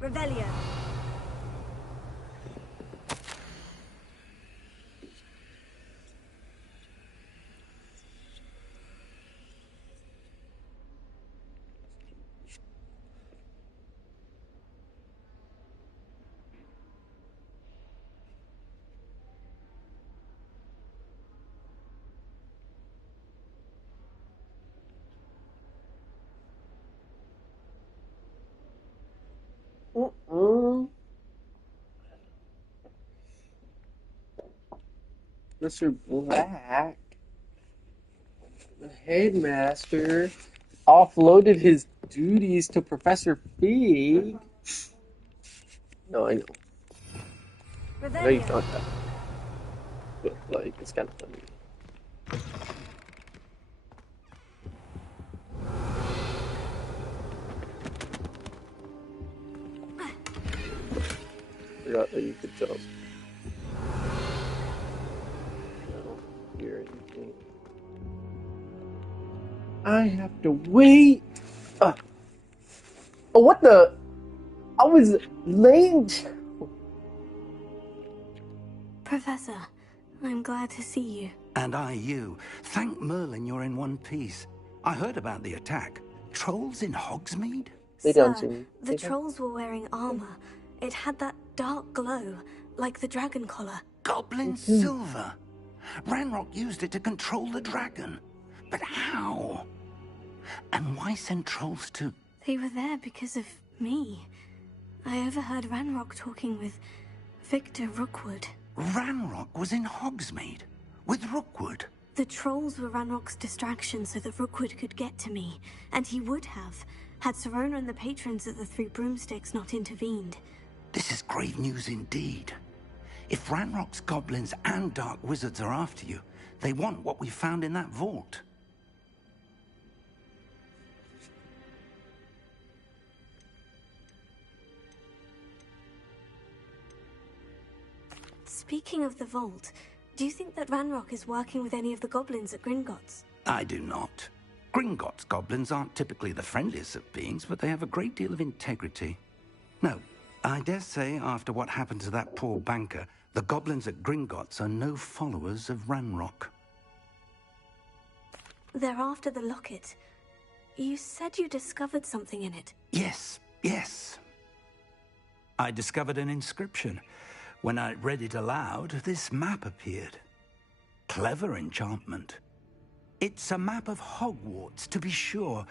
Revelio. Mr. Black, the headmaster, offloaded his duties to Professor Fig. No, I know. I know you thought that. But, like, it's kind of funny. Forgot that you could jump. I don't hear anything. I have to wait. Oh, what the? I was late. Professor, I'm glad to see you. And I you. Thank Merlin you're in one piece. I heard about the attack. Trolls in Hogsmeade? Sir, the trolls were wearing armor. It had that dark glow, like the dragon collar. Goblin silver. Ranrock used it to control the dragon. But how? And why send trolls to... They were there because of me. I overheard Ranrock talking with Victor Rookwood. Ranrock was in Hogsmeade? With Rookwood? The trolls were Ranrock's distraction so that Rookwood could get to me. And he would have, had Sirona and the patrons of the Three Broomsticks not intervened. This is grave news indeed. If Ranrock's goblins and dark wizards are after you, they want what we found in that vault. Speaking of the vault, do you think that Ranrock is working with any of the goblins at Gringotts? I do not. Gringotts goblins aren't typically the friendliest of beings, but they have a great deal of integrity. No, I dare say after what happened to that poor banker, the goblins at Gringotts are no followers of Ranrock. They're after the locket. You said you discovered something in it. Yes. I discovered an inscription. When I read it aloud, this map appeared. Clever enchantment. It's a map of Hogwarts, to be sure,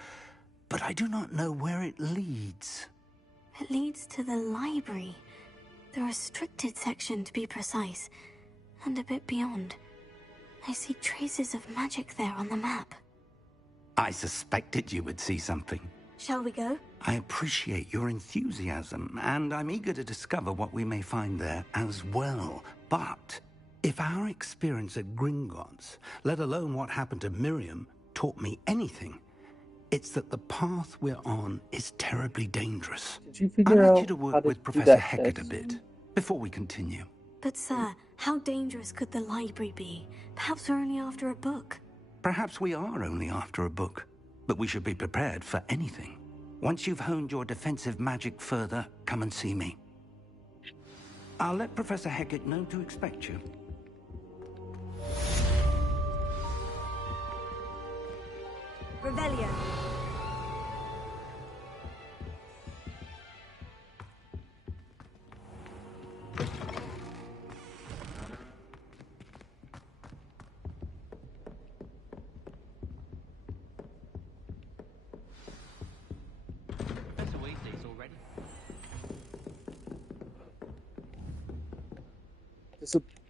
but I do not know where it leads. It leads to the library. The restricted section, to be precise, and a bit beyond. I see traces of magic there on the map. I suspected you would see something. Shall we go? I appreciate your enthusiasm, and I'm eager to discover what we may find there as well. But if our experience at Gringotts, let alone what happened to Miriam, taught me anything, it's that the path we're on is terribly dangerous. Did you figure I'd out like you to work with Professor Hecat a bit before we continue. But sir, how dangerous could the library be? Perhaps we're only after a book. Perhaps we are only after a book, but we should be prepared for anything. Once you've honed your defensive magic further, come and see me. I'll let Professor Hecat know to expect you. Revelio.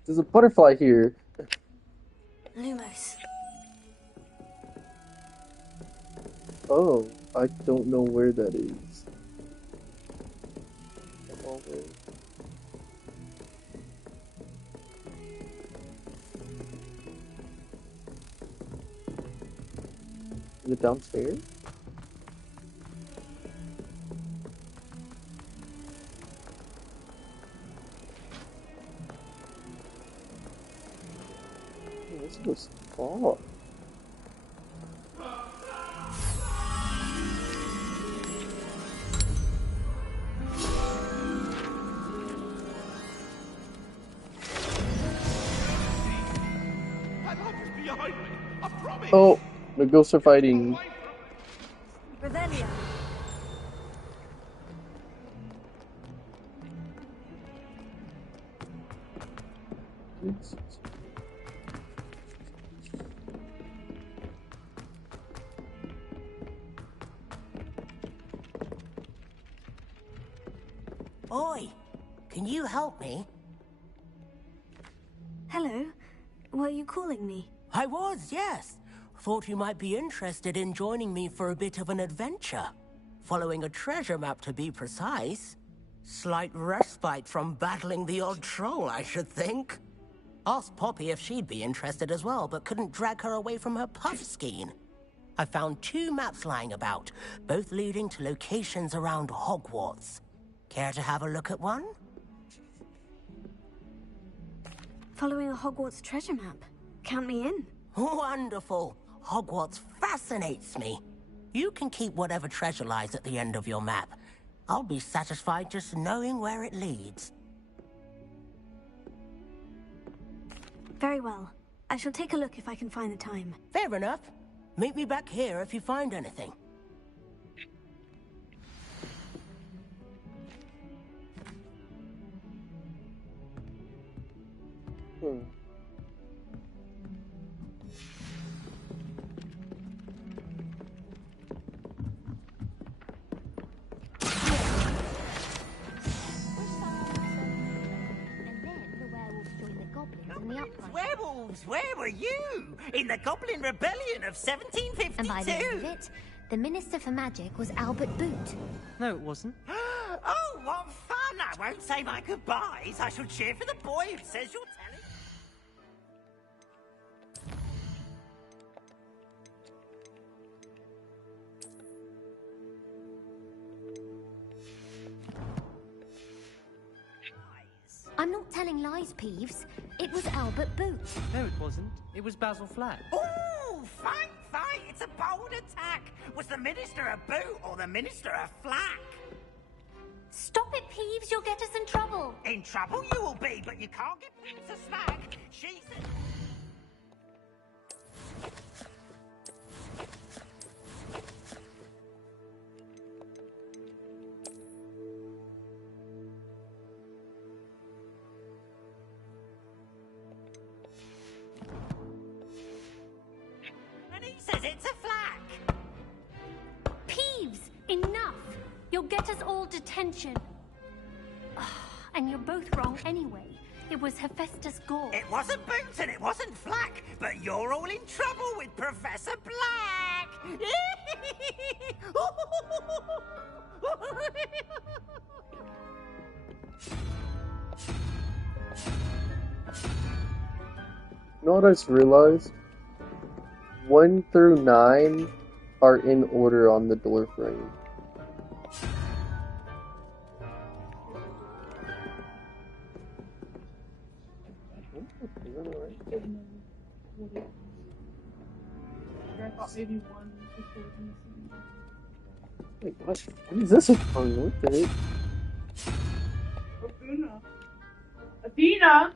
There's a butterfly here. Lumos. Oh, I don't know where that is. Is it downstairs? This was far. behind me. I promise. Oh, the ghosts are fighting. Revelio. Oi, can you help me? Hello. Were you calling me? I was, yes. Thought you might be interested in joining me for a bit of an adventure. Following a treasure map, to be precise. Slight respite from battling the odd troll, I should think. Asked Poppy if she'd be interested as well, but couldn't drag her away from her Puffskein. I found 2 maps lying about, both leading to locations around Hogwarts. Care to have a look at one? Following a Hogwarts treasure map. Count me in. Wonderful. Hogwarts fascinates me. You can keep whatever treasure lies at the end of your map. I'll be satisfied just knowing where it leads. Very well. I shall take a look if I can find the time. Fair enough. Meet me back here if you find anything. Werewolves, where were you? In the Goblin Rebellion of 1752? And by the end of it, the Minister for Magic was Albert Boot. No, it wasn't. Oh, what fun! I won't say my goodbyes. I shall cheer for the boy who says you're telling. I'm not telling lies, Peeves. It was Albert Boot. No, it wasn't. It was Basil Flack. Oh, fight, fight! It's a bold attack. Was the Minister a boot or the Minister a flack? Stop it, Peeves. You'll get us in trouble. In trouble you will be, but you can't get Boots a smack. She said... says it's a flack. Peeves, enough. You'll get us all detention. And you're both wrong anyway. It was Hephaestus Gore. It wasn't Boots and it wasn't Flack, but you're all in trouble with Professor Black. You know what I just realized? 1 through 9 are in order on the door frame. Wait, what is this upon? What the heck? Athena!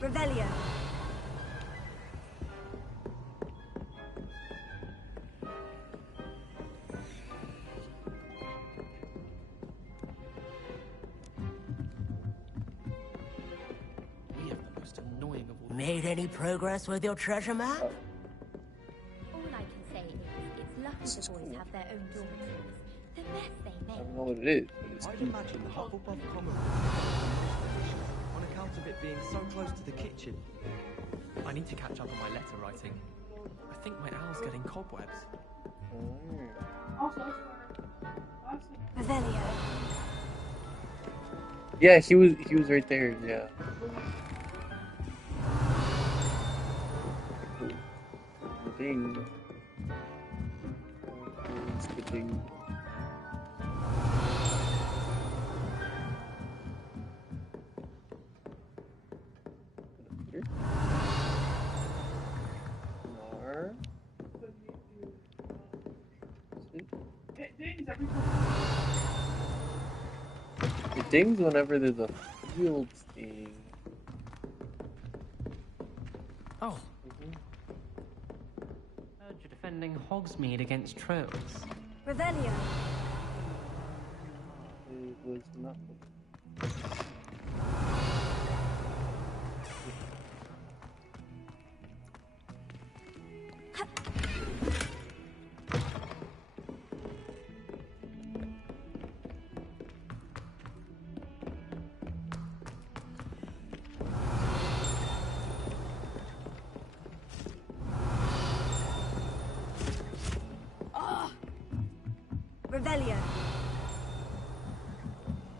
Revelio. We have the most annoying of all. Made any progress with your treasure map? All I can say is, it's lucky the boys have their own dormitories. The mess they I make. don't know what it is, but it's I'd cute. imagine the Hufflepuff Common on account of it being so close to the kitchen. I need to catch up on my letter writing. I think my owl's getting cobwebs. Revelio. Yeah, he was right there, yeah. ding. Where's the ding? Here. More. It dings whenever there's a field thing. Oh. Heard you're defending Hogsmeade against trolls. Revelio. It was nothing. Revelio.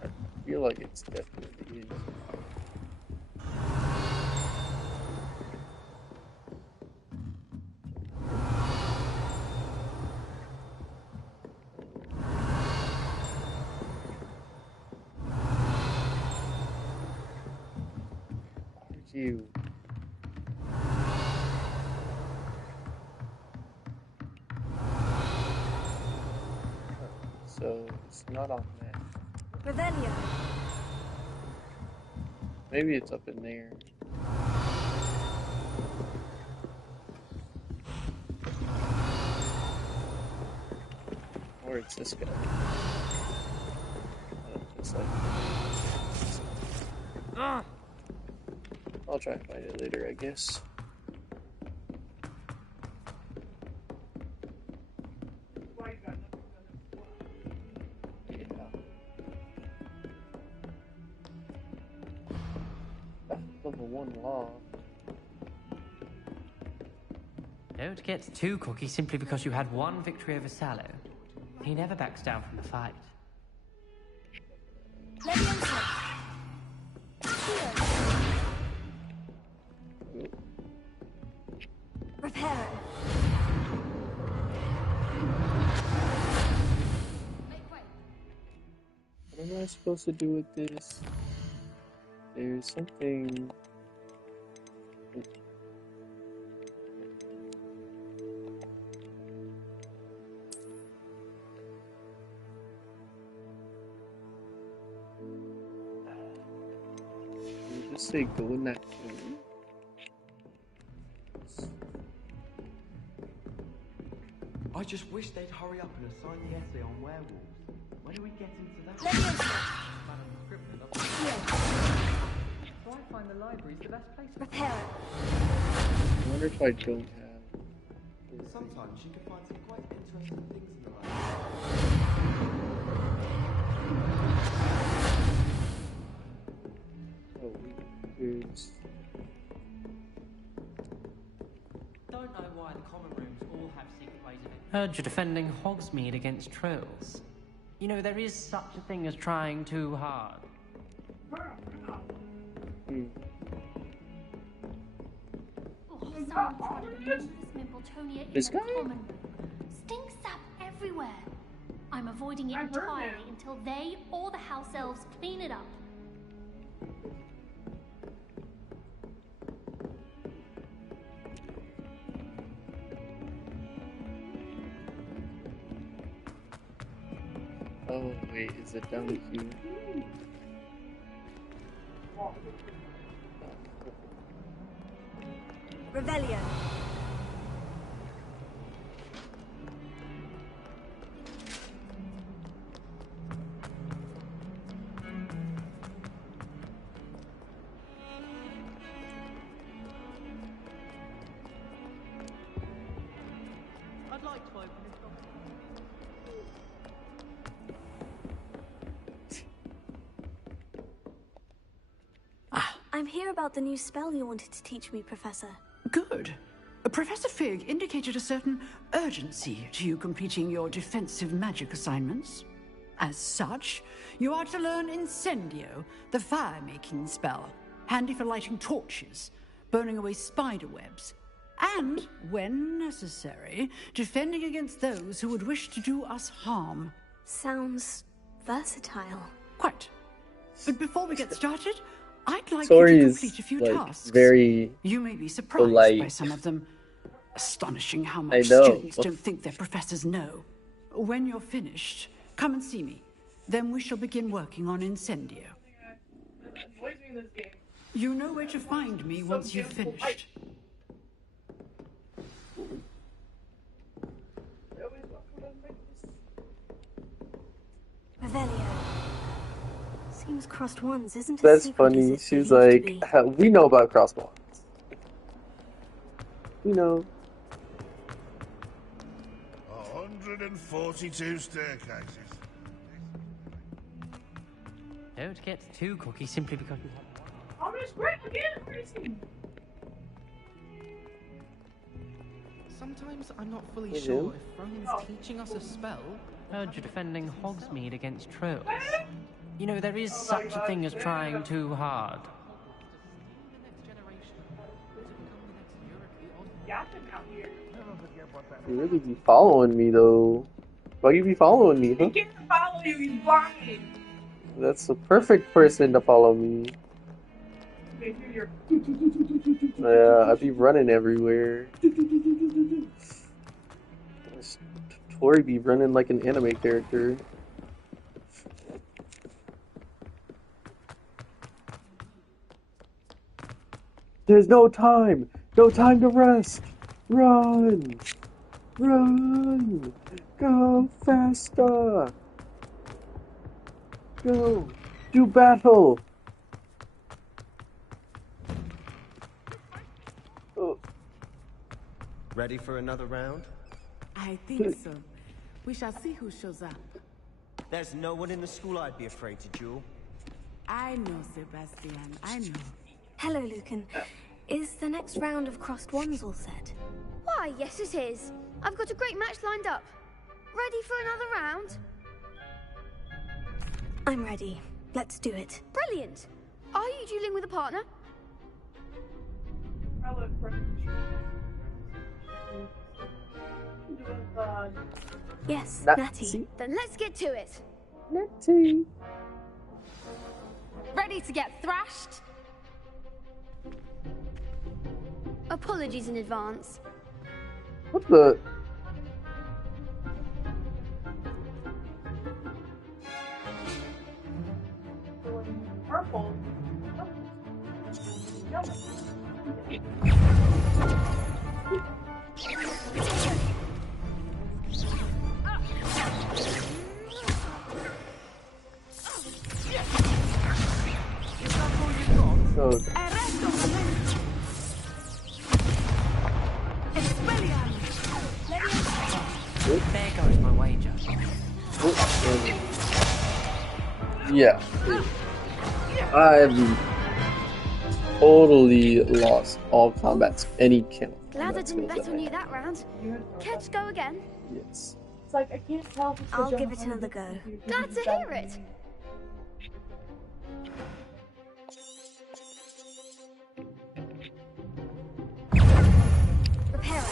I feel like it's definitely is. You. So it's not on that. Revelio. Maybe it's up in there. Or it's this guy. Just like. I'll try and find it later, I guess. Level 1 law. Don't get too cocky simply because you had one victory over Sallow. He never backs down from the fight. Leviosa. Reparo. What am I supposed to do with this? There's something. Did you just say go in that room? I just wish they'd hurry up and assign the essay on werewolves. When do we get into that? Madam Scrivener doesn't. So I find the library's the best place. Reparo. I wonder if I don't have. Sometimes you can find some quite interesting things in the library. Oh, here's. Don't know why the common rooms all have secret ways of it. Heard you're defending Hogsmeade against trolls. You know, there is such a thing as trying too hard. Someone spotted a monstrous Mimbletonia in This the guy? common room. Stink sap everywhere. I'm avoiding it entirely until they or the house elves clean it up. Oh, wait, is it down here? Revelio. I'd like to open this door. I'm here about the new spell you wanted to teach me, Professor. Good. Professor Fig indicated a certain urgency to you completing your defensive magic assignments. As such, you are to learn Incendio, the fire-making spell, handy for lighting torches, burning away spider webs, And, when necessary, defending against those who would wish to do us harm. Sounds versatile. Quite. But before we get started, I'd like Tori you to is, complete a few like, tasks. very You may be surprised polite. by some of them. Astonishing how I much know. students don't think their professors know. When you're finished, come and see me. Then we shall begin working on Incendio. You know where to find me once you've finished. Revelio. Seems crossed wands isn't as That's secret as funny. it She's used to like, be. we know about crossbones. We know. 142 staircases. Don't get too cocky simply because you have one. Oh, it's great again. Sometimes I'm not fully sure if Roland's teaching us a spell. Heard you're defending Hogsmeade against trolls. You know, there is such a thing as trying too hard. You really be following me though. Why you be following me, huh? He can't follow you, he's blind. That's the perfect person to follow me. Yeah, I be running everywhere. Tori be running like an anime character. There's no time! No time to rest! Run! Run! Go faster! Go! Do battle! Oh. Ready for another round? I think so. We shall see who shows up. There's no one in the school I'd be afraid to duel. I know, Sebastian. I know. Hello, Lucan. Is the next round of crossed wands all set? Why, yes it is. I've got a great match lined up. Ready for another round? I'm ready. Let's do it. Brilliant. Are you dueling with a partner? Yes, Natty. Natty. Then let's get to it. Natty. Ready to get thrashed? Apologies in advance. What the? Purple. So, There goes my wager. yeah. I've totally lost all combats, any count. Glad I didn't bet on you that round. Care to go again? Yes. It's like I can't tell if it's I'll give it another go. Glad to hear it. Repair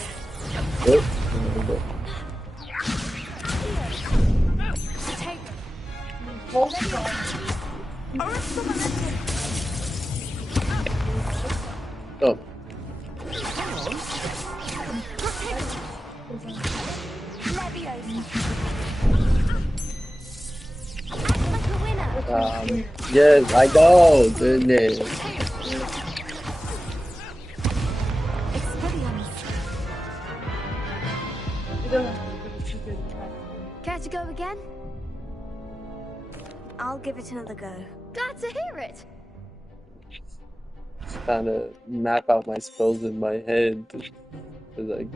Oh. Oh. Yes, I go. Goodness. Care to go again? I'll give it another go. Glad to hear it. Just trying to map out my spells in my head. 'Cause I.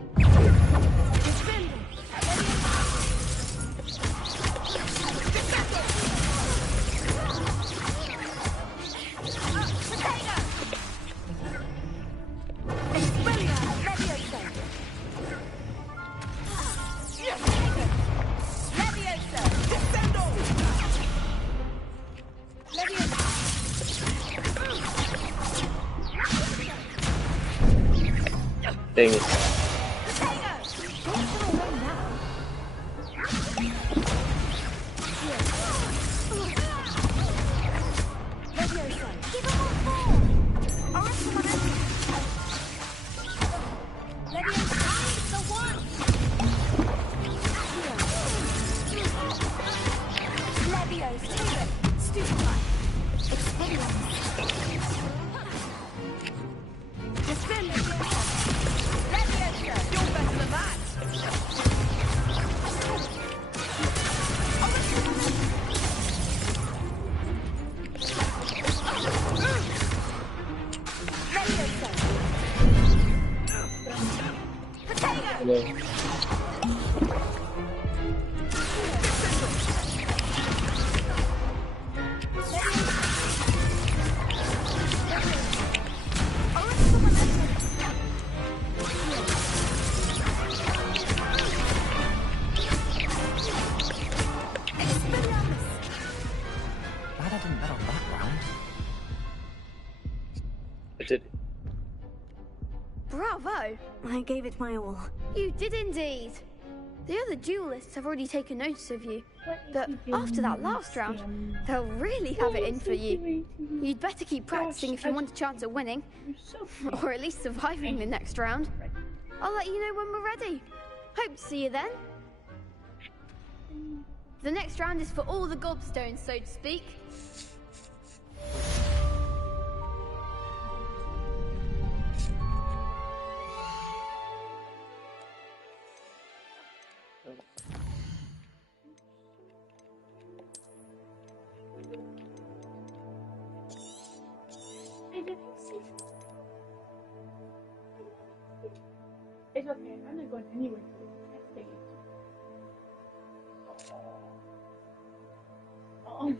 Dang it. Bravo! I gave it my all. You did indeed. The other duelists have already taken notice of you, but after that last round, they'll really have it in for you. You'd better keep practicing if you want a chance at winning, or at least surviving the next round. I'll let you know when we're ready. Hope to see you then. The next round is for all the gobstones, so to speak. It's okay, I'm not going anywhere for the next day. Oh.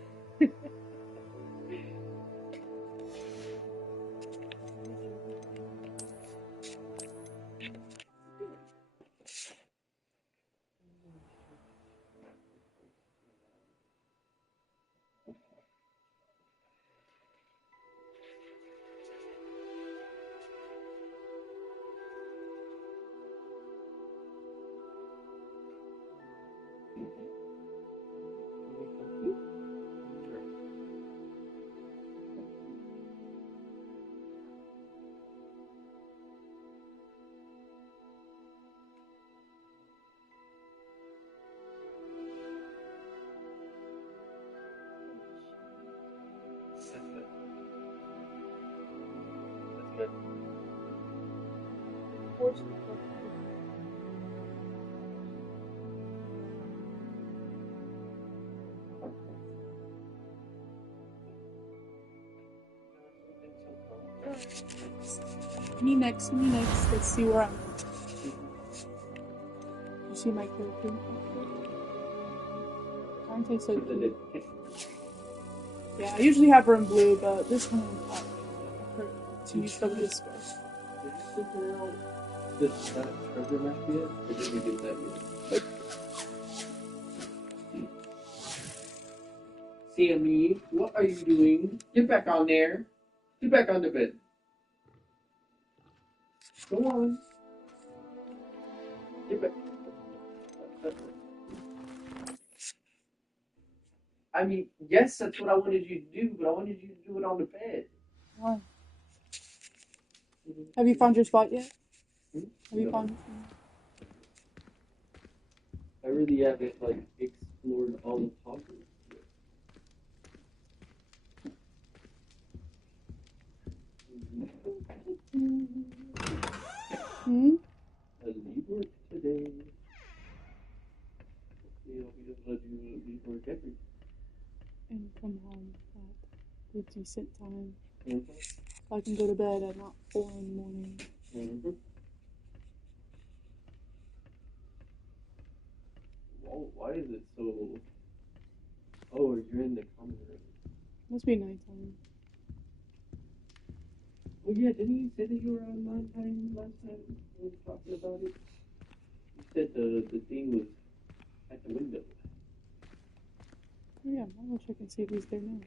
Good. Me next. Let's see where I'm at. You see my character? Aren't I so cute? Yeah, I usually have her in blue, but this one to use some of this stuff. Did that treasure map yet? Or did we get that yet? Sammy, what are you doing? Get back on there. Get back on the bed. Go on. Get back. I mean, yes, that's what I wanted you to do, but I wanted you to do it on the bed. Why? Have you found your spot yet? Have you found? I really haven't explored all of Hogwarts yet. I leave work today. Hopefully I'll be able to leave work every day. And come home at a decent time. So I can go to bed at not 4 in the morning. Well, why is it so... Oh, you're in the common room. Must be nighttime. Oh yeah, didn't you say that you were on nighttime last time we were talking about it? You said the thing was at the window. Oh yeah, I'll go check and see if he's there now.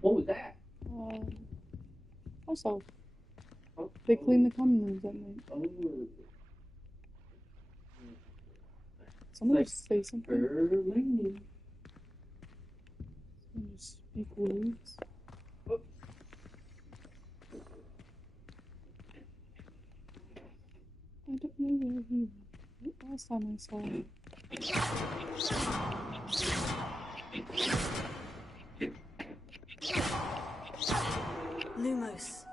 What was that? Also, They clean the common rooms at night. Someone just say something. Someone just speak words. I don't know where he went. Last time I saw him. Lumos.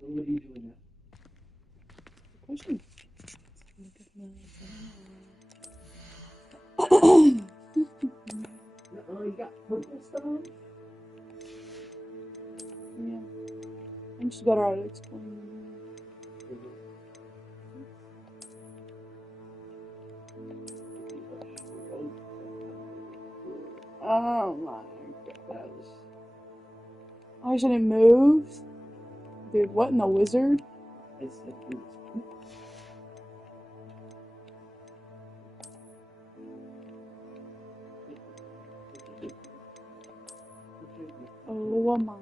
What are you doing now? Question. You got purple stuff on? Yeah. I just got out to explain. Oh my gosh. I shouldn't move. Dude, what in the wizard? Oh my.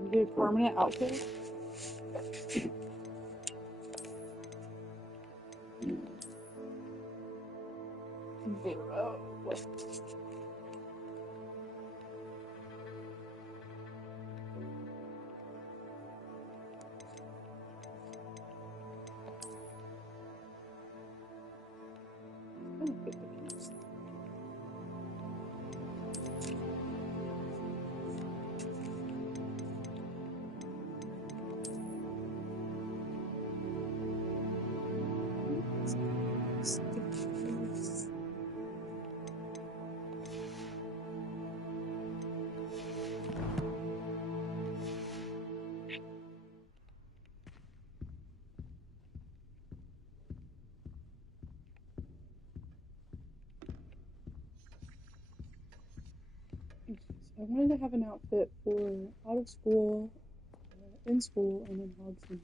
You get a permanent outfit? Bro. I wanted to have an outfit for out of school, in school, and in Hogsmeade.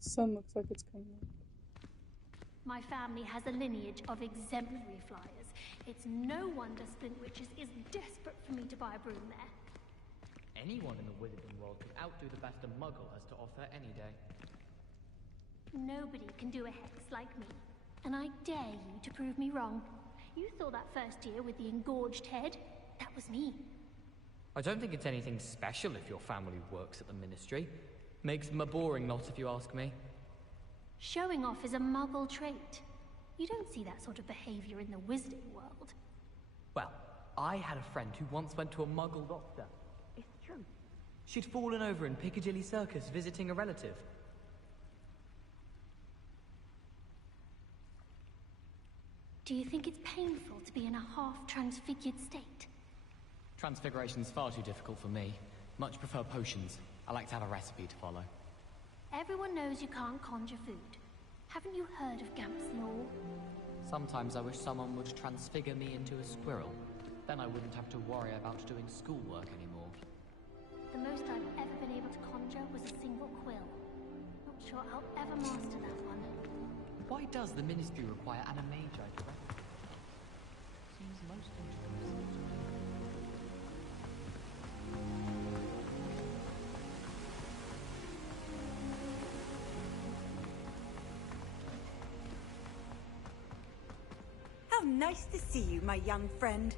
Sun looks like it's coming up. My family has a lineage of exemplary flyers. It's no wonder Splint Witches is desperate for me to buy a broom there. Anyone in the wizarding world could outdo the best a muggle has to offer any day. Nobody can do a hex like me, and I dare you to prove me wrong. You saw that first year with the engorged head. That was me. I don't think it's anything special if your family works at the Ministry. Makes them a boring lot if you ask me. Showing off is a muggle trait. You don't see that sort of behavior in the wizarding world. Well, I had a friend who once went to a muggle doctor. It's true. She'd fallen over in Piccadilly Circus visiting a relative. Do you think it's painful to be in a half-transfigured state? Transfiguration's far too difficult for me. Much prefer potions. I like to have a recipe to follow. Everyone knows you can't conjure food. Haven't you heard of Gamp's Law? Sometimes I wish someone would transfigure me into a squirrel. Then I wouldn't have to worry about doing schoolwork anymore. The most I've ever been able to conjure was a single quill. Not sure I'll ever master that one. Why does the Ministry require Animagi to replicate? Seems most interesting to me. How nice to see you, my young friend.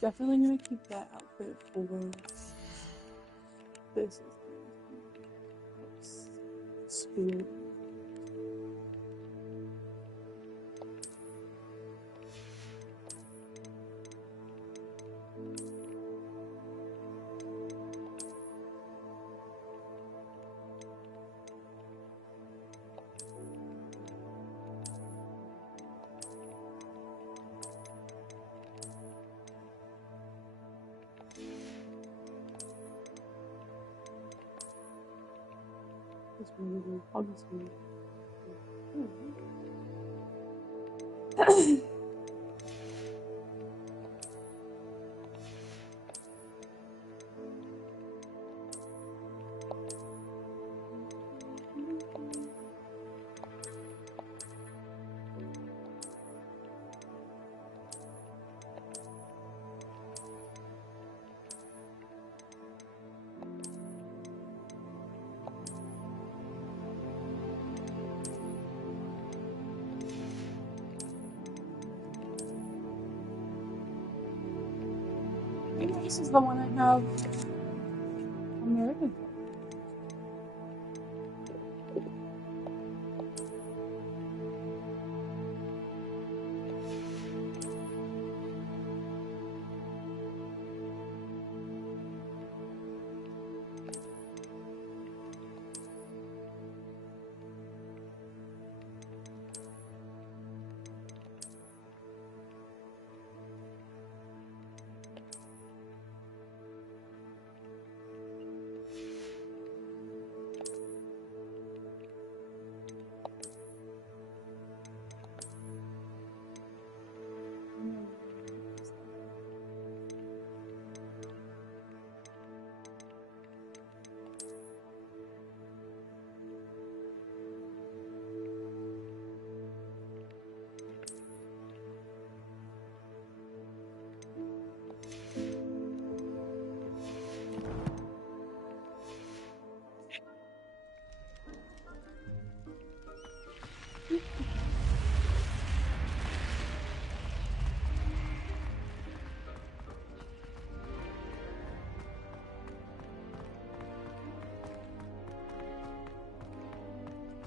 Definitely gonna keep that outfit for this is school. Obviously. Maybe this is the one I have on the ribbon.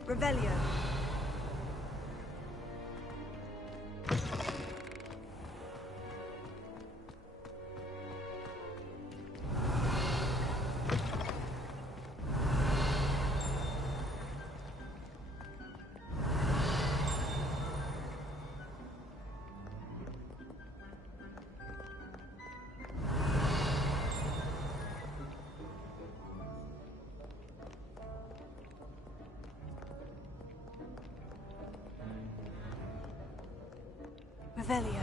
Revelio. Revelio.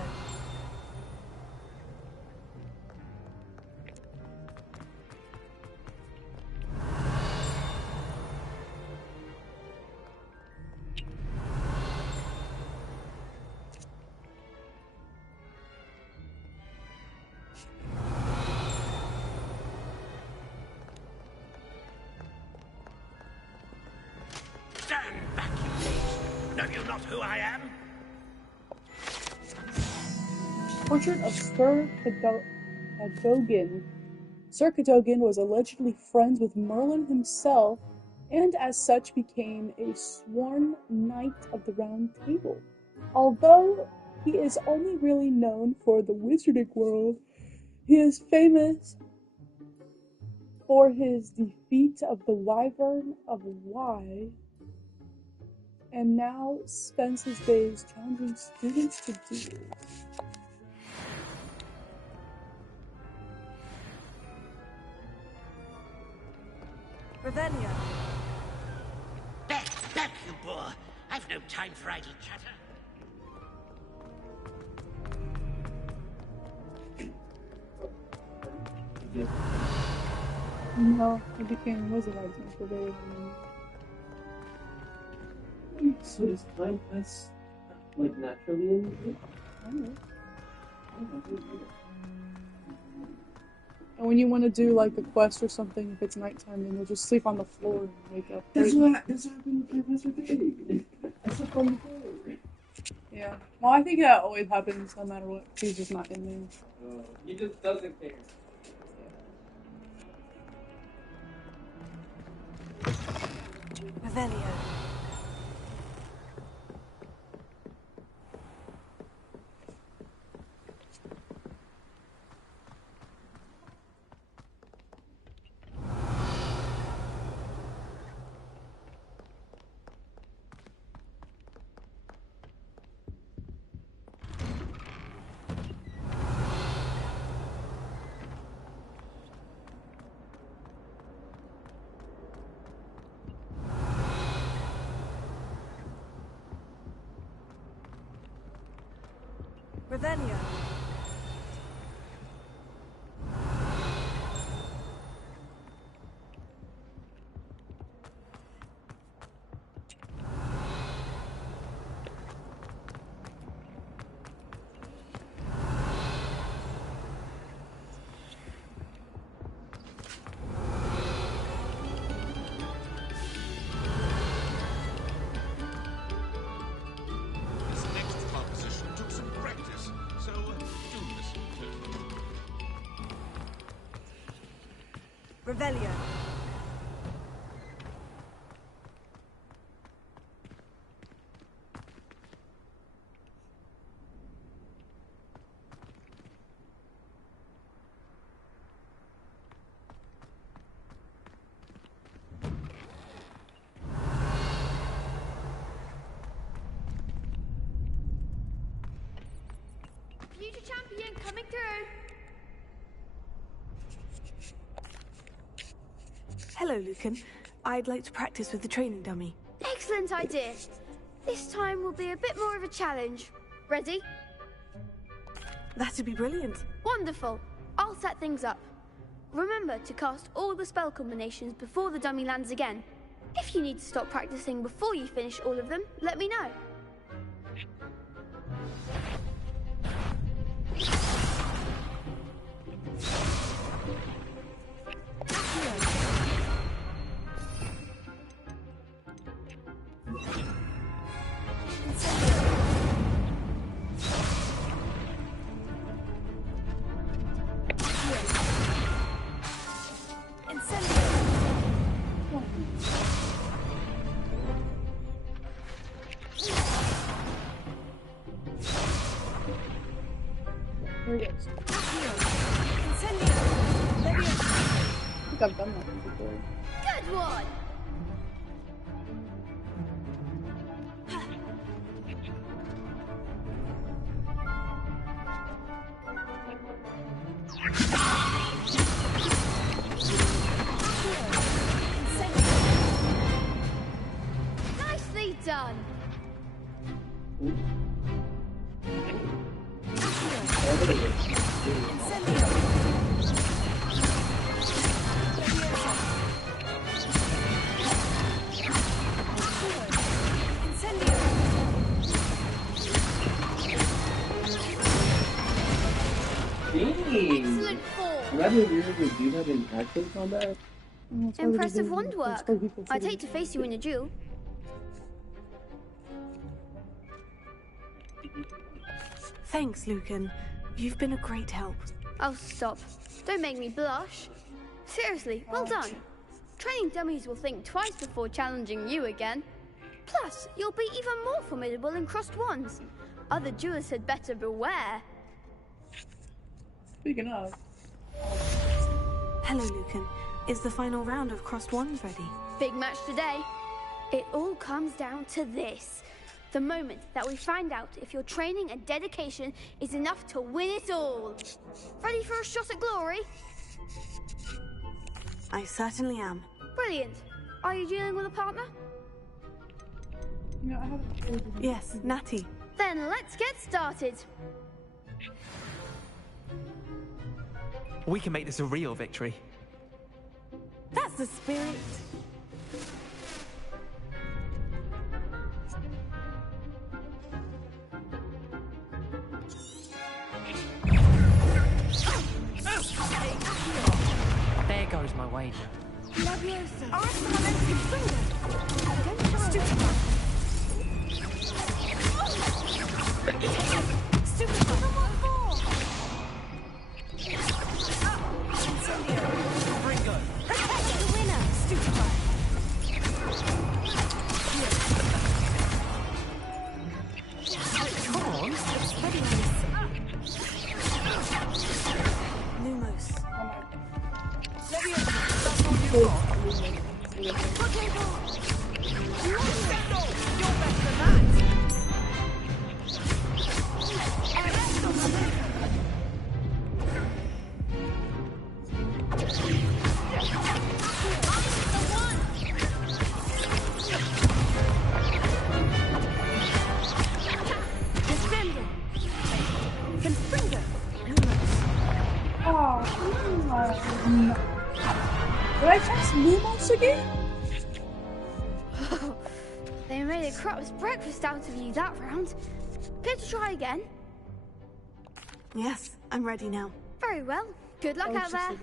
Stand back, you thieves! Know you not who I am? Portrait of Sir Cadogan, Sir Cadogan was allegedly friends with Merlin himself, and as such became a sworn Knight of the Round Table. Although he is only really known for the wizarding world, he is famous for his defeat of the Wyvern of Wye, and now spends his days challenging students to duels. Revelio. Back, you boor! I've no time for idle chatter. No, he became wizardizing for very long. So does time pass like naturally in it? I don't know. And when you want to do like a quest or something, if it's nighttime, then you'll just sleep on the floor and wake up. That's what happened with Professor Pig. I slept on the floor. Yeah. Well, I think that always happens no matter what. He's just not in there. He just doesn't care. Revelio. Revelio. Revelio. Future champion coming through. Hello, Lucan. I'd like to practice with the training dummy. Excellent idea. This time will be a bit more of a challenge. Ready? That'd be brilliant. Wonderful. I'll set things up. Remember to cast all the spell combinations before the dummy lands again. If you need to stop practicing before you finish all of them, let me know. Here it is. I think I've done that one before. Good one! Nicely done! Excellent form! Imagine if you were to do that in actual combat. Impressive wand work. I'd hate to face you in a duel. Thanks, Lucan. You've been a great help. Oh, stop. Don't make me blush. Seriously, well done. Training dummies will think twice before challenging you again. Plus, you'll be even more formidable in crossed ones. Other duelists had better beware. Speaking of. Hello, Lucan. Is the final round of crossed ones ready? Big match today. It all comes down to this. The moment that we find out if your training and dedication is enough to win it all. Ready for a shot at glory? I certainly am. Brilliant. Are you dealing with a partner? No, I haven't. Yes, Natty. Then let's get started. We can make this a real victory. That's the spirit. There goes my wager. Did I cast Lumos again? They made a crap's breakfast out of you that round. Care to try again? Yes, I'm ready now. Very well. Good luck out there.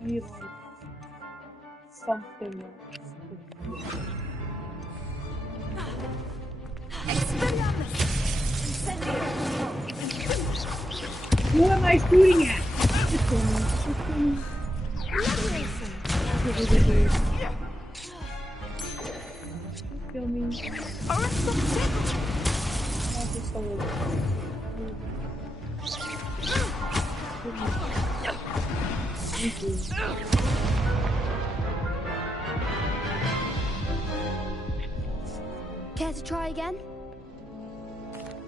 I need like something else. What am I shooting at? Kill me. Care to try again?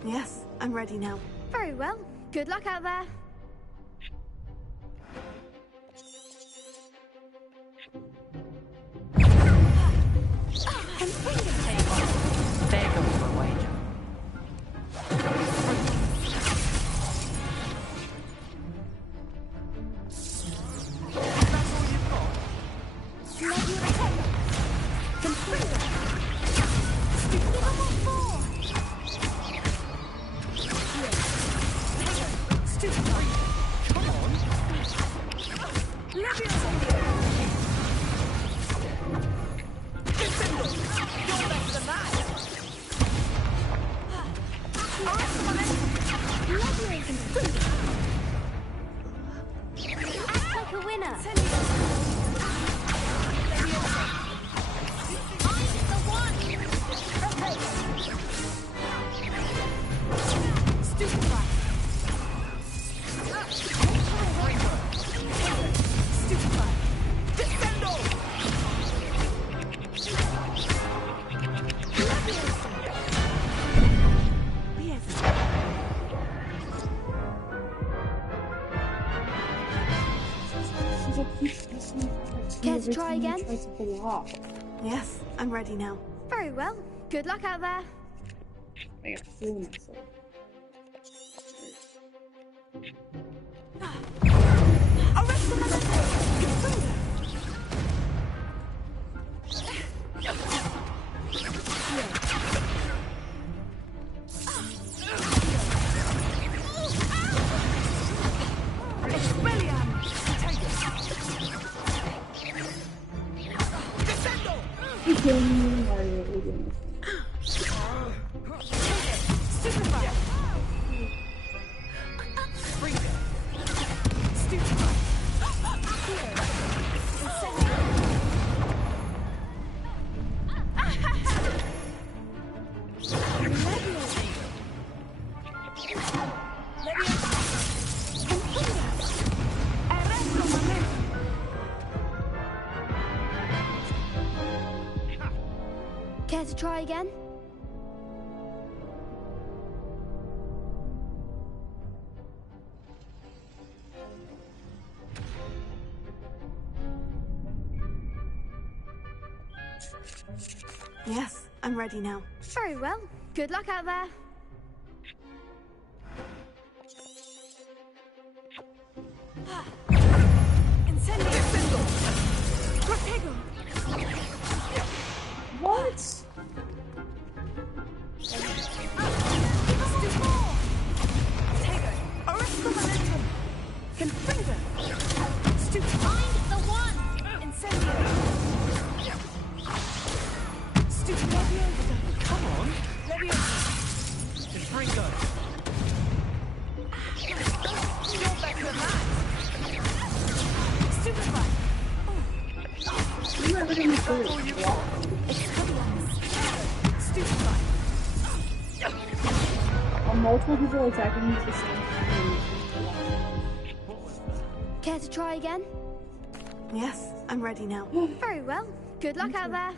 Yes, I'm ready now. Very well. Good luck out there. There goes my wager. Care to try again? Yes, I'm ready now. Very well. Good luck out there. I got fool myself. killing me, Mario will be in Stupefy! Freedom! Stupefy! Care to try again? Yes, I'm ready now. Very well. Good luck out there. Incendio! Protego! What? Protego! Arresto momentum! Confringo! Find the one! Incendio! Stupid Leviosa! Come on! Leviosa! Confringo! You're better than that! Stupefy! You ever gonna do it? Stupefy! When multiple people attacking you at the same time. Care to try again? Yes, I'm ready now. Very well. Good luck out there.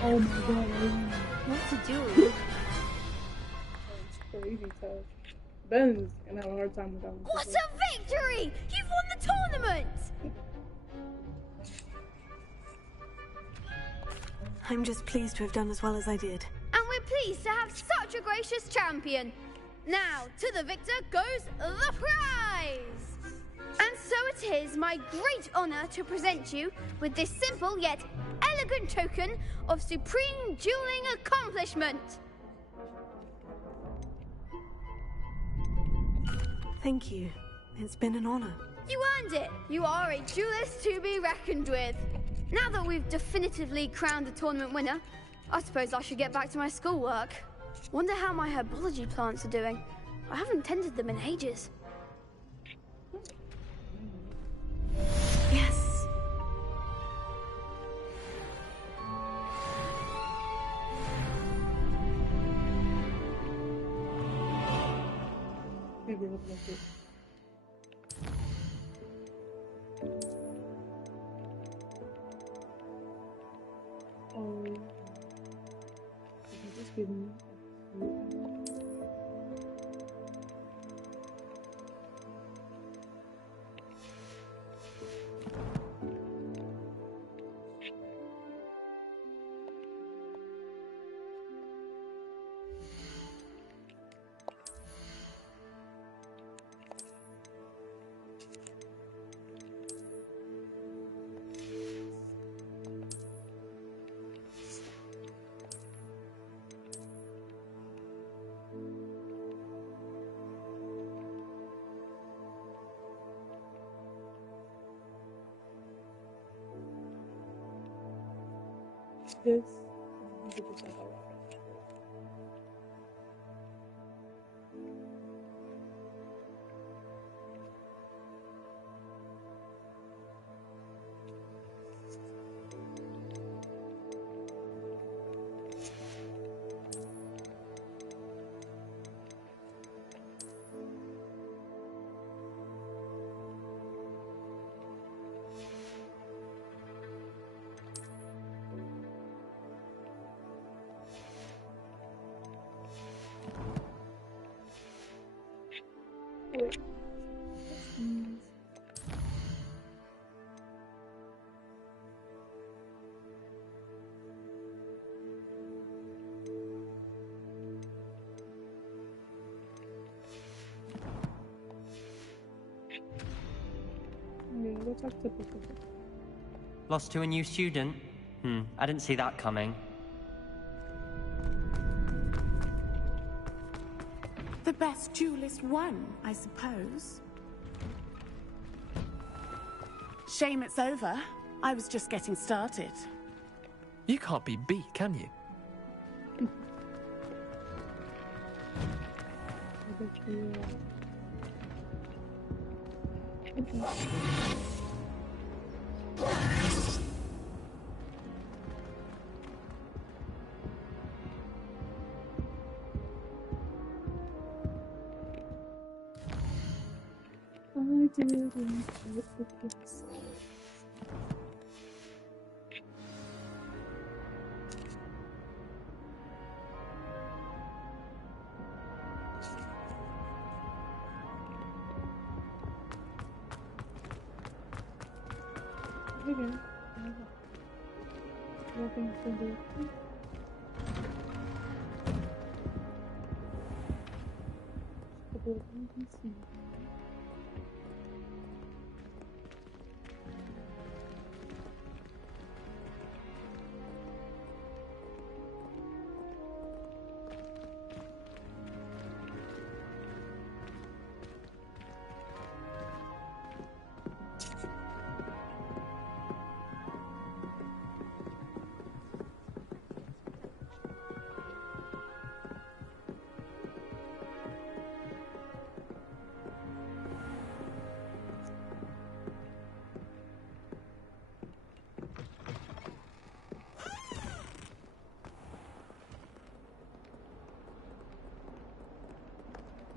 Oh my god. What to do? It's crazy tough. Ben's gonna have a hard time with that one. What a victory! You've won the tournament! I'm just pleased to have done as well as I did. And we're pleased to have such a gracious champion. Now, to the victor goes the prize! And so it is my great honor to present you with this simple yet elegant token of supreme dueling accomplishment. Thank you. It's been an honor. You earned it. You are a duelist to be reckoned with. Now that we've definitively crowned the tournament winner, I suppose I should get back to my schoolwork. Wonder how my herbology plants are doing. I haven't tended them in ages. Yes. this. 100% alright. Wait. Yeah, go talk to people. Lost to a new student? I didn't see that coming. The best duelist won, I suppose. Shame it's over. I was just getting started. You can't be beat, can you? I didn't quite with this. Again, nothing to do. Couple of things.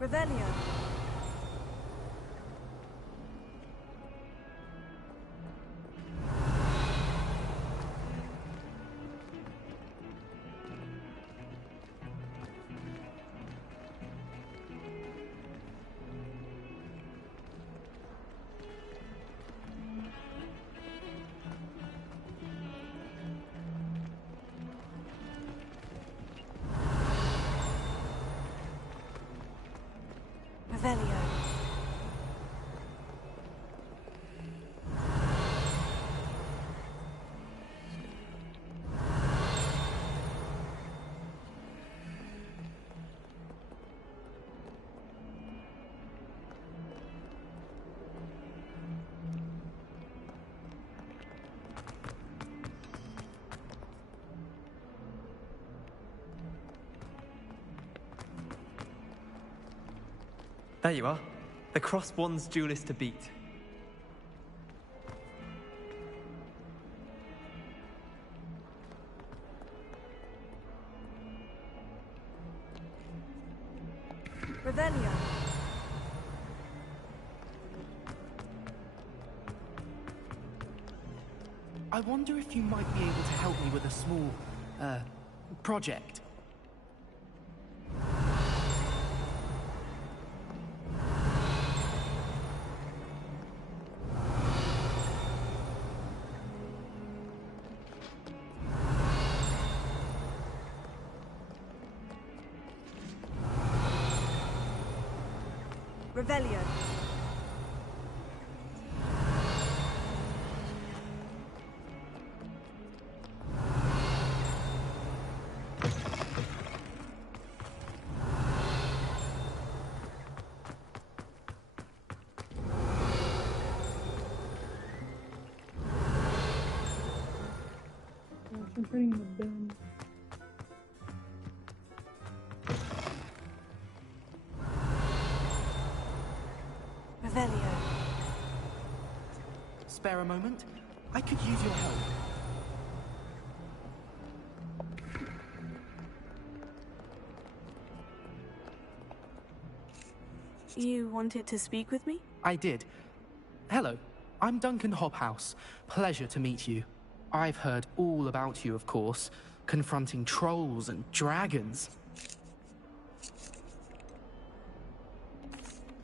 Revelio. Revelio. There you are. The Cross Wands duelist to beat. Revelio. I wonder if you might be able to help me with a small, project. Revelio. concentrating on the bin. Revelio. Spare a moment? I could use your help. You wanted to speak with me? I did. Hello, I'm Duncan Hobhouse. Pleasure to meet you. I've heard all about you, of course, confronting trolls and dragons.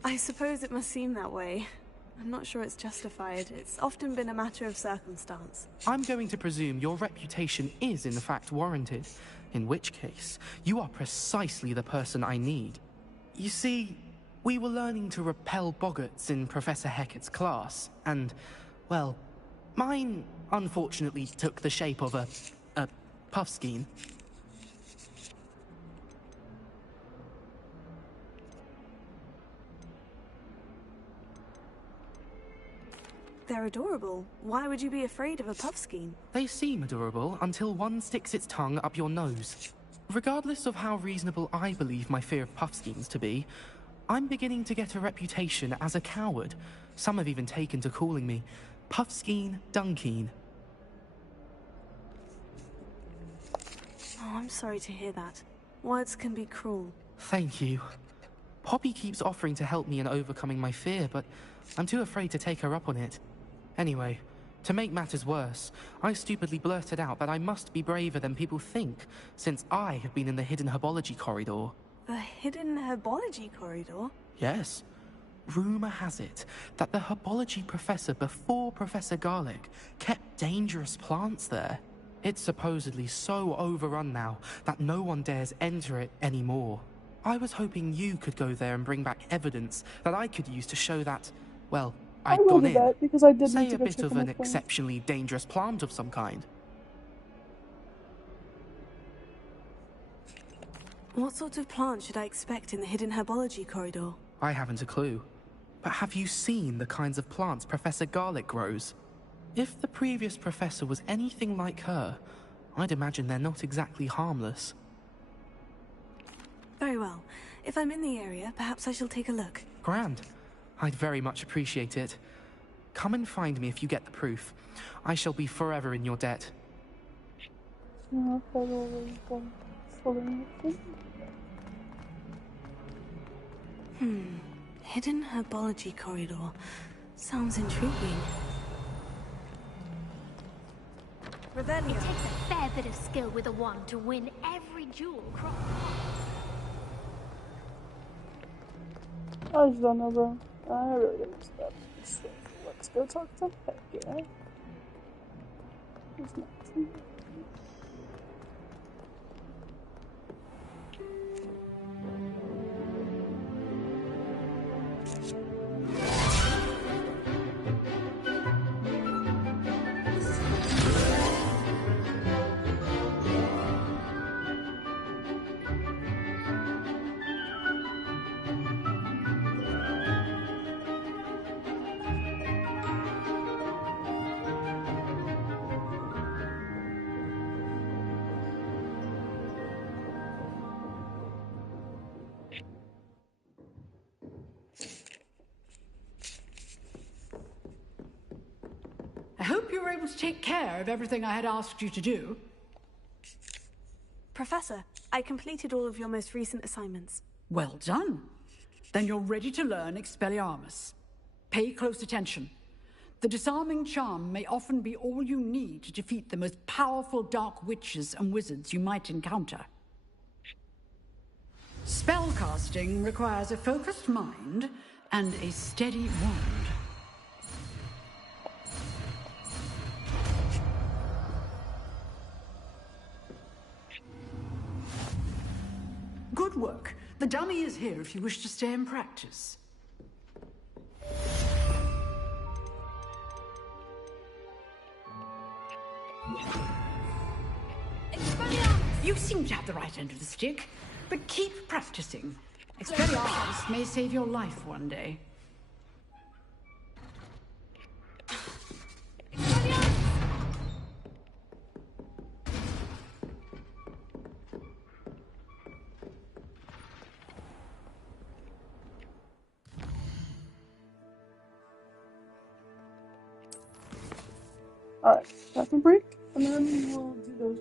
I suppose it must seem that way. I'm not sure it's justified. It's often been a matter of circumstance. I'm going to presume your reputation is in fact warranted, in which case, you are precisely the person I need. You see, we were learning to repel boggarts in Professor Hecat's class, and, well, mine unfortunately took the shape of a puffskein. They're adorable. Why would you be afraid of a puffskein? They seem adorable until one sticks its tongue up your nose. Regardless of how reasonable I believe my fear of puffskeins to be, I'm beginning to get a reputation as a coward. Some have even taken to calling me Puffskein Dunkeen. Oh, I'm sorry to hear that. Words can be cruel. Thank you. Poppy keeps offering to help me in overcoming my fear, but I'm too afraid to take her up on it. Anyway, to make matters worse, I stupidly blurted out that I must be braver than people think, since I have been in the hidden herbology corridor. The hidden herbology corridor? Yes. Rumor has it that the herbology professor before Professor Garlic kept dangerous plants there. It's supposedly so overrun now that no one dares enter it anymore. I was hoping you could go there and bring back evidence that I could use to show that, well, I'd gone in. That because I did Say need to a go bit check of on an my phone. exceptionally dangerous plant of some kind. What sort of plant should I expect in the hidden herbology corridor? I haven't a clue. But have you seen the kinds of plants Professor Garlic grows? If the previous professor was anything like her, I'd imagine they're not exactly harmless. Very well. If I'm in the area, perhaps I shall take a look. Grand. I'd very much appreciate it. Come and find me if you get the proof. I shall be forever in your debt. Hidden herbology corridor. Sounds intriguing. Revelio. It takes a fair bit of skill with a wand to win every duel across. I just don't know, bro. I really don't expect this. Let's go talk to Hecate. Who's next? I hope you were able to take care of everything I had asked you to do. Professor, I completed all of your most recent assignments. Well done. Then you're ready to learn Expelliarmus. Pay close attention. The disarming charm may often be all you need to defeat the most powerful dark witches and wizards you might encounter. Spellcasting requires a focused mind and a steady wand. Good work. The dummy is here if you wish to stay and practice. You seem to have the right end of the stick, but keep practicing. Expelliarmus may save your life one day. Alright, bathroom break, and then we'll do those.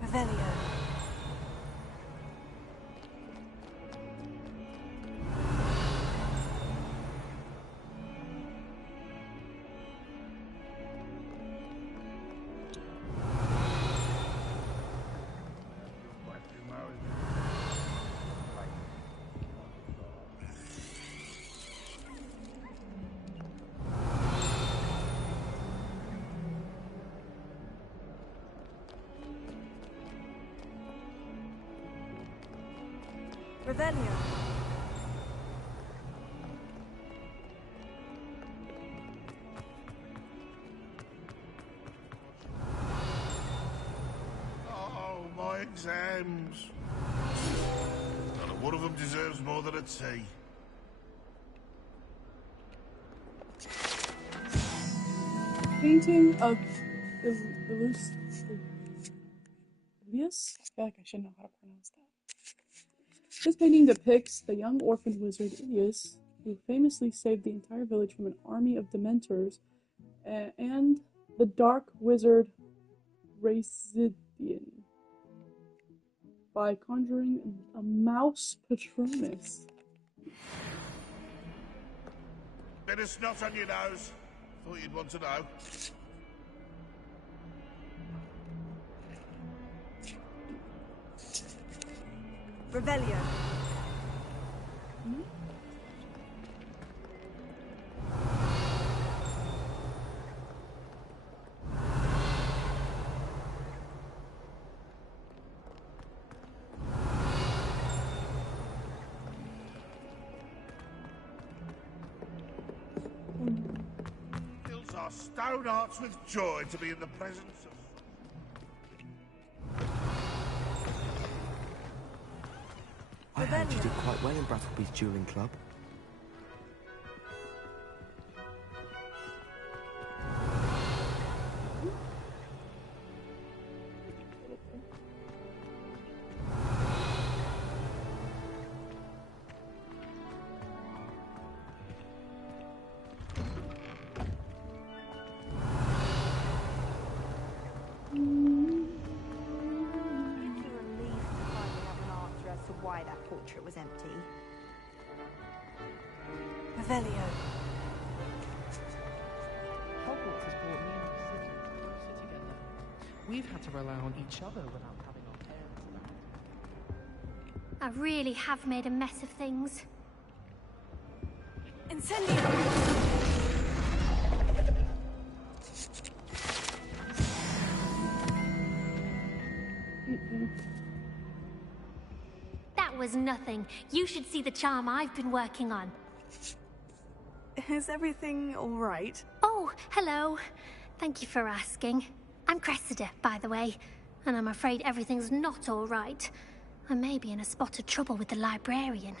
Revelio. Revelio. Oh, my exams. Not one of them deserves more than a tea. Painting of Ilias? I feel like I should know how to pronounce that. This painting depicts the young orphan wizard Ilias, who famously saved the entire village from an army of Dementors, and the dark wizard Racidian by conjuring a mouse Patronus. Bit of snot on your nose. Thought you'd want to know. Revelio. Fills our stone hearts with joy to be in the presence of... I heard you did quite well in Brattleby's dueling club. Why that portrait was empty. Revelio. Hogwarts has brought me and the city closer together. We've had to rely on each other without having our parents around. I really have made a mess of things. Incendio! That was nothing. You should see the charm I've been working on. Is everything all right? Oh, hello. Thank you for asking. I'm Cressida, by the way, and I'm afraid everything's not all right. I may be in a spot of trouble with the librarian.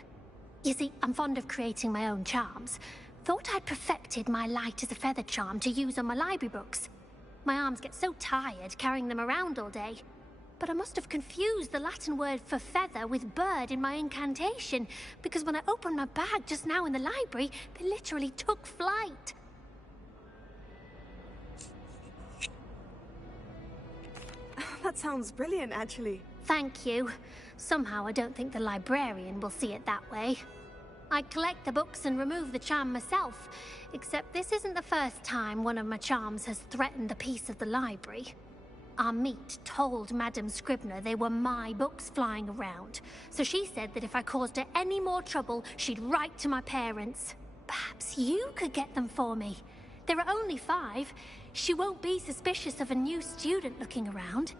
You see, I'm fond of creating my own charms. Thought I'd perfected my light as a feather charm to use on my library books. My arms get so tired carrying them around all day. But I must have confused the Latin word for feather with bird in my incantation, because when I opened my bag just now in the library, they literally took flight. That sounds brilliant, actually. Thank you. Somehow I don't think the librarian will see it that way. I collect the books and remove the charm myself, except this isn't the first time one of my charms has threatened the peace of the library. Our meet told Madame Scribner they were my books flying around, so she said that if I caused her any more trouble, she'd write to my parents. Perhaps you could get them for me. There are only 5. She won't be suspicious of a new student looking around.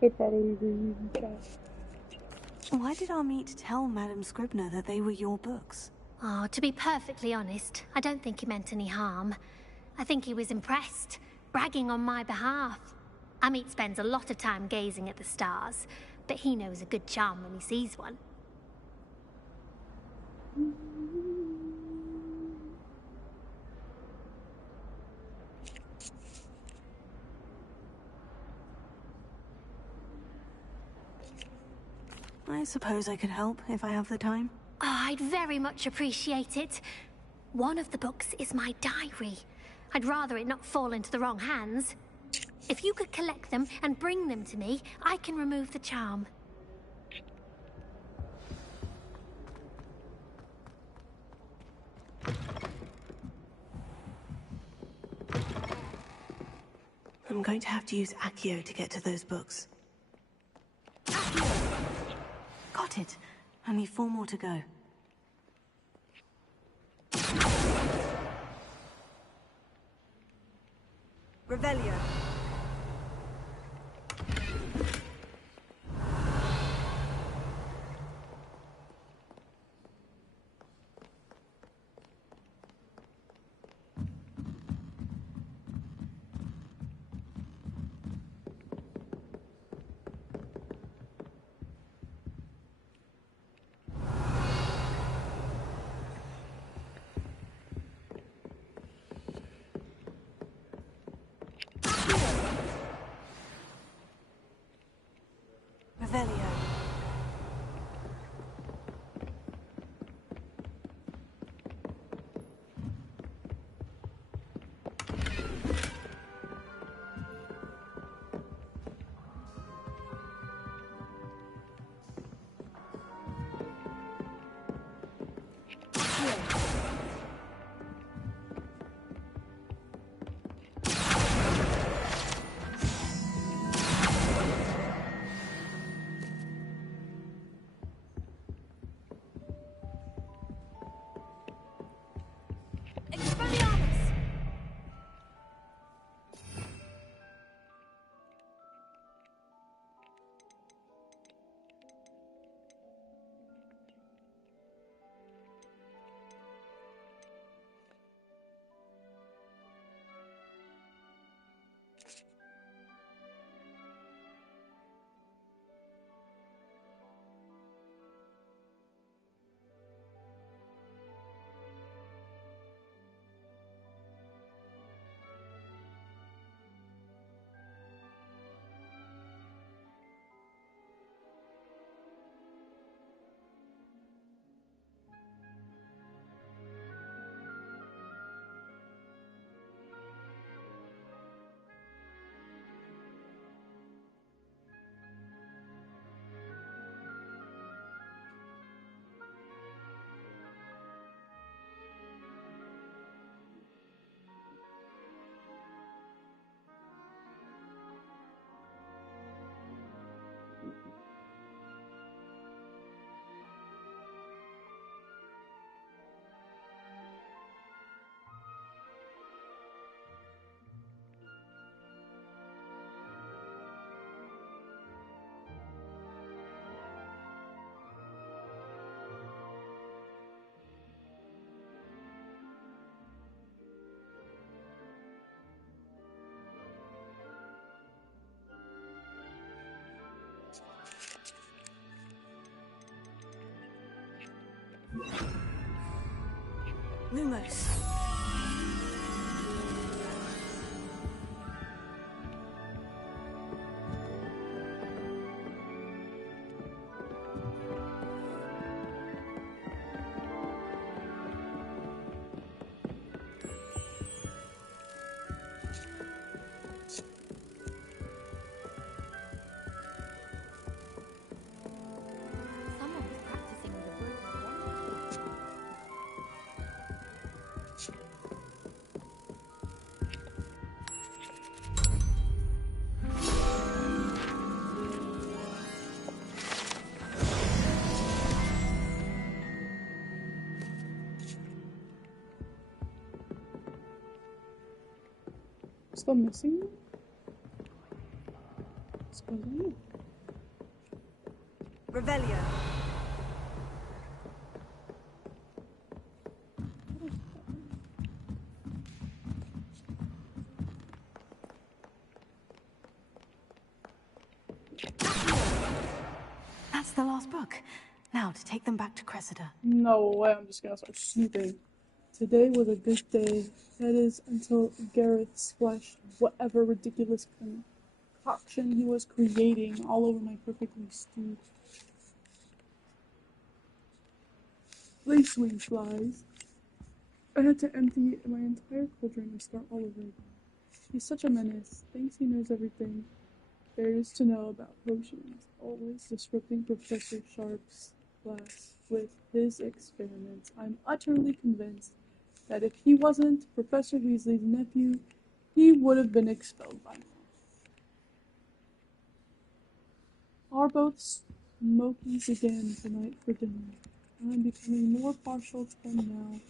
They probably agree in chat. Why did our meet tell Madame Scribner that they were your books? Oh, to be perfectly honest, I don't think he meant any harm. I think he was impressed, bragging on my behalf. Amit spends a lot of time gazing at the stars, but he knows a good charm when he sees one. I suppose I could help if I have the time. Oh, I'd very much appreciate it. One of the books is my diary. I'd rather it not fall into the wrong hands. If you could collect them and bring them to me, I can remove the charm. I'm going to have to use Accio to get to those books. Got it. Only 4 more to go. Revelio. Revelio. Lumos. Still missing one? Suppose I am. Revelio. That's the last book. Now to take them back to Cressida. No way, I'm just gonna start snooping. Today was a good day. That is until Gareth splashed whatever ridiculous concoction he was creating all over my perfectly stewed lacewing flies. I had to empty my entire cauldron and start all over again. He's such a menace. Thinks he knows everything there is to know about potions, always disrupting Professor Sharp's class with his experiments. I'm utterly convinced that if he wasn't Professor Weasley's nephew, he would have been expelled by now. Are both Smokies again tonight for dinner. I'm becoming more partial to them now,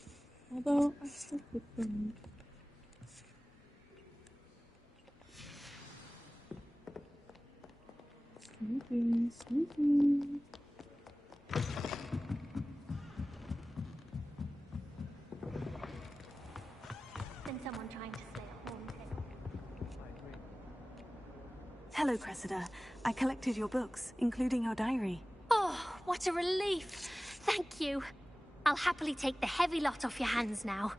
although I still cook them. Snooping. Been someone trying to stay at home. Hello, Cressida. I collected your books, including your diary. Oh, what a relief. Thank you. I'll happily take the heavy lot off your hands now.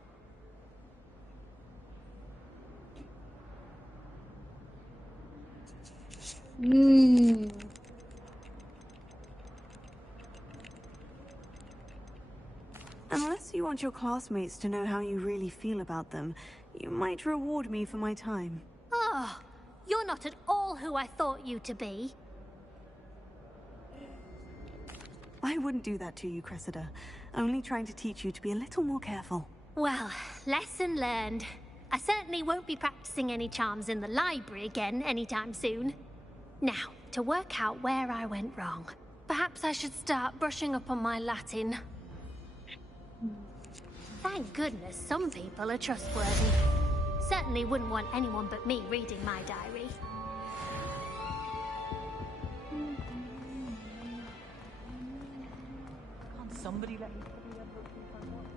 Unless you want your classmates to know how you really feel about them, you might reward me for my time. Oh, you're not at all who I thought you to be. I wouldn't do that to you, Cressida. Only trying to teach you to be a little more careful. Well, lesson learned. I certainly won't be practicing any charms in the library again anytime soon. Now, to work out where I went wrong. Perhaps I should start brushing up on my Latin. Thank goodness some people are trustworthy. Certainly wouldn't want anyone but me reading my diary. Can't somebody let me study their books if I want?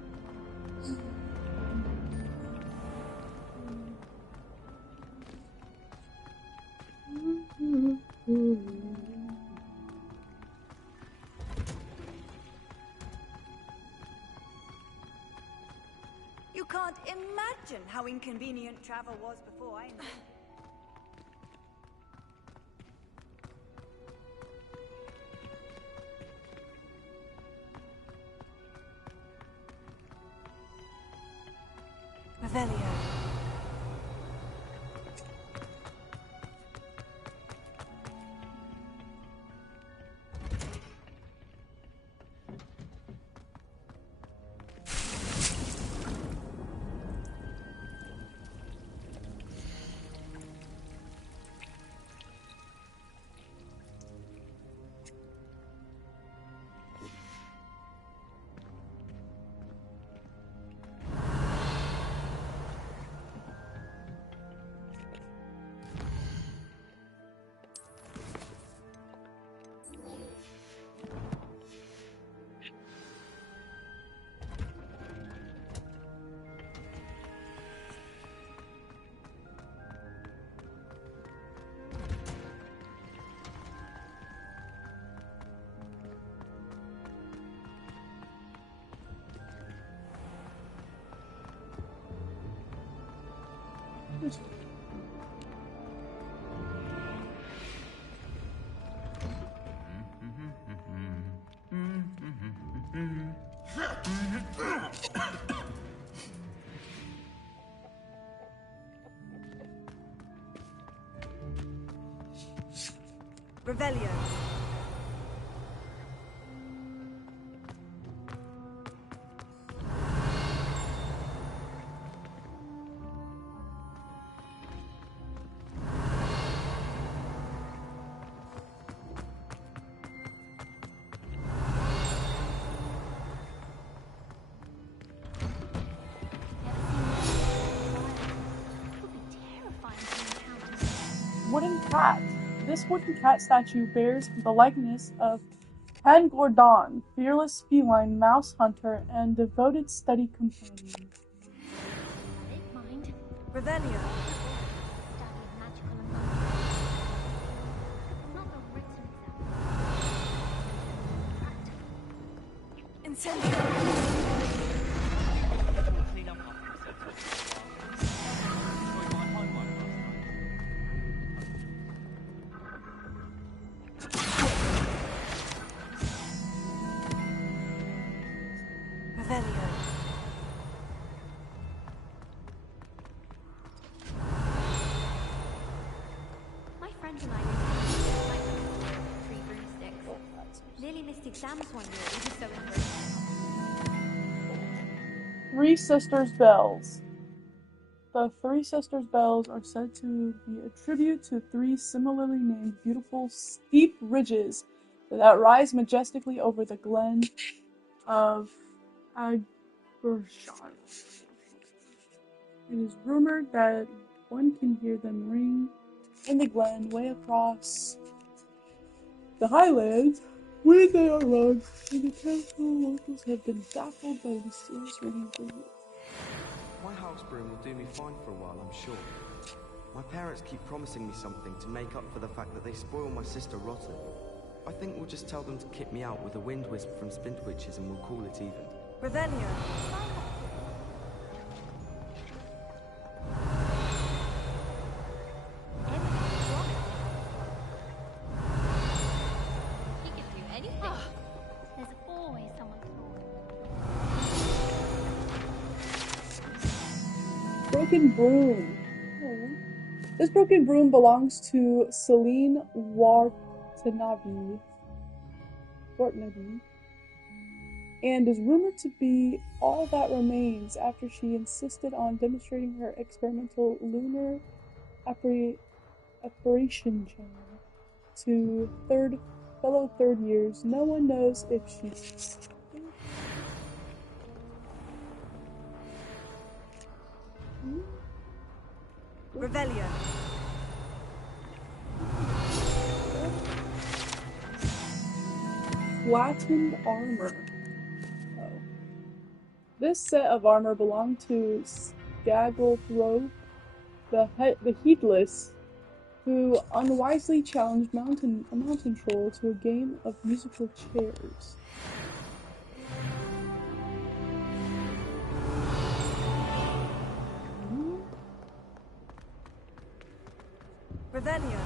You can't imagine how inconvenient travel was before I knew. Revelio. Revelio. Wooden cat. This wooden cat statue bears the likeness of Pangordon, fearless feline mouse hunter and devoted study companion. Revelio. Revelio. My friends and I used to 3 broomsticks. Nearly missed exams one year, we were so embarrassed. Three Sisters Bells. The Three Sisters Bells are said to be a tribute to 3 similarly named beautiful steep ridges that rise majestically over the glen of Agershon. It is rumored that one can hear them ring in the glen way across the highlands when they are rung, and the castle locals have been baffled by the mysterious ringing for years. My house broom will do me fine for a while, I'm sure. My parents keep promising me something to make up for the fact that they spoil my sister rotten. I think we'll just tell them to kick me out with a wind wisp from Splintwitches and we'll call it even. Revelio. He can do anything. There's always someone to Broken Broom. Oh. This broken broom belongs to Celine Wartanabe, and is rumored to be all that remains after she insisted on demonstrating her experimental lunar apparition channel to fellow third years. No one knows if she's Revelio. Flattened armor. Oh. This set of armor belonged to Skagglethrope, the Heedless, who unwisely challenged a mountain troll to a game of musical chairs. Revelio.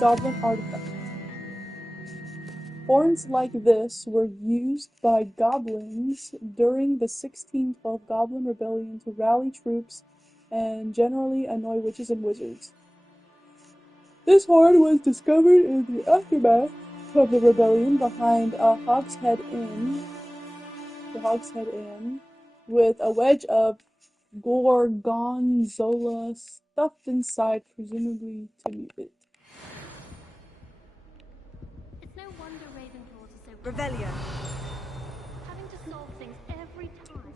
Goblin artifact. Horns like this were used by goblins during the 1612 Goblin Rebellion to rally troops and generally annoy witches and wizards. This horn was discovered in the aftermath of the rebellion behind a Hogshead Inn, with a wedge of gorgonzola stuffed inside, presumably to mute it. It's no wonder Ravenclaws are so Revelio. having to solve things every time.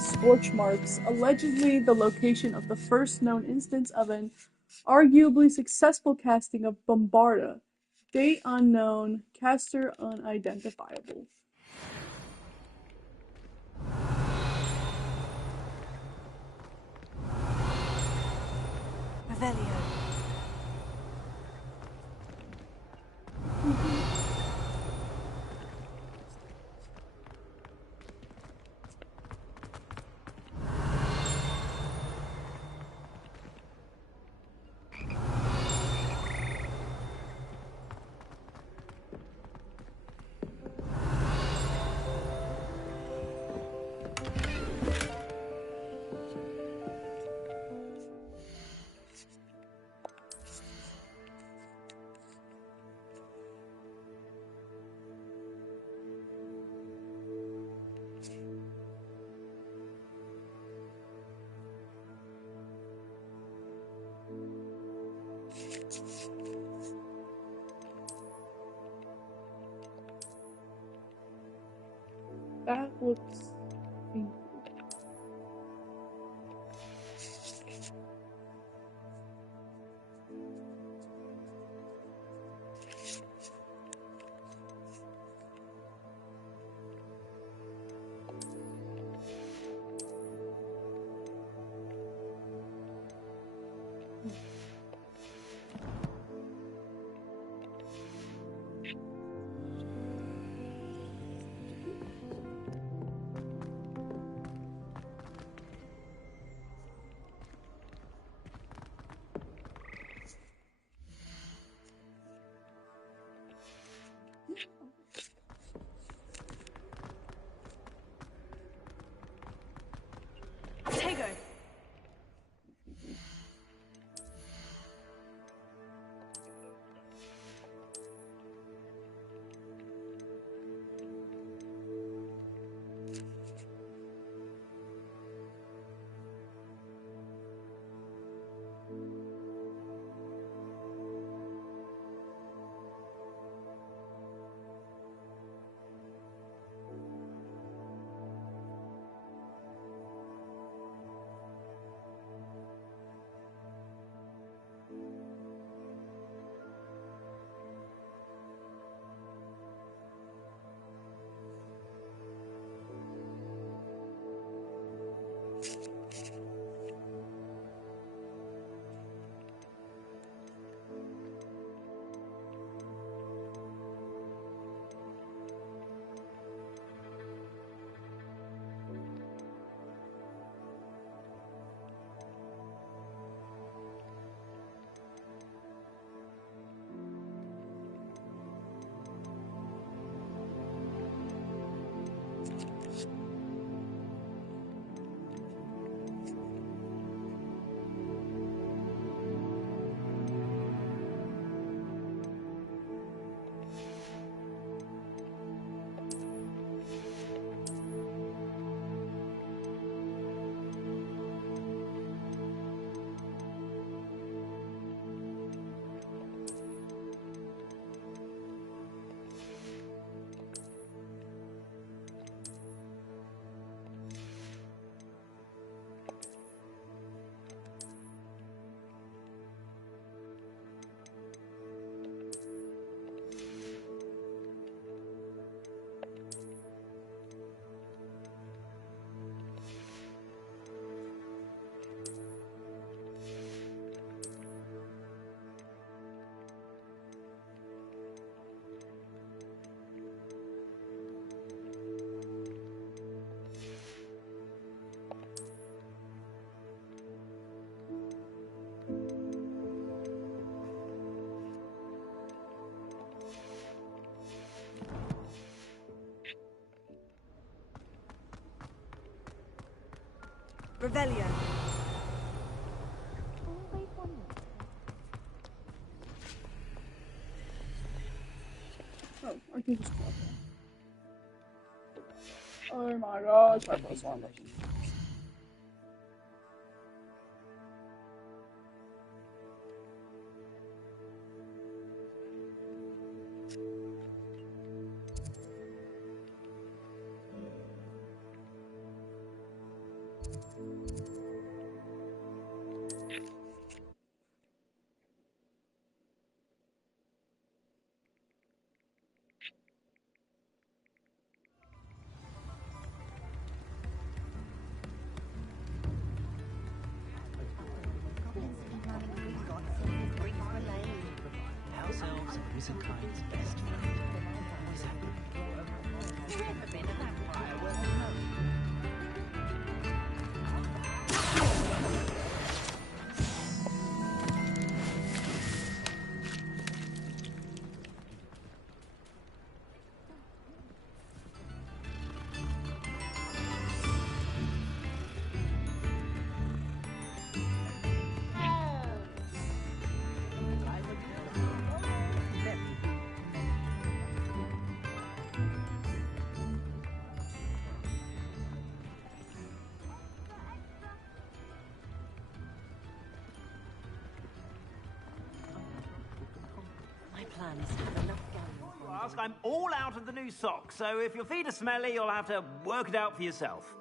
Scorch marks, allegedly the location of the first known instance of an arguably successful casting of Bombarda. Date unknown, caster unidentifiable. Revelio. That looks painful. Revelio. Oh, I can just drop it. Oh my gosh, my plus one. House elves and wizard kind's best friend. Wizard. I'm all out of the new socks, so if your feet are smelly, you'll have to work it out for yourself.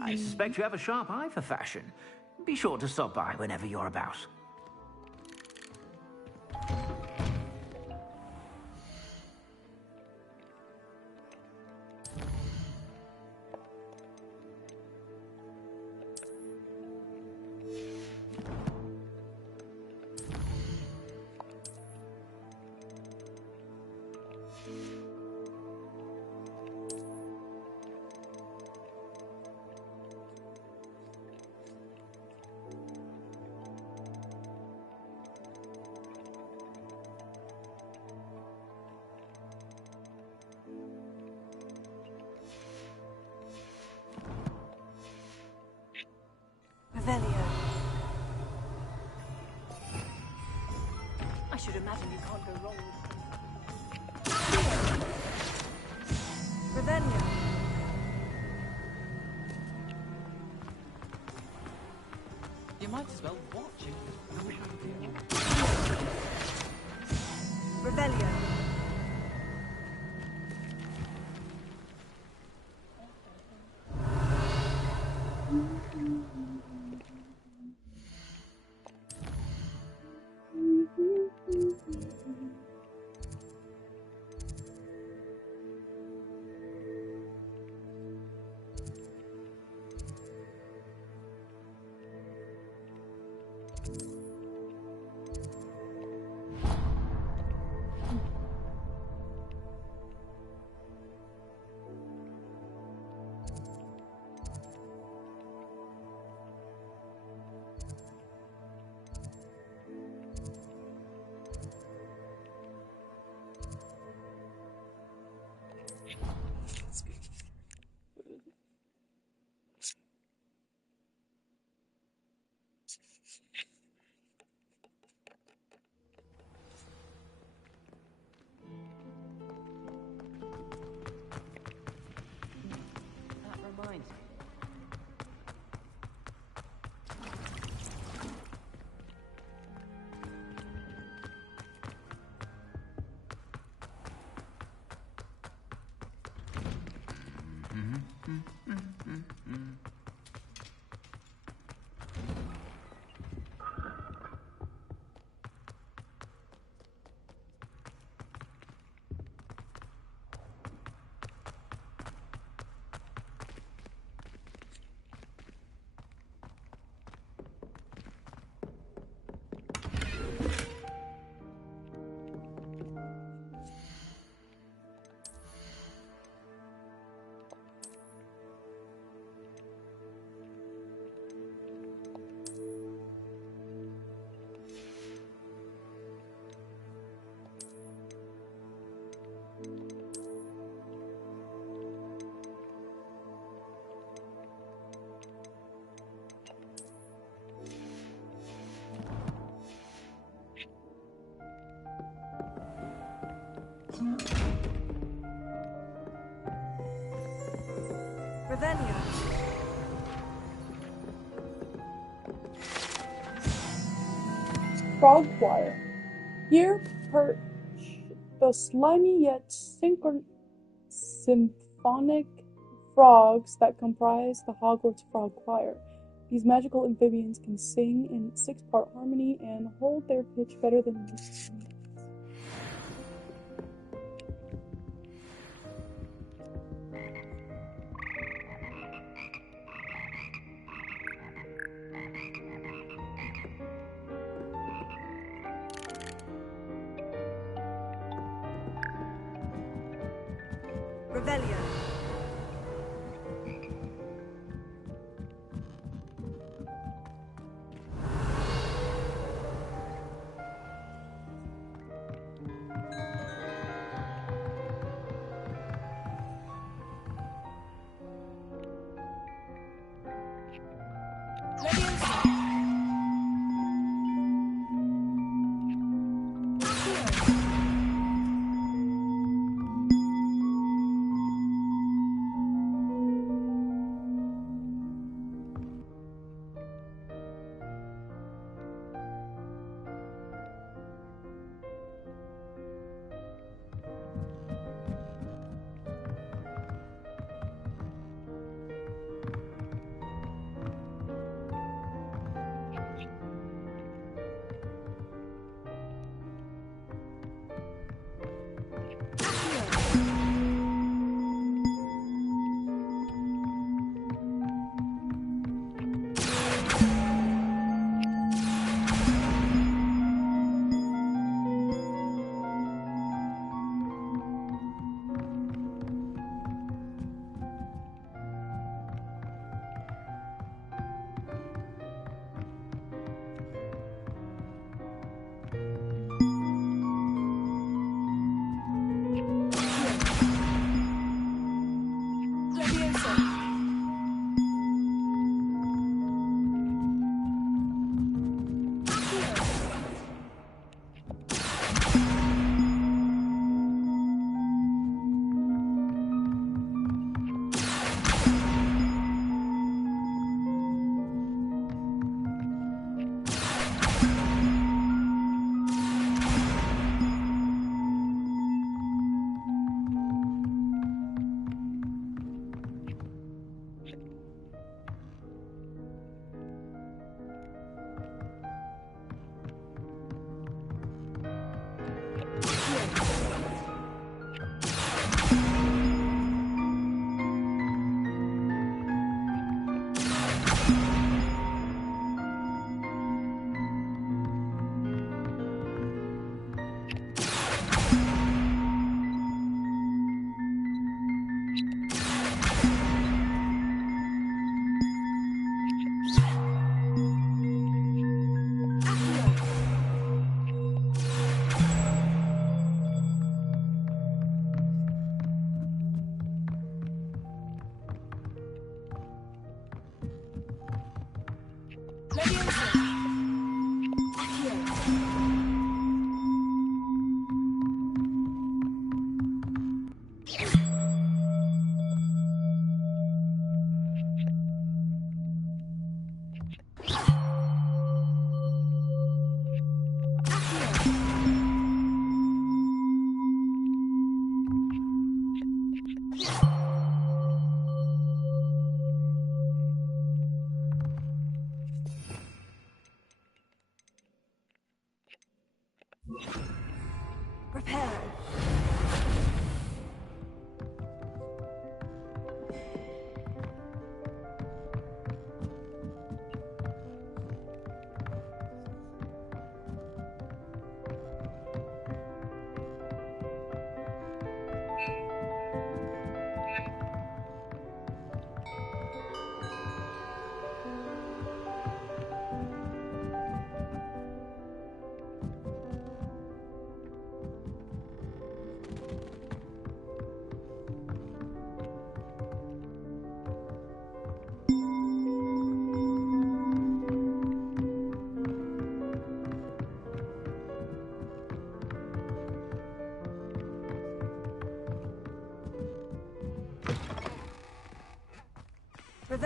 I suspect you have a sharp eye for fashion. Be sure to stop by whenever you're about. Revelio. I should imagine you can't go wrong with Revelio. You might as well watch it. Revelio. That reminds me. Revelio. Frog Choir. Here perch the slimy yet symphonic frogs that comprise the Hogwarts Frog Choir. These magical amphibians can sing in 6-part harmony and hold their pitch better than most humans. Revelio.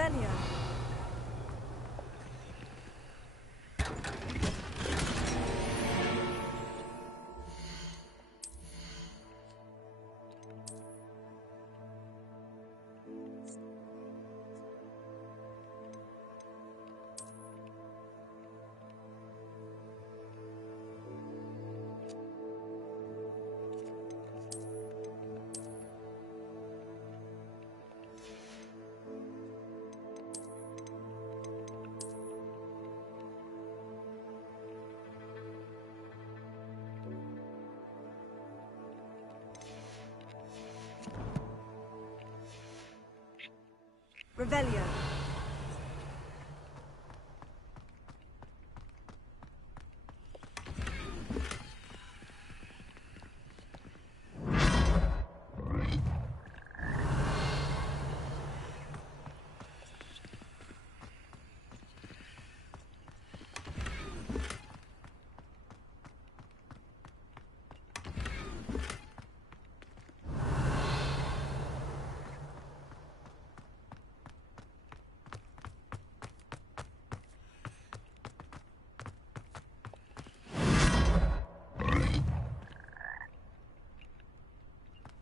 Revelio. Revelio.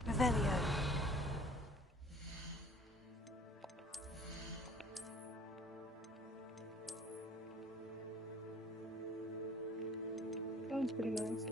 Revelio. Sounds pretty nice.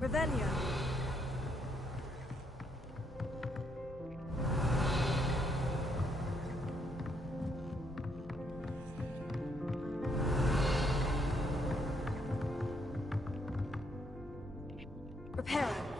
Revelio. Reparo.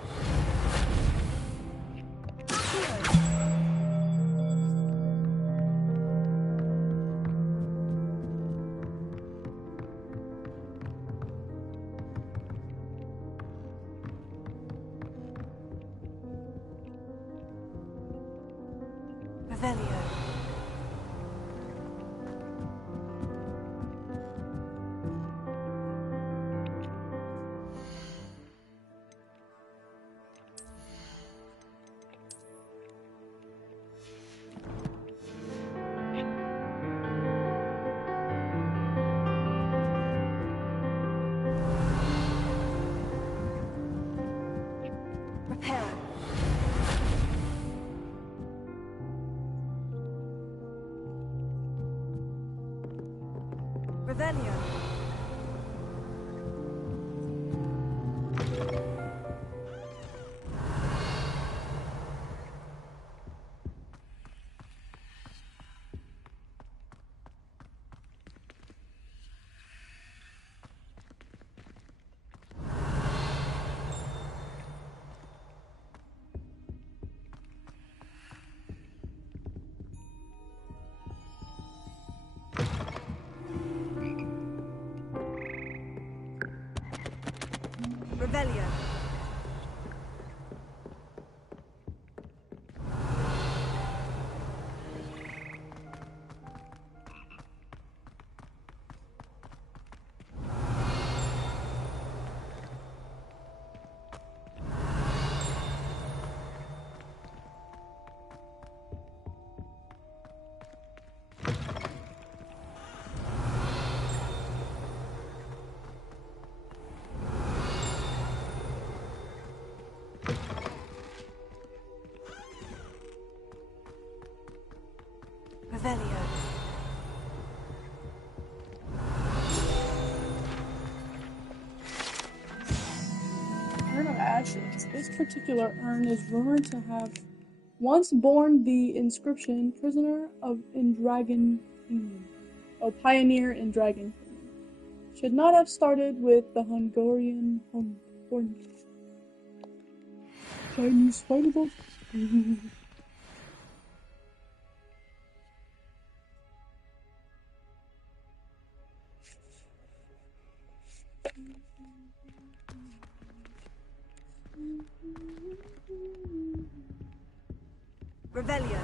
Revelio. Reparo. Revelio. Revelio. Revelio. Urn of Ashes. This particular urn is rumored to have once borne the inscription "Prisoner in Dragon Kingdom," a pioneer in Dragon Kingdom. Should not have started with the Hungarian Horn. Chinese spider bug. Revelio.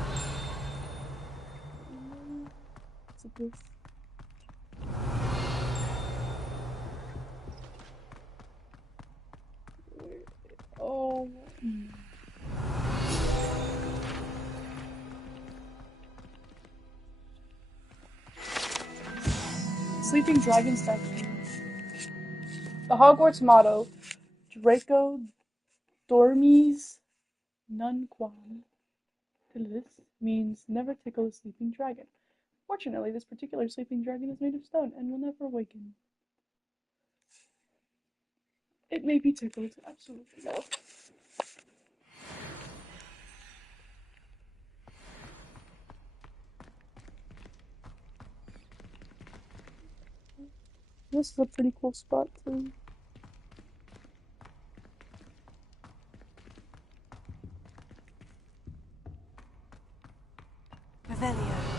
What's this? Oh. Sleeping Dragon section. The Hogwarts motto, Draco Dormis Nunquam Tilis, means never tickle a sleeping dragon. Fortunately, this particular sleeping dragon is made of stone and will never awaken. It may be tickled, absolutely no. This is a pretty cool spot too. Revelio.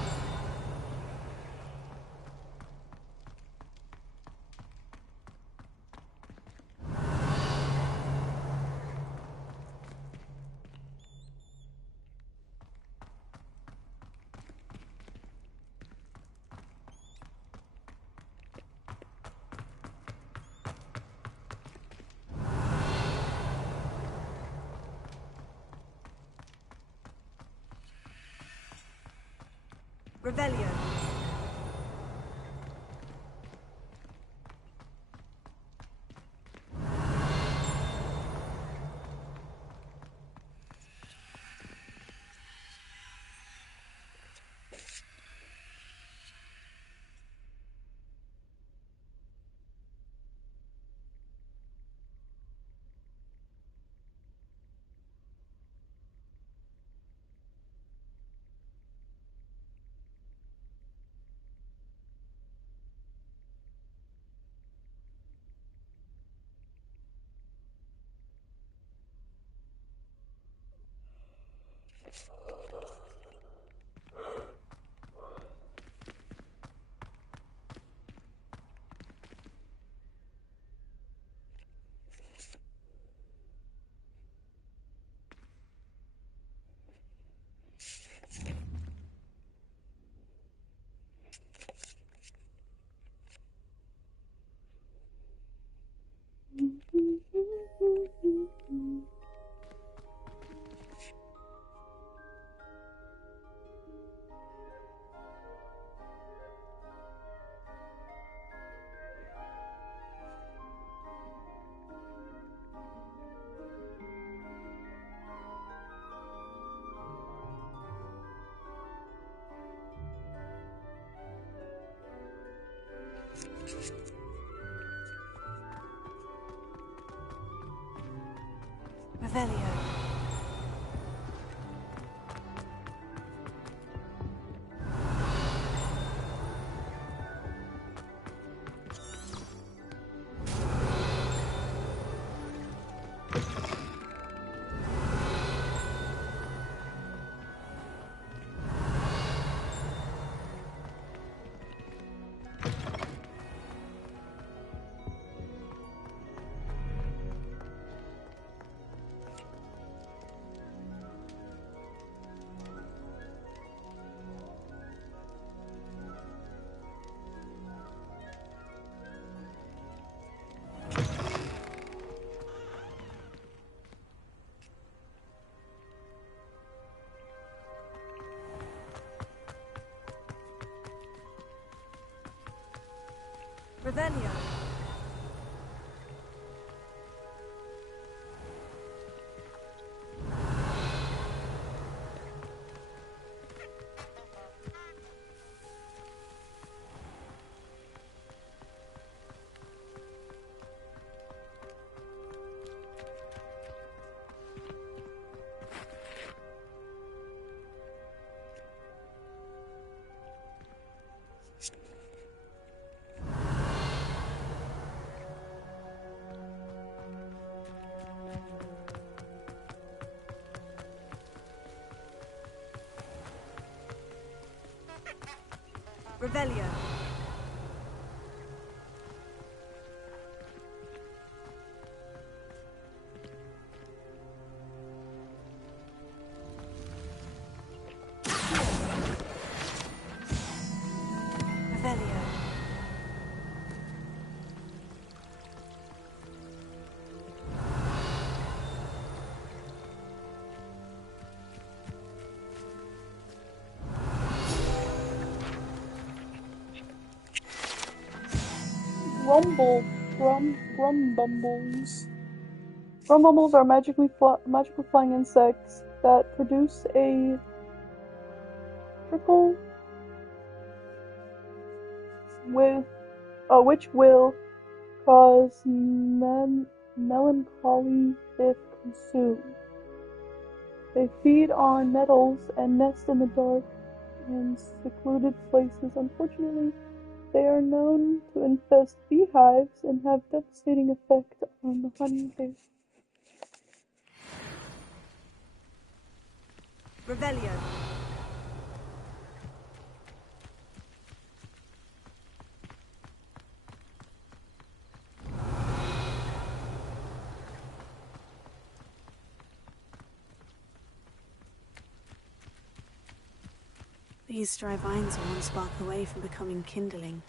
Revelio. Revelio. Revelio. Revelio. Revelio. Grumbumbles. Grumbumbles are magical flying insects that produce a trickle which will cause melancholy if consumed. They feed on nettles and nest in the dark and secluded places. Unfortunately, they are known to infest beehives and have devastating effect on the honey they. Revelio. These dry vines are one spark away from becoming kindling.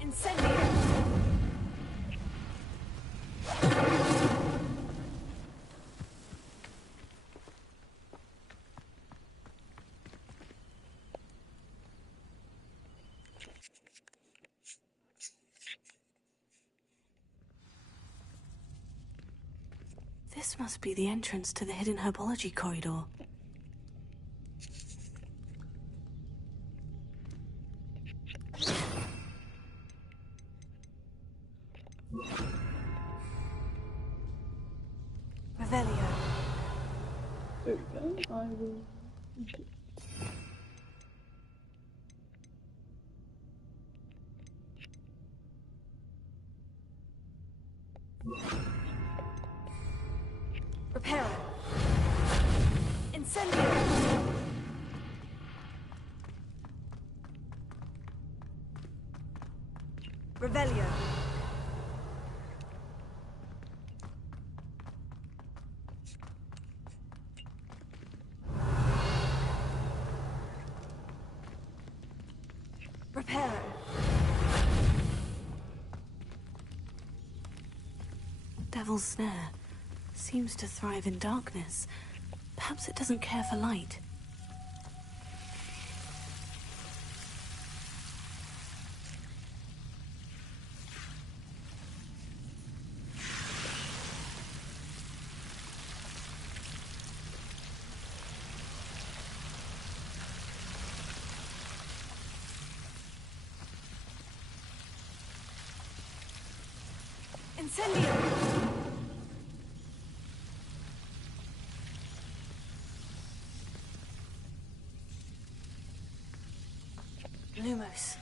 Incendio! This must be the entrance to the hidden herbology corridor. Revelio. There we go. I will. Reparo. Incendio. Revelio. Reparo. Devil's Snare seems to thrive in darkness. Perhaps it doesn't care for light. Incendio! Lumos.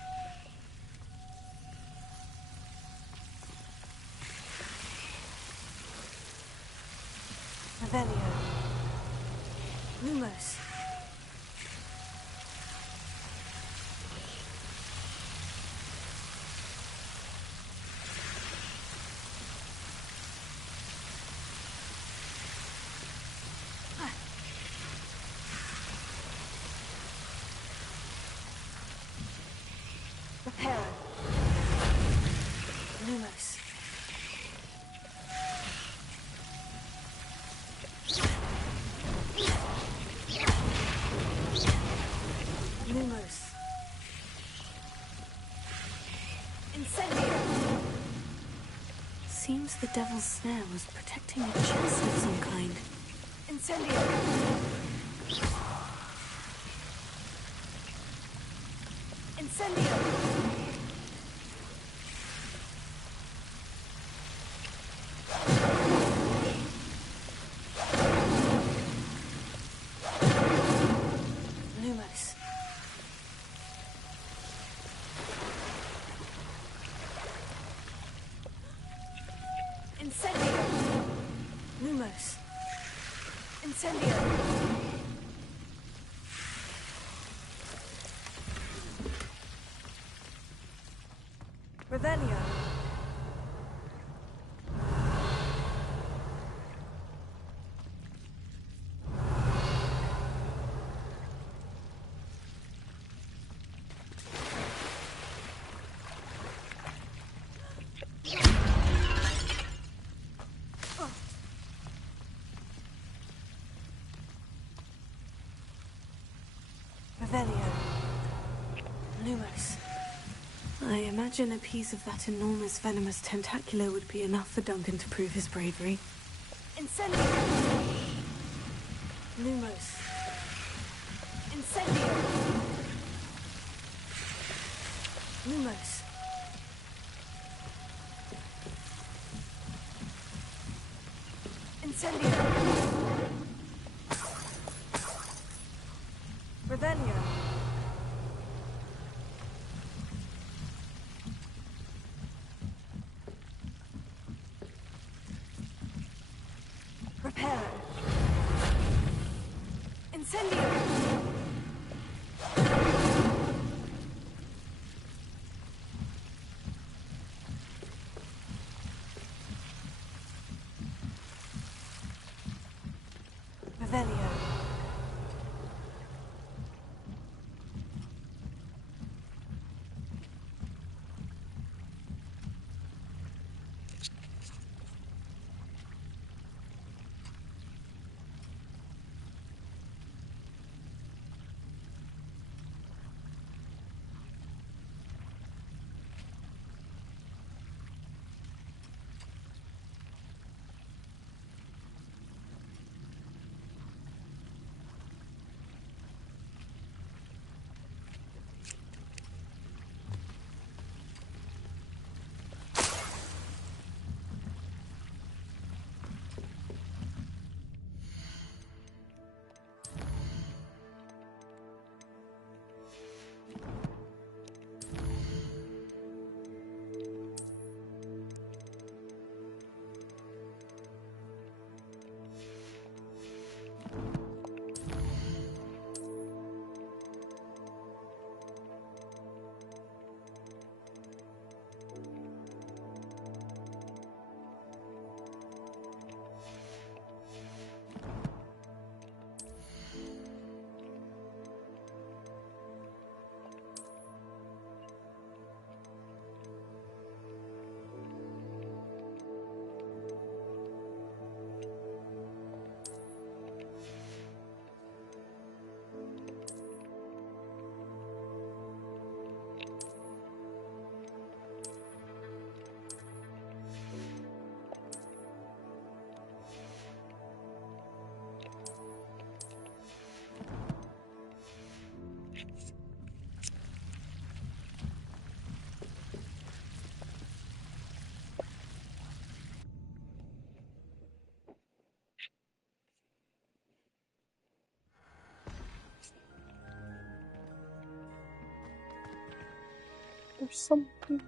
Revelio. Lumos. Reparo. Lumos. Lumos. Incendio. Seems the Devil's Snare was protecting a chest of some kind. Incendio. Incendio. Lumos. Incendio. Lumos. Incendio! Revelio! Revelio. Lumos. I imagine a piece of that enormous venomous tentacular would be enough for Duncan to prove his bravery. Incendio! Lumos. Incendio! Lumos. Incendio! Revelio. Reparo. Incendio. Revelio. There's something.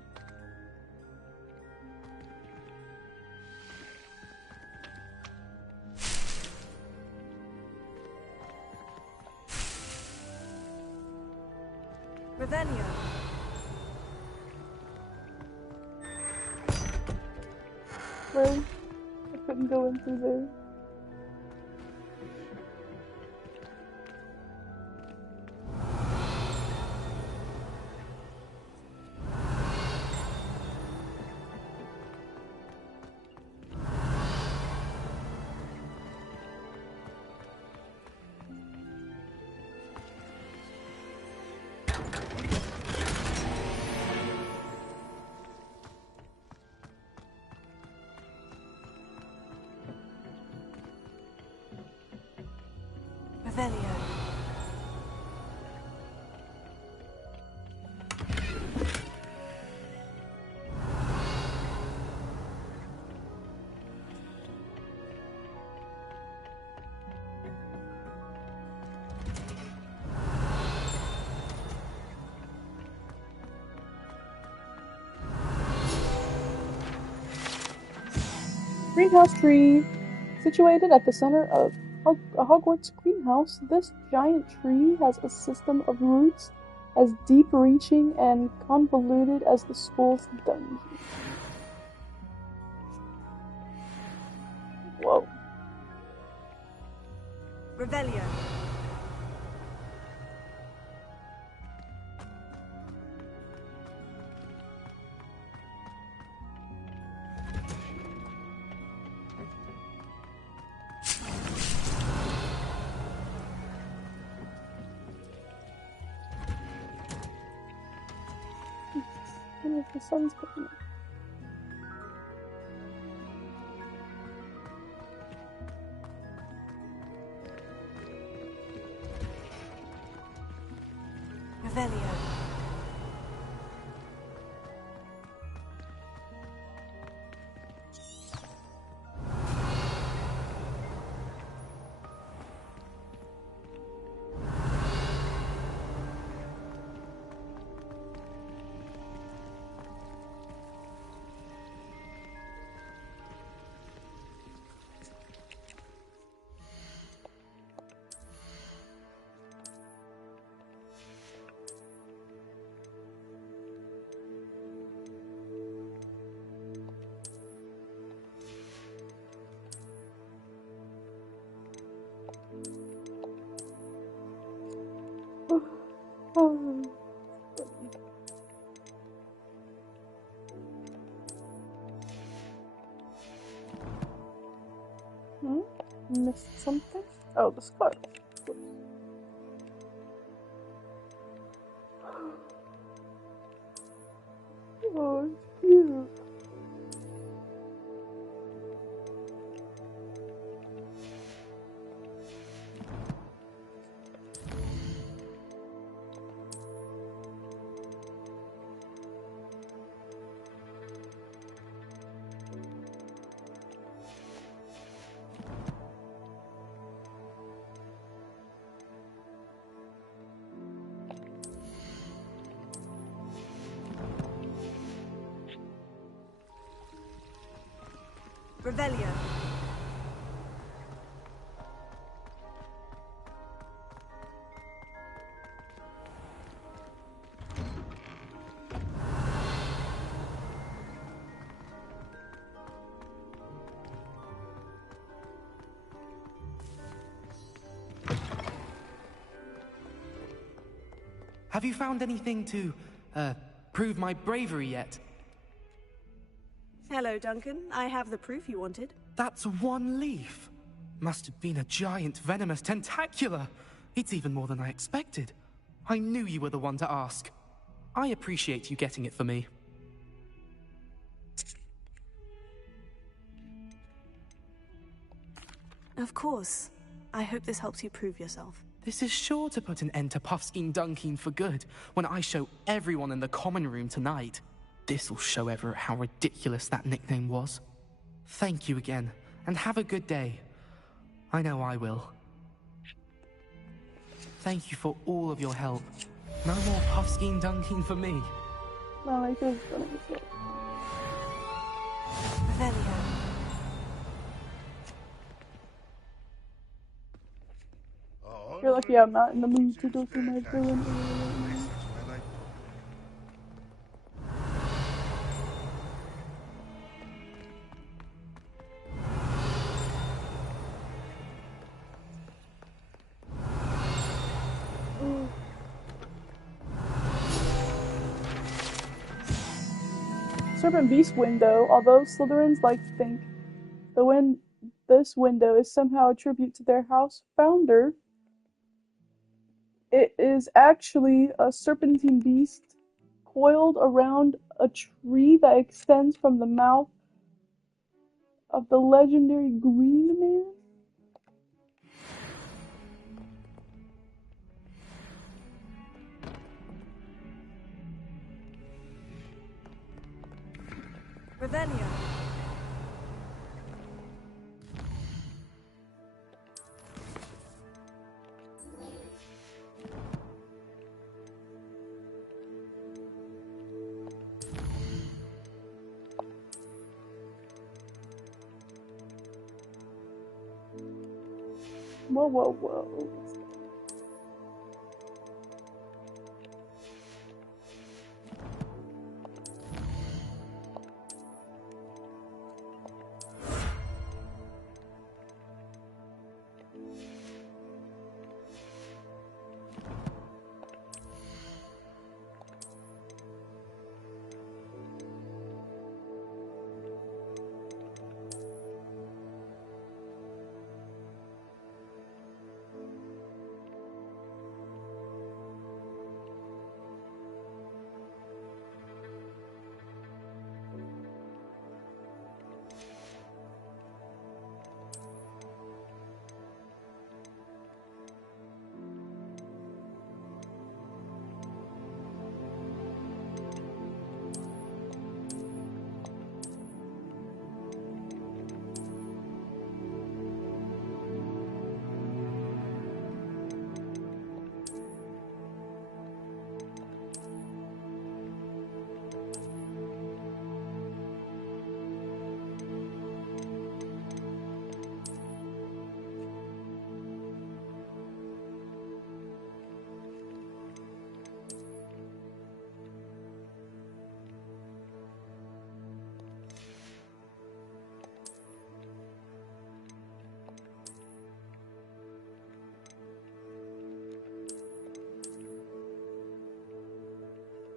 Revelio. Well, I couldn't go in through there. Revelio. Greenhouse tree, situated at the center of a Hogwarts greenhouse, this giant tree has a system of roots as deep-reaching and convoluted as the school's dungeon. Whoa. Revelio. The sun's coming up. Revelio. Missed something? Oh, the scarf. Oh, it's cute. Revelio. Have you found anything to, prove my bravery yet? Hello, Duncan. I have the proof you wanted. That's one leaf. Must have been a giant venomous tentacula. It's even more than I expected. I knew you were the one to ask. I appreciate you getting it for me. Of course. I hope this helps you prove yourself. This is sure to put an end to Puffskein Dunkeen for good when I show everyone in the common room tonight. This'll show Everett how ridiculous that nickname was. Thank you again, and have a good day. I know I will. Thank you for all of your help. No more Puffskein Dunkeen for me. No, I could've done it before. Revelio. You're lucky I'm not in the mood to go through my villain. Serpent Beast window, although Slytherins like to think this window is somehow a tribute to their house founder, it is actually a serpentine beast coiled around a tree that extends from the mouth of the legendary Green Man. Revelio. Whoa, whoa, whoa.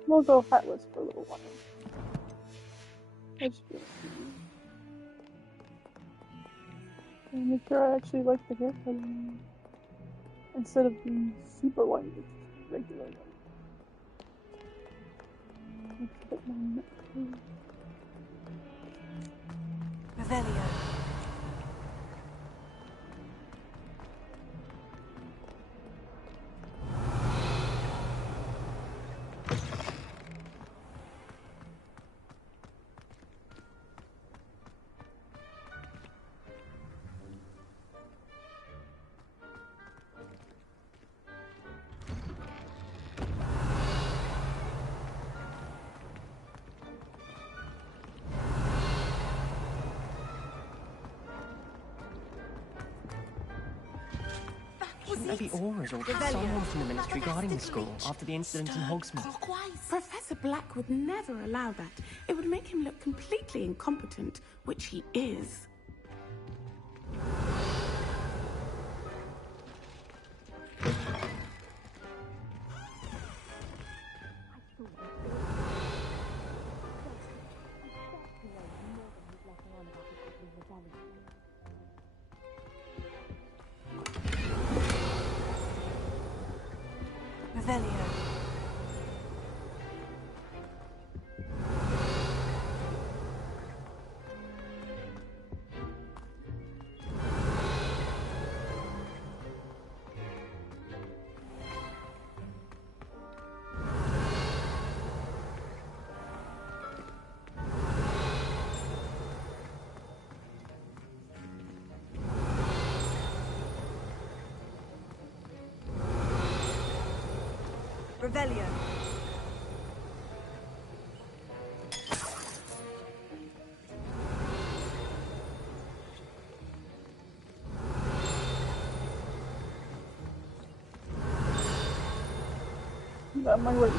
We'll go hatless for a little while. And make sure I actually like the haircut instead of being super white, it's regular white. Let's put my neck clean. Revelio. Maybe Aura's or someone from the Ministry guarding the school after the incident in Hogsmeade. Professor Black would never allow that. It would make him look completely incompetent, which he is. Revelio. Revelio. Got my right.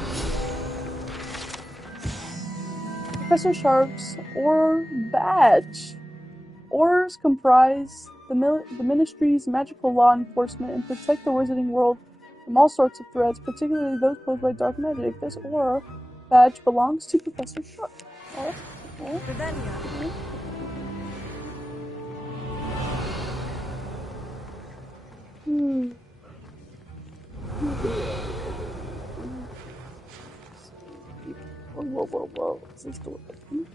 Professor Sharp's Auror badge. Aurors comprise the Ministry's magical law enforcement and protect the wizarding world from all sorts of threats, particularly those posed by dark magic. This Auror badge belongs to Professor Sharp. Oh, that's cool. Whoa, whoa, whoa. Is this door open?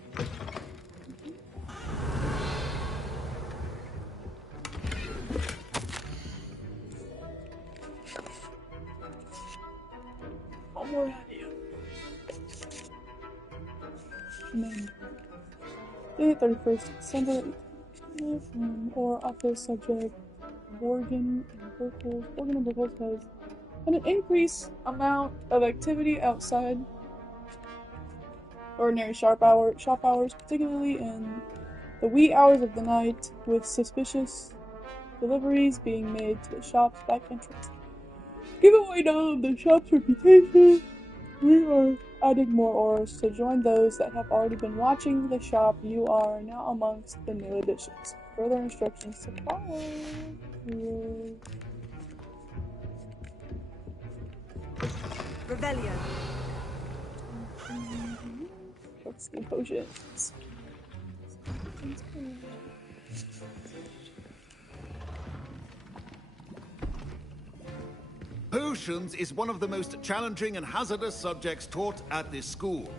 One more out here. Day 31st December, or office subject Borgin and Burkles has an increased amount of activity outside ordinary shop hours, particularly in the wee hours of the night, with suspicious deliveries being made to the shop's back entrance. Give away none of the shop's reputation. We are adding more auras to join those that have already been watching the shop. You are now amongst the new additions. Further instructions to follow. Revelio. What's the potions? Potions is one of the most challenging and hazardous subjects taught at this school.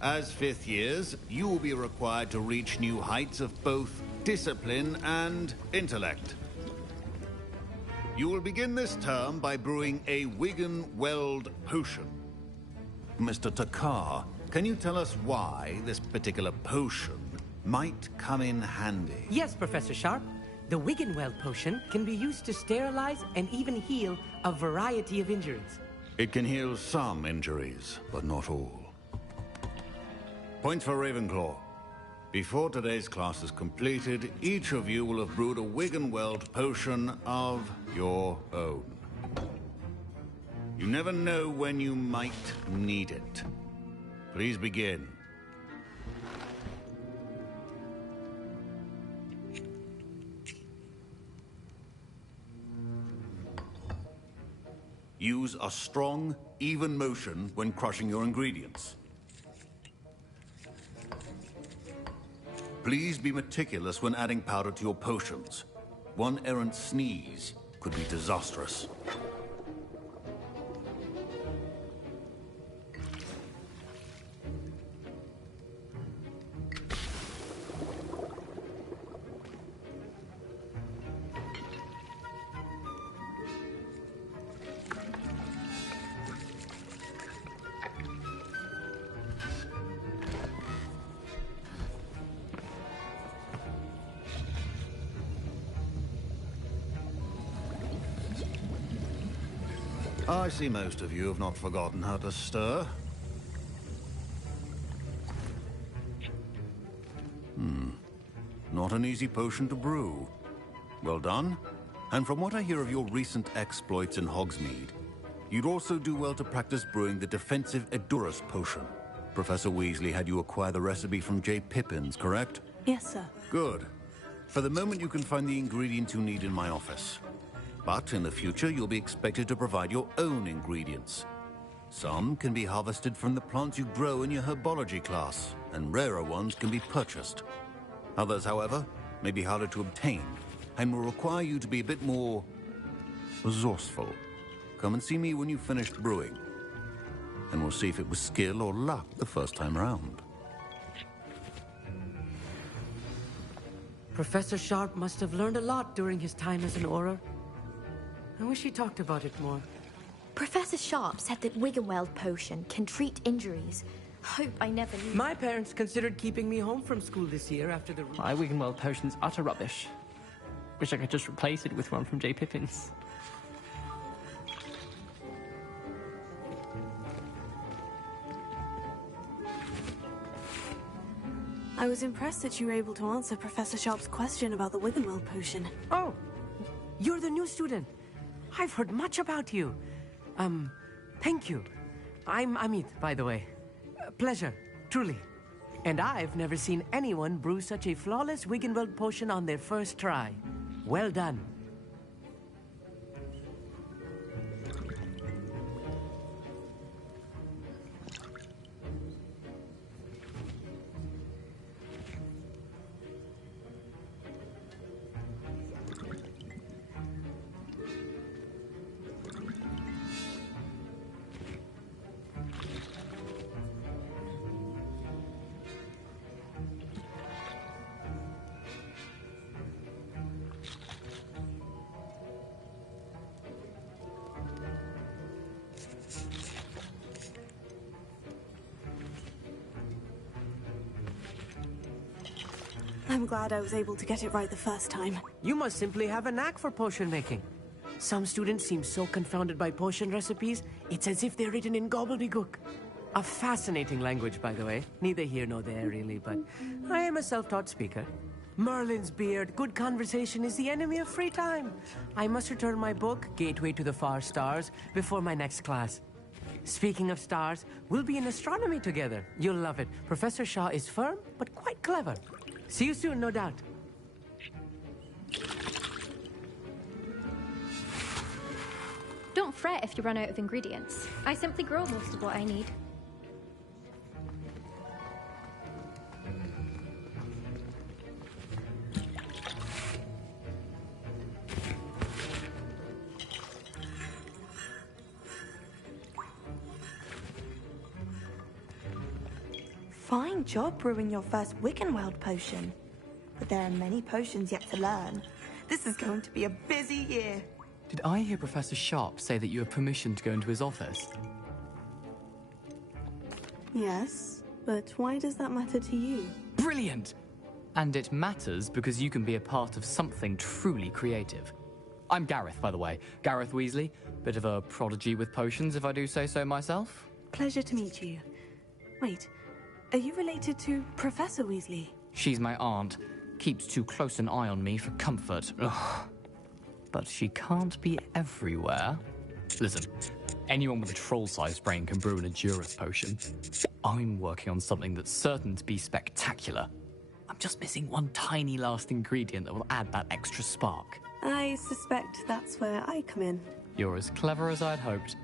As fifth years, you will be required to reach new heights of both discipline and intellect. You will begin this term by brewing a Wiggenweld potion. Mr. Takar, can you tell us why this particular potion might come in handy? Yes, Professor Sharp. The Wiggenweld potion can be used to sterilize and even heal a variety of injuries. It can heal some injuries, but not all. Point for Ravenclaw. Before today's class is completed, each of you will have brewed a Wiggenweld potion of your own. You never know when you might need it. Please begin. Use a strong, even motion when crushing your ingredients. Please be meticulous when adding powder to your potions. One errant sneeze could be disastrous. I see most of you have not forgotten how to stir. Not an easy potion to brew. Well done. And from what I hear of your recent exploits in Hogsmeade, you'd also do well to practice brewing the defensive Edurus potion. Professor Weasley had you acquire the recipe from J. Pippins, correct? Yes, sir. Good. For the moment, you can find the ingredients you need in my office. But in the future, you'll be expected to provide your own ingredients. Some can be harvested from the plants you grow in your herbology class, and rarer ones can be purchased. Others, however, may be harder to obtain, and will require you to be a bit more resourceful. Come and see me when you've finished brewing, and we'll see if it was skill or luck the first time round. Professor Sharp must have learned a lot during his time as an Auror. I wish he talked about it more. Professor Sharp said that Wiggenweld potion can treat injuries. Hope I never knew. My parents considered keeping me home from school this year after the... My Wiggenweld potion's utter rubbish. Wish I could just replace it with one from J. Pippins. I was impressed that you were able to answer Professor Sharp's question about the Wiggenweld potion. Oh, you're the new student. I've heard much about you. Thank you. I'm Amit, by the way. Pleasure, truly. And I've never seen anyone brew such a flawless Wiggenweld potion on their first try. Well done. I'm glad I was able to get it right the first time. You must simply have a knack for potion making. Some students seem so confounded by potion recipes, it's as if they're written in gobbledygook. A fascinating language, by the way. Neither here nor there, really, but I am a self-taught speaker. Merlin's beard. Good conversation is the enemy of free time. I must return my book, Gateway to the Far Stars, before my next class. Speaking of stars, we'll be in astronomy together. You'll love it. Professor Shaw is firm, but quite clever. See you soon, no doubt. Don't fret if you run out of ingredients. I simply grow most of what I need. Fine job brewing your first Wickenweld potion. But there are many potions yet to learn. This is going to be a busy year. Did I hear Professor Sharp say that you have permission to go into his office? Yes, but why does that matter to you? Brilliant! And it matters because you can be a part of something truly creative. I'm Gareth, by the way. Gareth Weasley. Bit of a prodigy with potions, if I do say so myself. Pleasure to meet you. Wait, are you related to Professor Weasley? She's my aunt. Keeps too close an eye on me for comfort. Ugh. But she can't be everywhere. Listen, anyone with a troll-sized brain can brew an Edurus potion. I'm working on something that's certain to be spectacular. I'm just missing one tiny last ingredient that will add that extra spark. I suspect that's where I come in. You're as clever as I'd hoped.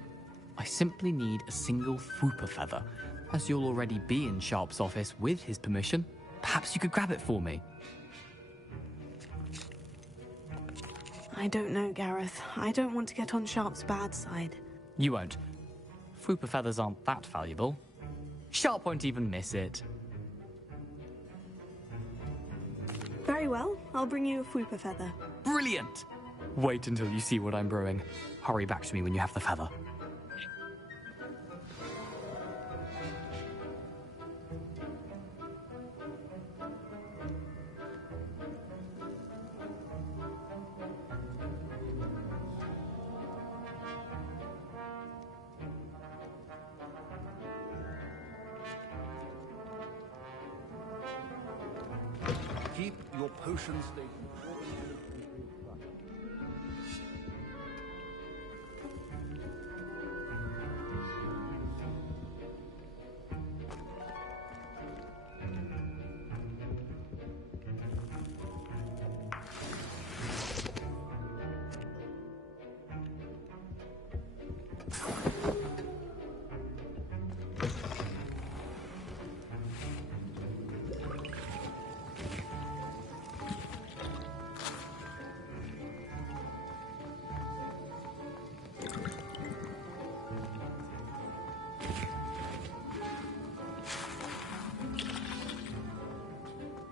I simply need a single Fwooper feather. As you'll already be in Sharp's office with his permission, perhaps you could grab it for me. I don't know, Gareth. I don't want to get on Sharp's bad side. You won't. Fwooper feathers aren't that valuable. Sharp won't even miss it. Very well. I'll bring you a Fwooper feather. Brilliant! Wait until you see what I'm brewing. Hurry back to me when you have the feather. Keep your potion station.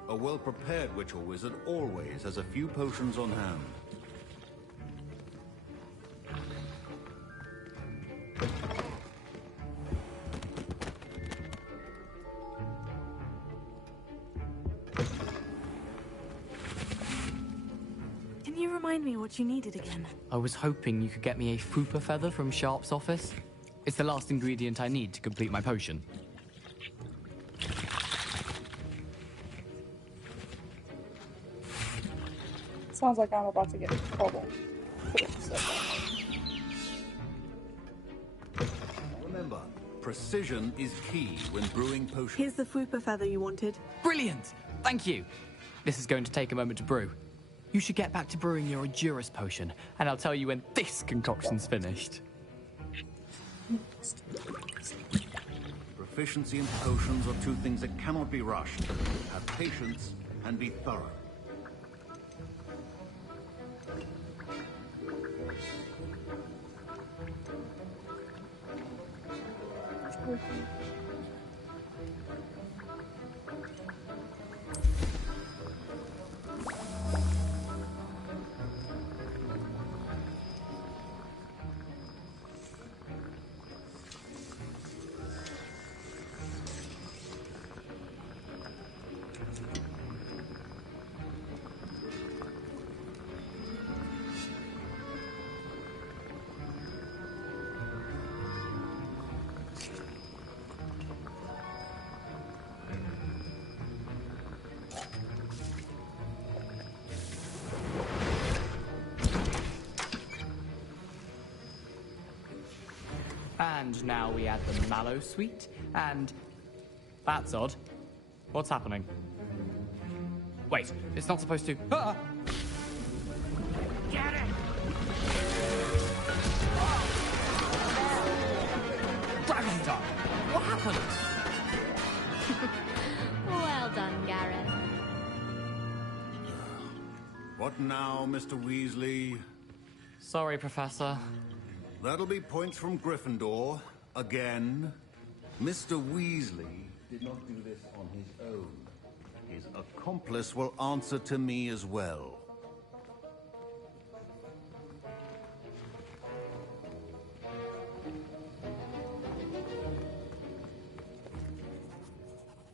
A well-prepared witch or wizard always has a few potions on hand. Can you remind me what you needed again? I was hoping you could get me a Fwooper feather from Sharp's office. It's the last ingredient I need to complete my potion. Sounds like I'm about to get in trouble. Remember, precision is key when brewing potions. Here's the Fwooper feather you wanted. Brilliant! Thank you! This is going to take a moment to brew. You should get back to brewing your Edurus potion, and I'll tell you when this concoction's finished. Proficiency in potions are two things that cannot be rushed. Have patience and be thorough. And now we add the mallow sweet, and... That's odd. What's happening? Wait, it's not supposed to... Ah! Get it! Dragon Dog! What happened? Well done, Gareth. What now, Mr. Weasley? Sorry, Professor. That'll be points from Gryffindor. Again. Mr. Weasley did not do this on his own. His accomplice will answer to me as well.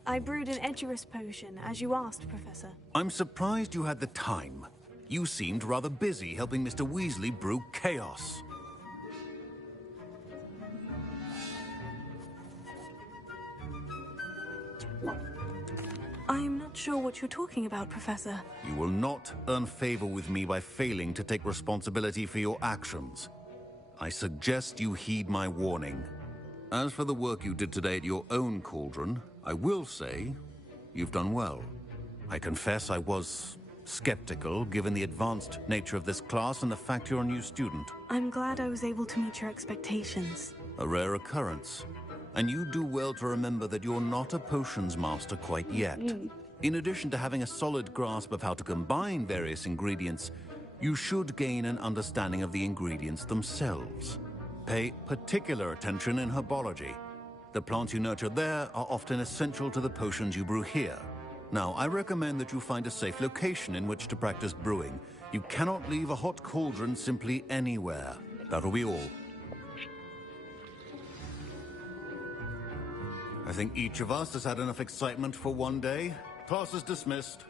I brewed an Edurus potion, as you asked, Professor. I'm surprised you had the time. You seemed rather busy helping Mr. Weasley brew chaos. I'm not sure what you're talking about, Professor. You will not earn favor with me by failing to take responsibility for your actions. I suggest you heed my warning. As for the work you did today at your own cauldron, I will say you've done well. I confess I was skeptical, given the advanced nature of this class and the fact you're a new student. I'm glad I was able to meet your expectations. A rare occurrence. And you do well to remember that you're not a potions master quite yet. In addition to having a solid grasp of how to combine various ingredients, you should gain an understanding of the ingredients themselves. Pay particular attention in herbology. The plants you nurture there are often essential to the potions you brew here. Now, I recommend that you find a safe location in which to practice brewing. You cannot leave a hot cauldron simply anywhere. That'll be all. I think each of us has had enough excitement for one day. Class is dismissed.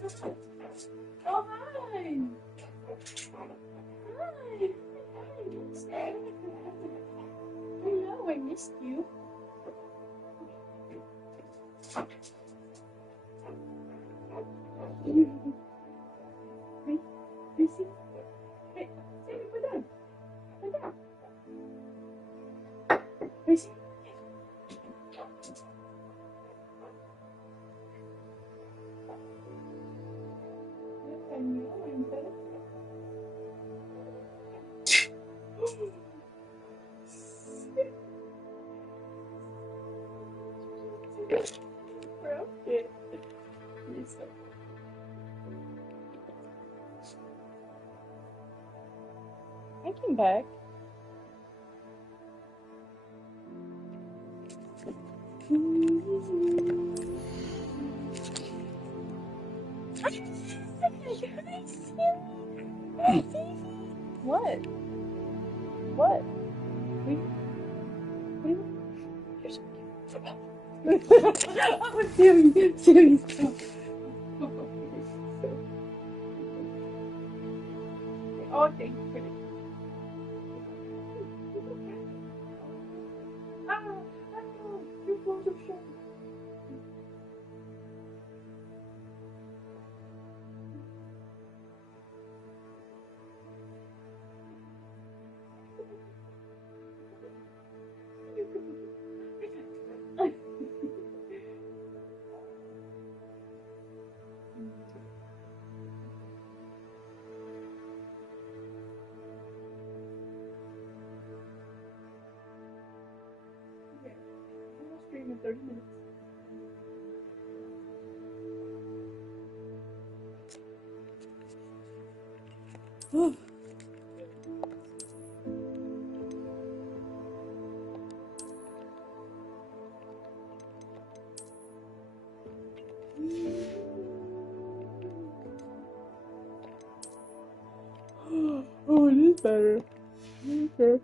Oh, hi! Hi! Hello, I missed you. Lucy? Hey, Sammy, put down. Put down. Lucy? I know, I'm better. Broke it. I came back. What? What? Oh, Sammy, stop. Oh, thank you for it. Ah, I know. Your clothes are showing. Stream in 30 minutes. Oh, it is better. Okay.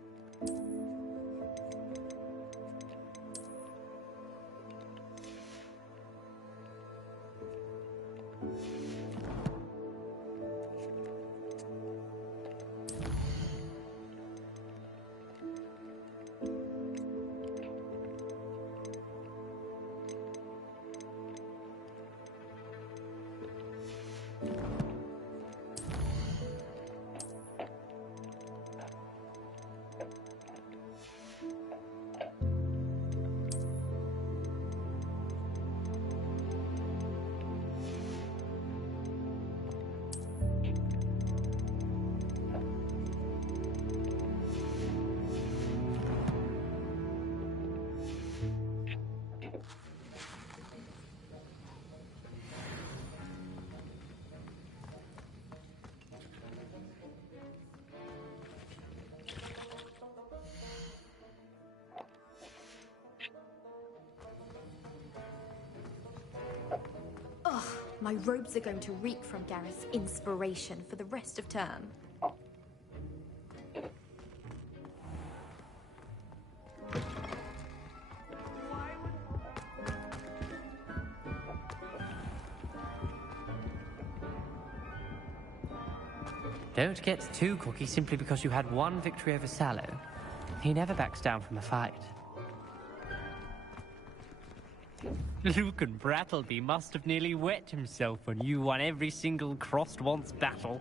Ugh, my robes are going to reek from Gareth's inspiration for the rest of term. Don't get too cocky simply because you had one victory over Sallow. He never backs down from a fight. Luke and Brattleby must have nearly wet himself when you won every single crossed once battle.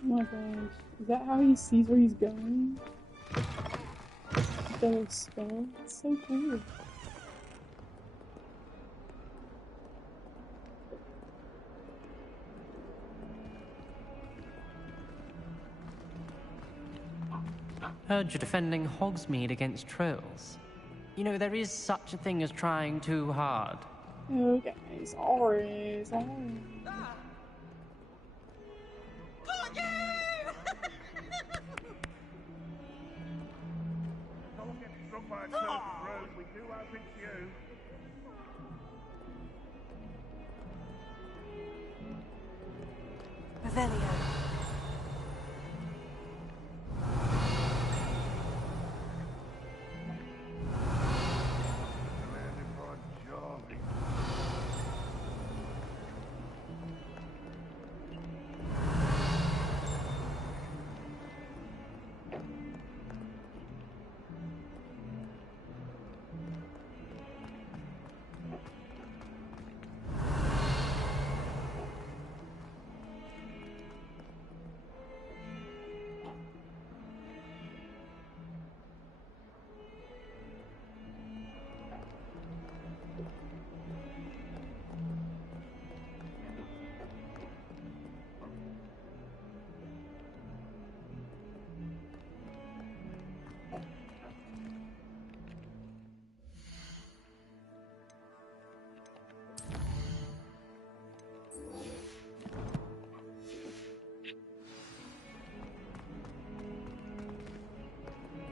Oh my gosh. Is that how he sees where he's going? Those spells? It's so cool. Heard you're defending Hogsmeade against trolls. You know, there is such a thing as trying too hard. Okay, sorry. Don't get struck by a curved road. We do our bit to you. Revelio.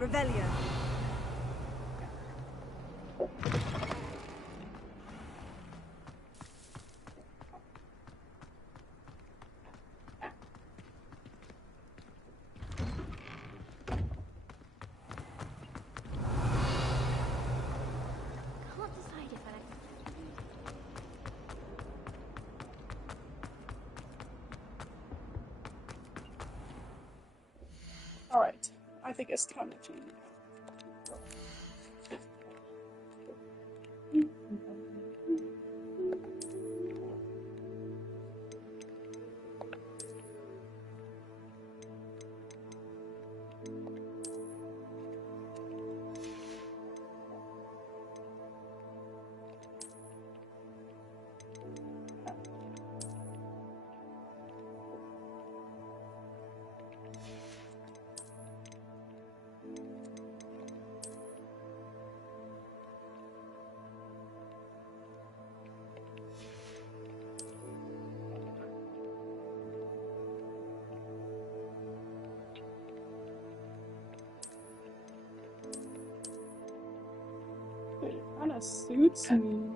Revelio. Can't decide if I like. Alright, I think it's time to change. It kind of suits me.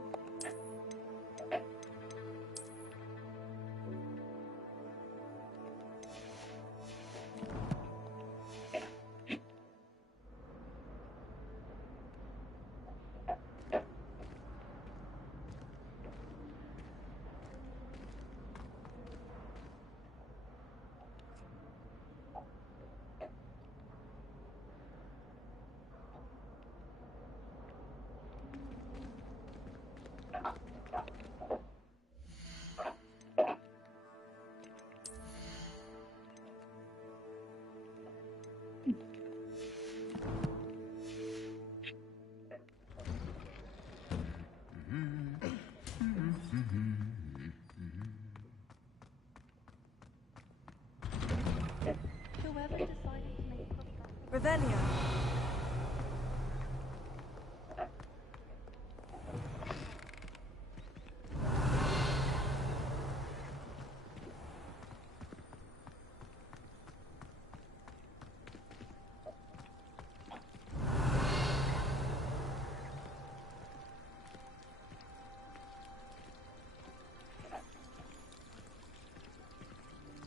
Whoever decided to make cross-country. Revelio.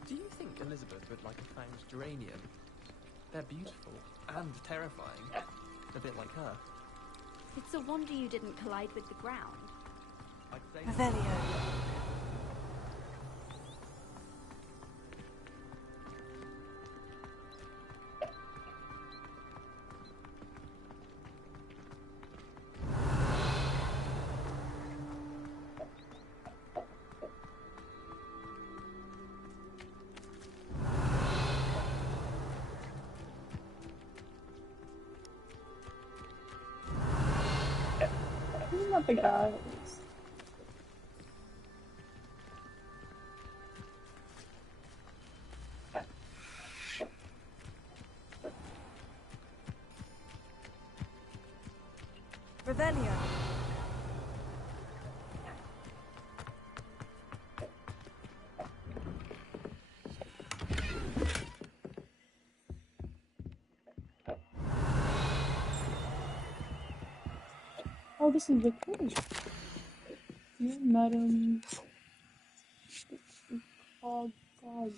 Do you think Elizabeth would like a fanged geranium? They're beautiful and terrifying. A bit like her. It's a wonder you didn't collide with the ground. I'd say Revelio. He's not the guy. Revelio. Oh, this is the Quidditch. Dear Madam. Oh, God.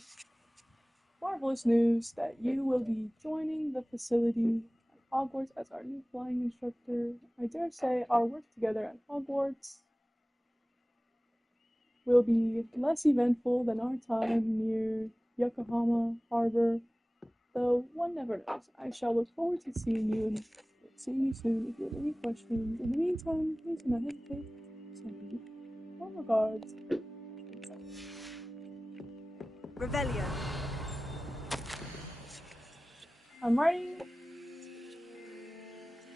Marvelous news that you will be joining the facility at Hogwarts as our new flying instructor. I dare say our work together at Hogwarts will be less eventful than our time near Yokohama Harbor, though one never knows. I shall look forward to seeing you soon if you have any questions. In the meantime, please do not hesitate to send me warm regards. Revelio. I'm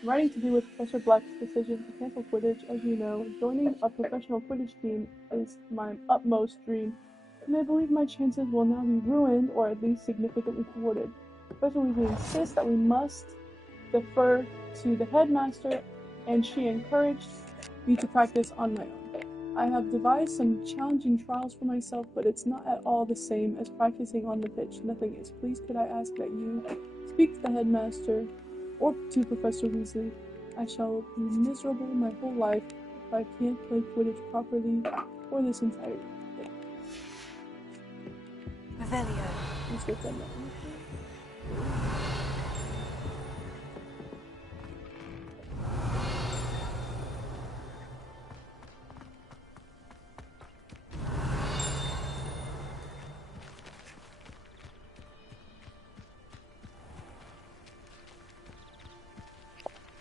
writing to do with Professor Black's decision to cancel Quidditch. As you know, joining a professional Quidditch team is my utmost dream, and I believe my chances will now be ruined or at least significantly thwarted. Professor Weasley insists that we must defer to the headmaster, and she encouraged me to practice on my own. I have devised some challenging trials for myself, but it's not at all the same as practicing on the pitch. Nothing is. Please could I ask that you speak to the headmaster or to Professor Weasley. I shall be miserable my whole life if I can't play Quidditch properly for this entire thing. Revelio. Let's get that now.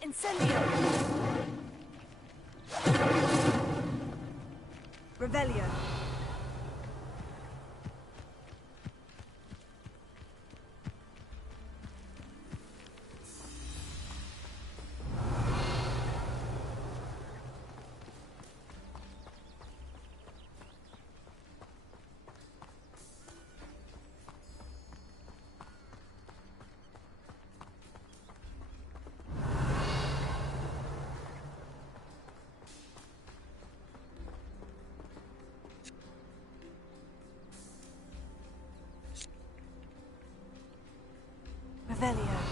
Incendio! Revelio. Revelio.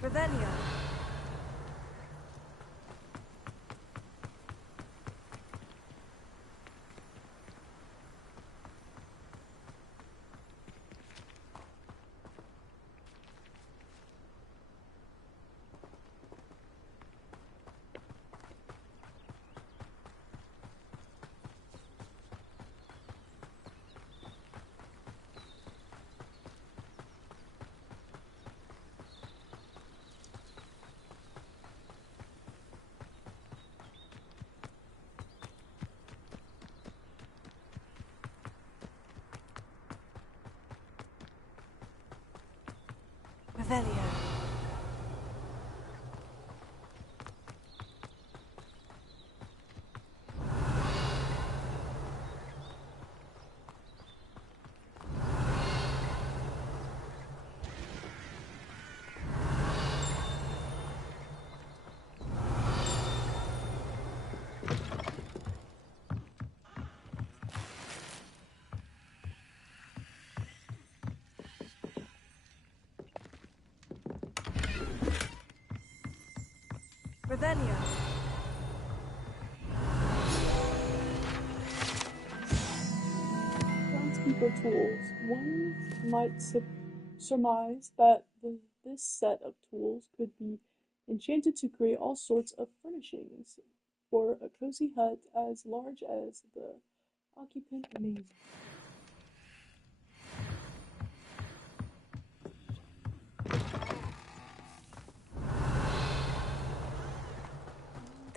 Revelio. Revelio. Revelio. Groundskeeper tools. One might surmise that this set of tools could be enchanted to create all sorts of furnishings for a cozy hut as large as the occupant may.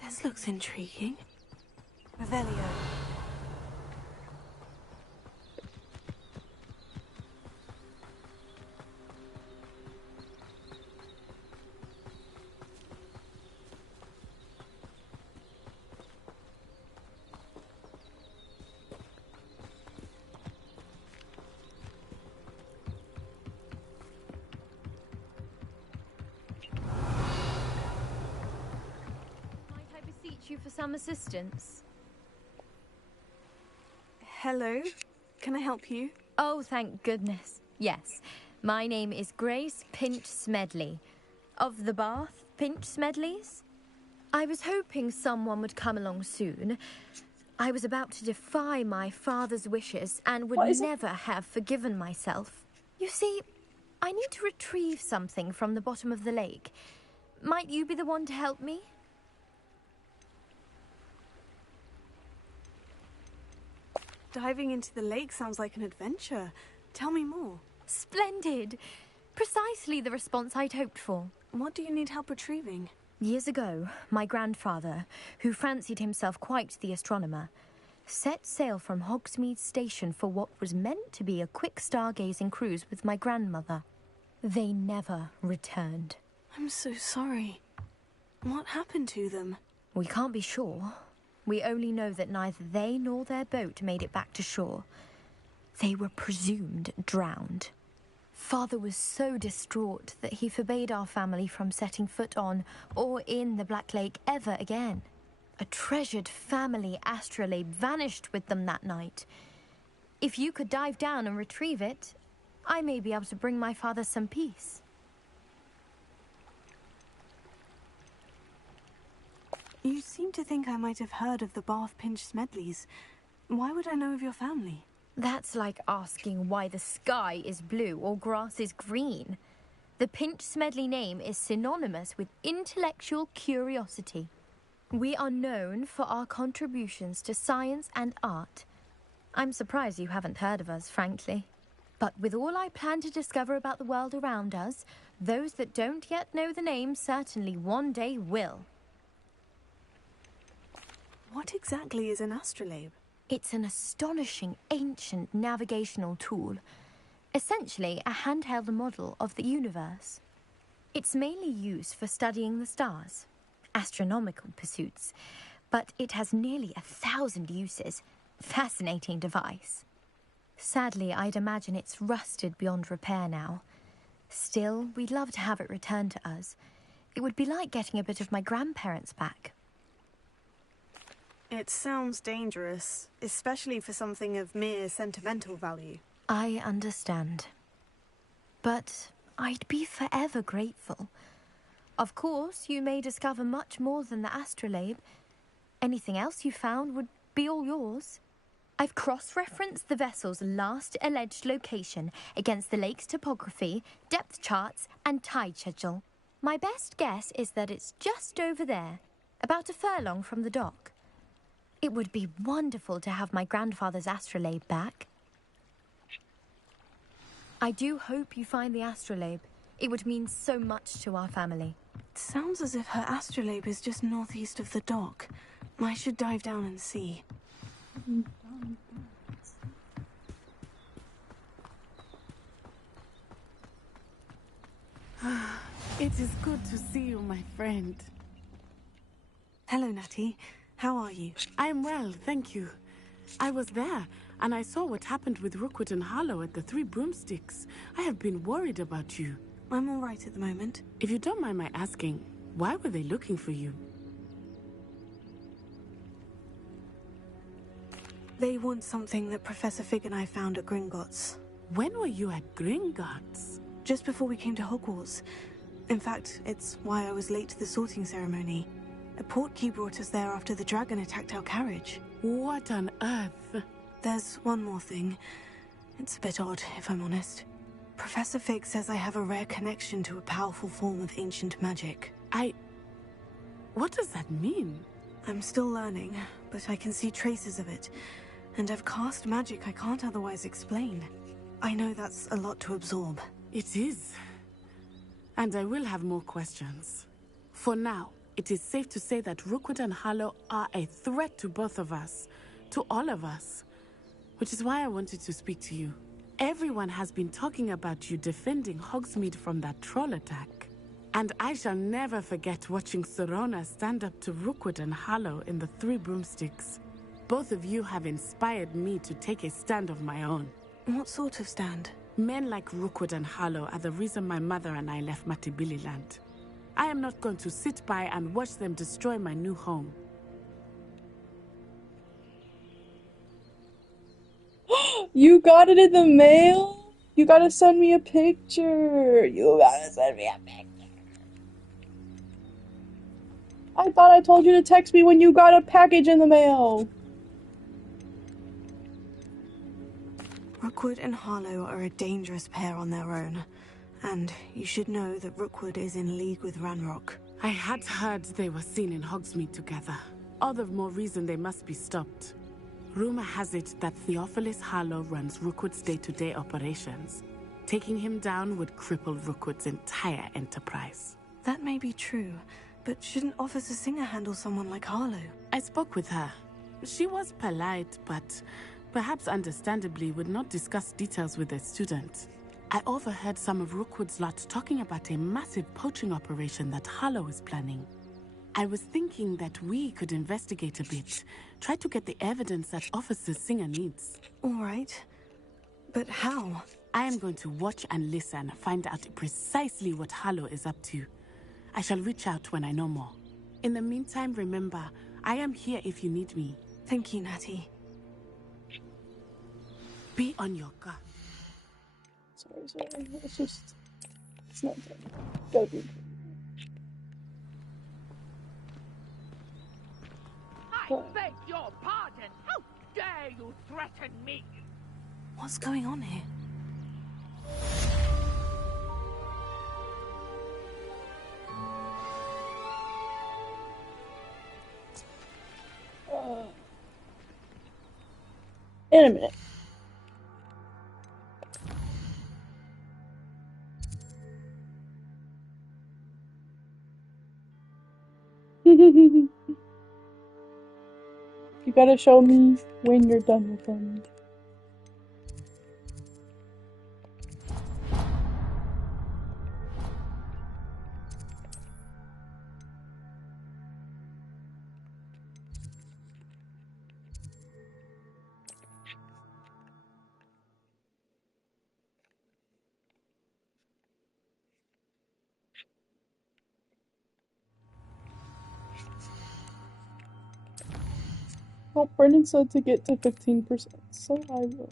This looks intriguing. Revelio. You for some assistance? Hello, can I help you? Oh, thank goodness. Yes, my name is Grace Pinch Smedley, of the Bath Pinch Smedleys. I was hoping someone would come along soon. I was about to defy my father's wishes and would never have forgiven myself. You see, I need to retrieve something from the bottom of the lake. Might you be the one to help me? Diving into the lake sounds like an adventure. Tell me more. Splendid! Precisely the response I'd hoped for. What do you need help retrieving? Years ago, my grandfather, who fancied himself quite the astronomer, set sail from Hogsmeade Station for what was meant to be a quick stargazing cruise with my grandmother. They never returned. I'm so sorry. What happened to them? We can't be sure. We only know that neither they nor their boat made it back to shore. They were presumed drowned. Father was so distraught that he forbade our family from setting foot on or in the Black Lake ever again. A treasured family astrolabe vanished with them that night. If you could dive down and retrieve it, I may be able to bring my father some peace. You seem to think I might have heard of the Bath Pinch Smedleys. Why would I know of your family? That's like asking why the sky is blue or grass is green. The Pinch Smedley name is synonymous with intellectual curiosity. We are known for our contributions to science and art. I'm surprised you haven't heard of us, frankly. But with all I plan to discover about the world around us, those that don't yet know the name certainly one day will. What exactly is an astrolabe? It's an astonishing ancient navigational tool, essentially a handheld model of the universe. It's mainly used for studying the stars, astronomical pursuits, but it has nearly 1,000 uses. Fascinating device. Sadly, I'd imagine it's rusted beyond repair now. Still, we'd love to have it returned to us. It would be like getting a bit of my grandparents back. It sounds dangerous, especially for something of mere sentimental value. I understand. But I'd be forever grateful. Of course, you may discover much more than the astrolabe. Anything else you found would be all yours. I've cross-referenced the vessel's last alleged location against the lake's topography, depth charts, and tide schedule. My best guess is that it's just over there, about a furlong from the dock. It would be wonderful to have my grandfather's astrolabe back. I do hope you find the astrolabe. It would mean so much to our family. It sounds as if her astrolabe is just northeast of the dock. I should dive down and see. It is good to see you, my friend. Hello, Natty. How are you? I am well, thank you. I was there, and I saw what happened with Rookwood and Harlow at the Three Broomsticks. I have been worried about you. I'm all right at the moment. If you don't mind my asking, why were they looking for you? They want something that Professor Fig and I found at Gringotts. When were you at Gringotts? Just before we came to Hogwarts. In fact, it's why I was late to the sorting ceremony. A portkey brought us there after the dragon attacked our carriage. What on earth? There's one more thing. It's a bit odd, if I'm honest. Professor Fig says I have a rare connection to a powerful form of ancient magic. What does that mean? I'm still learning, but I can see traces of it. And I've cast magic I can't otherwise explain. I know that's a lot to absorb. It is. And I will have more questions. For now, it is safe to say that Rookwood and Harlow are a threat to both of us. To all of us. Which is why I wanted to speak to you. Everyone has been talking about you defending Hogsmeade from that troll attack. And I shall never forget watching Sirona stand up to Rookwood and Harlow in the Three Broomsticks. Both of you have inspired me to take a stand of my own. What sort of stand? Men like Rookwood and Harlow are the reason my mother and I left Matabeleland. I am not going to sit by and watch them destroy my new home. You got it in the mail? You gotta send me a picture. You gotta send me a picture. I thought I told you to text me when you got a package in the mail. Rookwood and Harlow are a dangerous pair on their own. And you should know that Rookwood is in league with Ranrock. I had heard they were seen in Hogsmeade together. All the more reason they must be stopped. Rumor has it that Theophilus Harlow runs Rookwood's day-to-day operations. Taking him down would cripple Rookwood's entire enterprise. That may be true, but shouldn't Officer Singer handle someone like Harlow? I spoke with her. She was polite, but perhaps understandably would not discuss details with a student. I overheard some of Rookwood's lot talking about a massive poaching operation that Harlow is planning. I was thinking that we could investigate a bit, try to get the evidence that Officer Singer needs. All right. But how? I am going to watch and listen, find out precisely what Harlow is up to. I shall reach out when I know more. In the meantime, remember, I am here if you need me. Thank you, Natty. Be on your guard. Sorry. It's not done. Go, dude. I beg your pardon. How dare you threaten me? What's going on here? In a minute. You gotta show me when you're done with them. Well, Brendan said to get to 15%, so I will.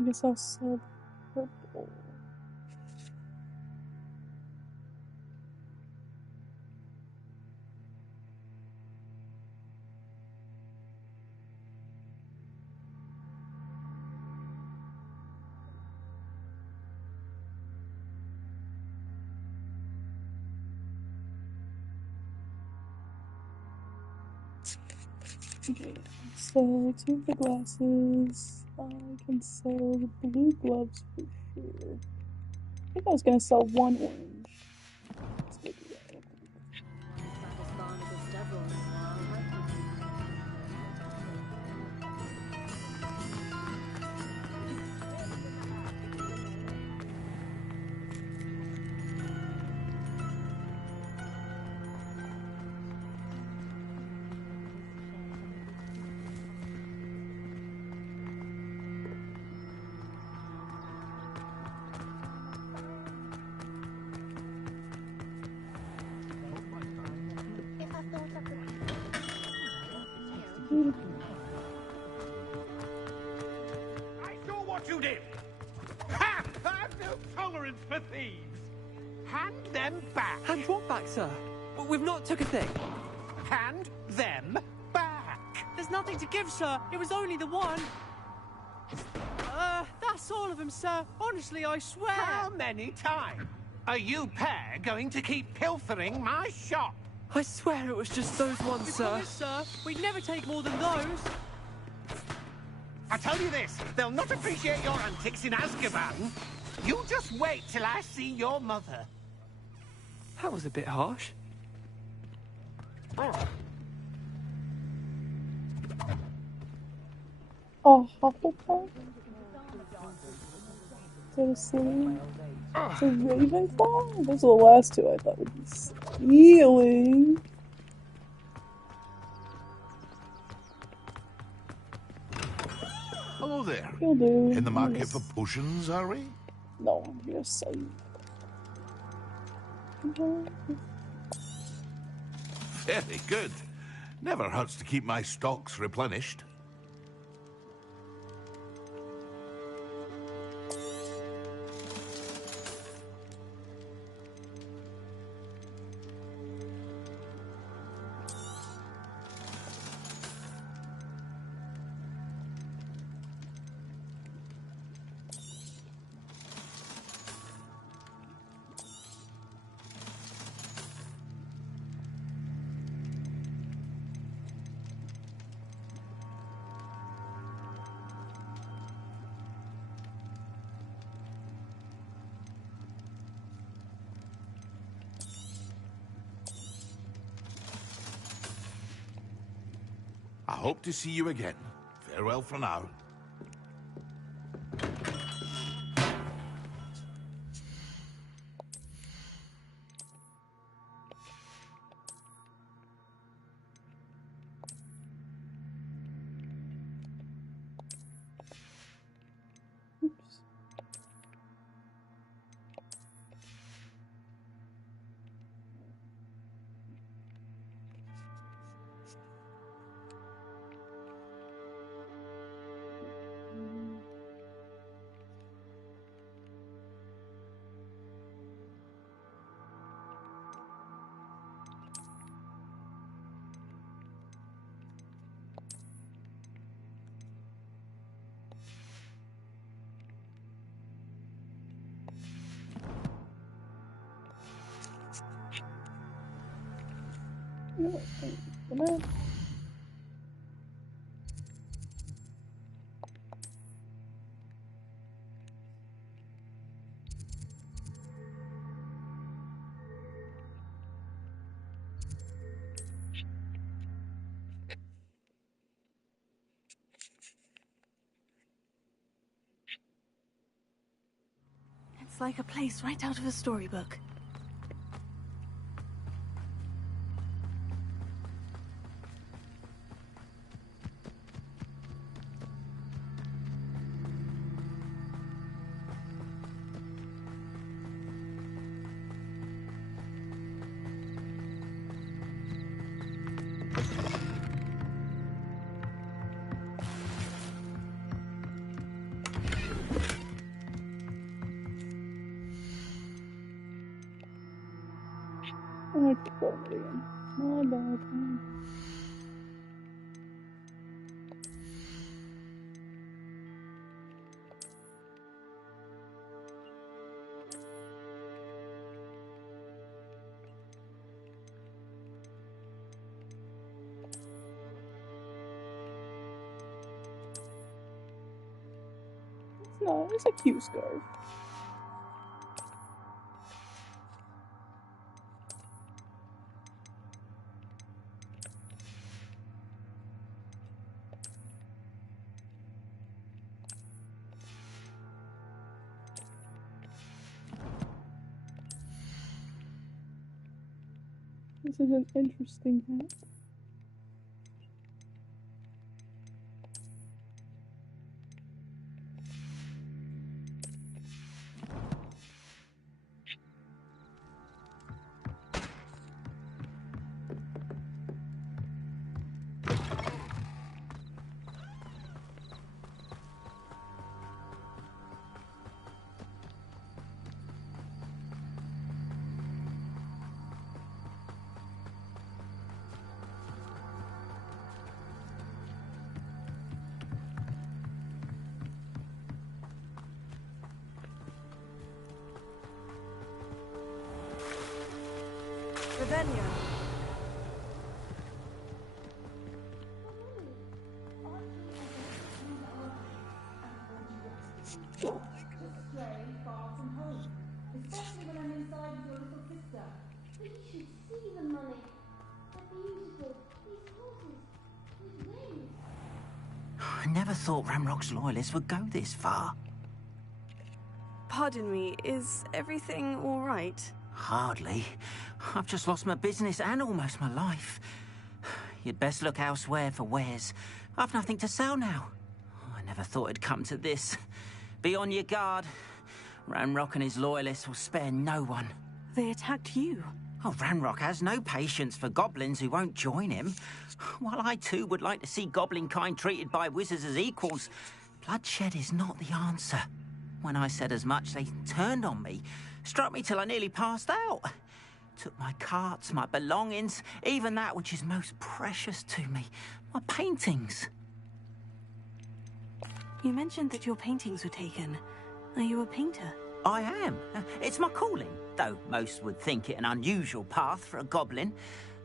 I guess I'll sell purple. Okay, so 2 of the glasses. I can sell the blue gloves for sure. I think I was gonna sell 1 orange. Let's go do that. I saw what you did. Ha! I've no tolerance for thieves. Hand them back. Hand what back, sir? We've not took a thing. Hand them back. There's nothing to give, sir. It was only the one. That's all of them, sir. Honestly, I swear. How many times are you pair going to keep pilfering my shop? I swear it was just those ones, sir. Promise, sir. We'd never take more than those. I tell you this, they'll not appreciate your antics in Azkaban. You just wait till I see your mother. That was a bit harsh. Oh, Hufflepuff? Is it a Slytherin? It's a Ravenclaw? Those are the last two I thought would be stealing. Hello there. You'll do. In the market for potions, are we? No, I'm here to save. Very good. Never hurts to keep my stocks replenished. I hope to see you again. Farewell for now. It's like a place right out of a storybook. I keep going again. My bad. No, it's a cute scarf. This is an interesting hat. Revelio. Far from home, especially when I'm inside with your little sister. But you should see the money. They're beautiful. These horses with wings. I never thought Ranrock's loyalists would go this far. Pardon me, is everything all right? Hardly. I've just lost my business and almost my life. You'd best look elsewhere for wares. I've nothing to sell now. I never thought it'd come to this. Be on your guard. Ranrock and his loyalists will spare no one. They attacked you? Oh, Ranrock has no patience for goblins who won't join him. While I too would like to see goblin kind treated by wizards as equals, bloodshed is not the answer. When I said as much, they turned on me, struck me till I nearly passed out. Took my carts, my belongings, even that which is most precious to me, my paintings. You mentioned that your paintings were taken. Are you a painter? I am. It's my calling, though most would think it an unusual path for a goblin.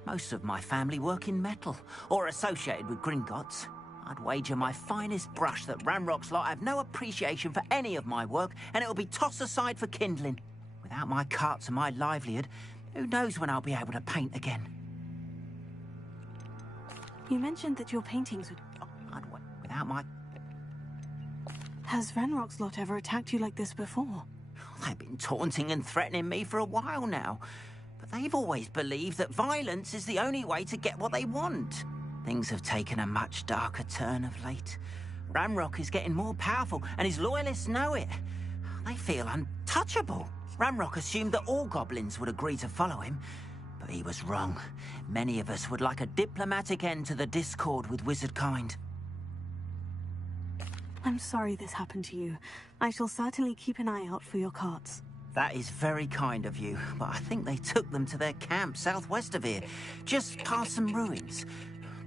Most of my family work in metal, or associated with Gringotts. I'd wager my finest brush that Ranrock's lot have no appreciation for any of my work, and it'll be tossed aside for kindling. Without my carts and my livelihood, who knows when I'll be able to paint again? You mentioned that your paintings would... Without my... Has Ranrock's lot ever attacked you like this before? They've been taunting and threatening me for a while now. But they've always believed that violence is the only way to get what they want. Things have taken a much darker turn of late. Ranrock is getting more powerful, and his loyalists know it. They feel untouchable. Ranrock assumed that all goblins would agree to follow him, but he was wrong. Many of us would like a diplomatic end to the discord with wizard kind. I'm sorry this happened to you. I shall certainly keep an eye out for your carts. That is very kind of you, but I think they took them to their camp southwest of here, just past some ruins.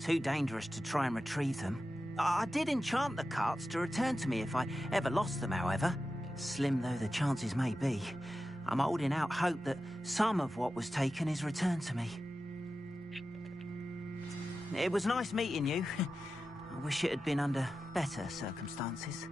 Too dangerous to try and retrieve them. I did enchant the carts to return to me if I ever lost them, however. Slim though the chances may be, I'm holding out hope that some of what was taken is returned to me. It was nice meeting you. I wish it had been under better circumstances.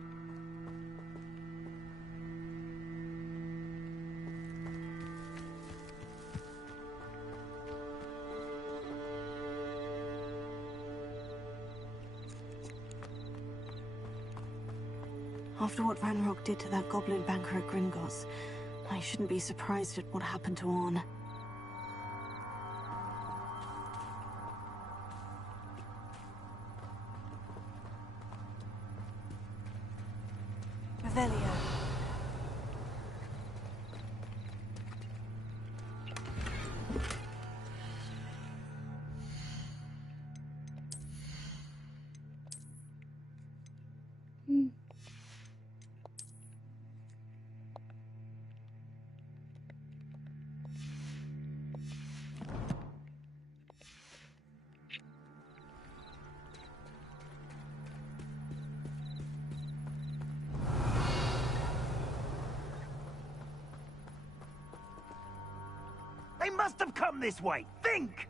After what Ranrock did to that goblin banker at Gringotts, I shouldn't be surprised at what happened to Orn. Revelio. They must have come this way. Think!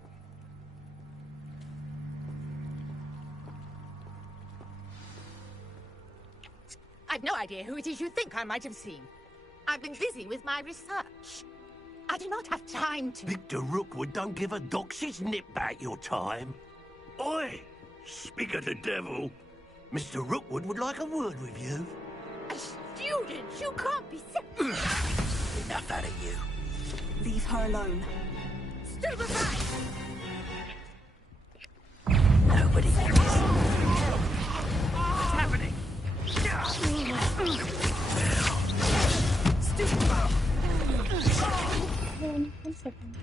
I've no idea who it is you think I might have seen. I've been busy with my research. I do not have time to... Victor Rookwood don't give a doxy's nip back your time. Oi! Speak of the devil. Mr. Rookwood would like a word with you. A student? You can't be... Enough out of you. Leave her alone. Stand aside! Nobody cares. What's happening? One second.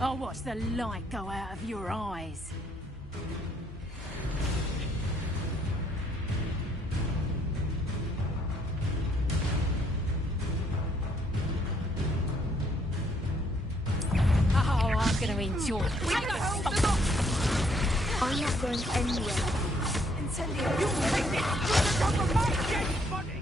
I'll watch the light go out of your eyes. Oh, I'm gonna enjoy it. I'm not going anywhere. Incendio, you take this! You're the top of my dead body!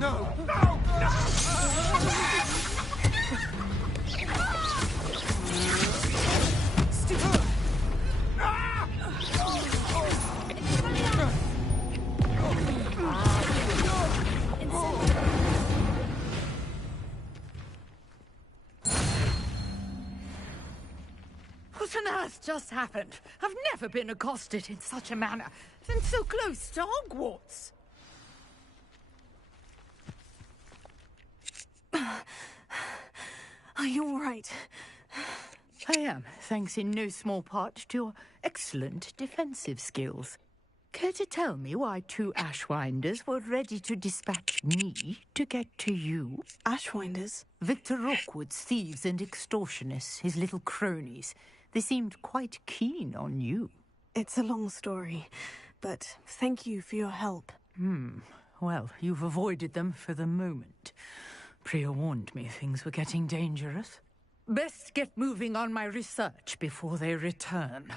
No! No! No! What on earth just happened? I've never been accosted in such a manner, and so close to Hogwarts. Are you all right? I am, thanks in no small part to your excellent defensive skills. Care to tell me why 2 Ashwinders were ready to dispatch me to get to you? Ashwinders? Victor Rookwood's thieves and extortionists, his little cronies. They seemed quite keen on you. It's a long story, but thank you for your help. Well, you've avoided them for the moment. Priya warned me things were getting dangerous. Best get moving on my research before they return.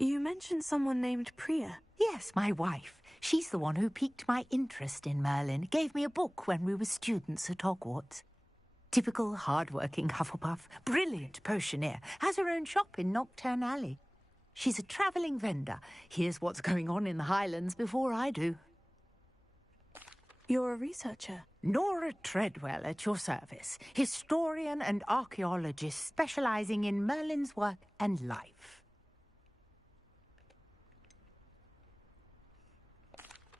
You mentioned someone named Priya. Yes, my wife. She's the one who piqued my interest in Merlin. Gave me a book when we were students at Hogwarts. Typical hard-working Hufflepuff. Brilliant potioneer. Has her own shop in Knockturn Alley. She's a travelling vendor. Hears what's going on in the Highlands before I do. You're a researcher? Nora Treadwell at your service. Historian and archaeologist specialising in Merlin's work and life.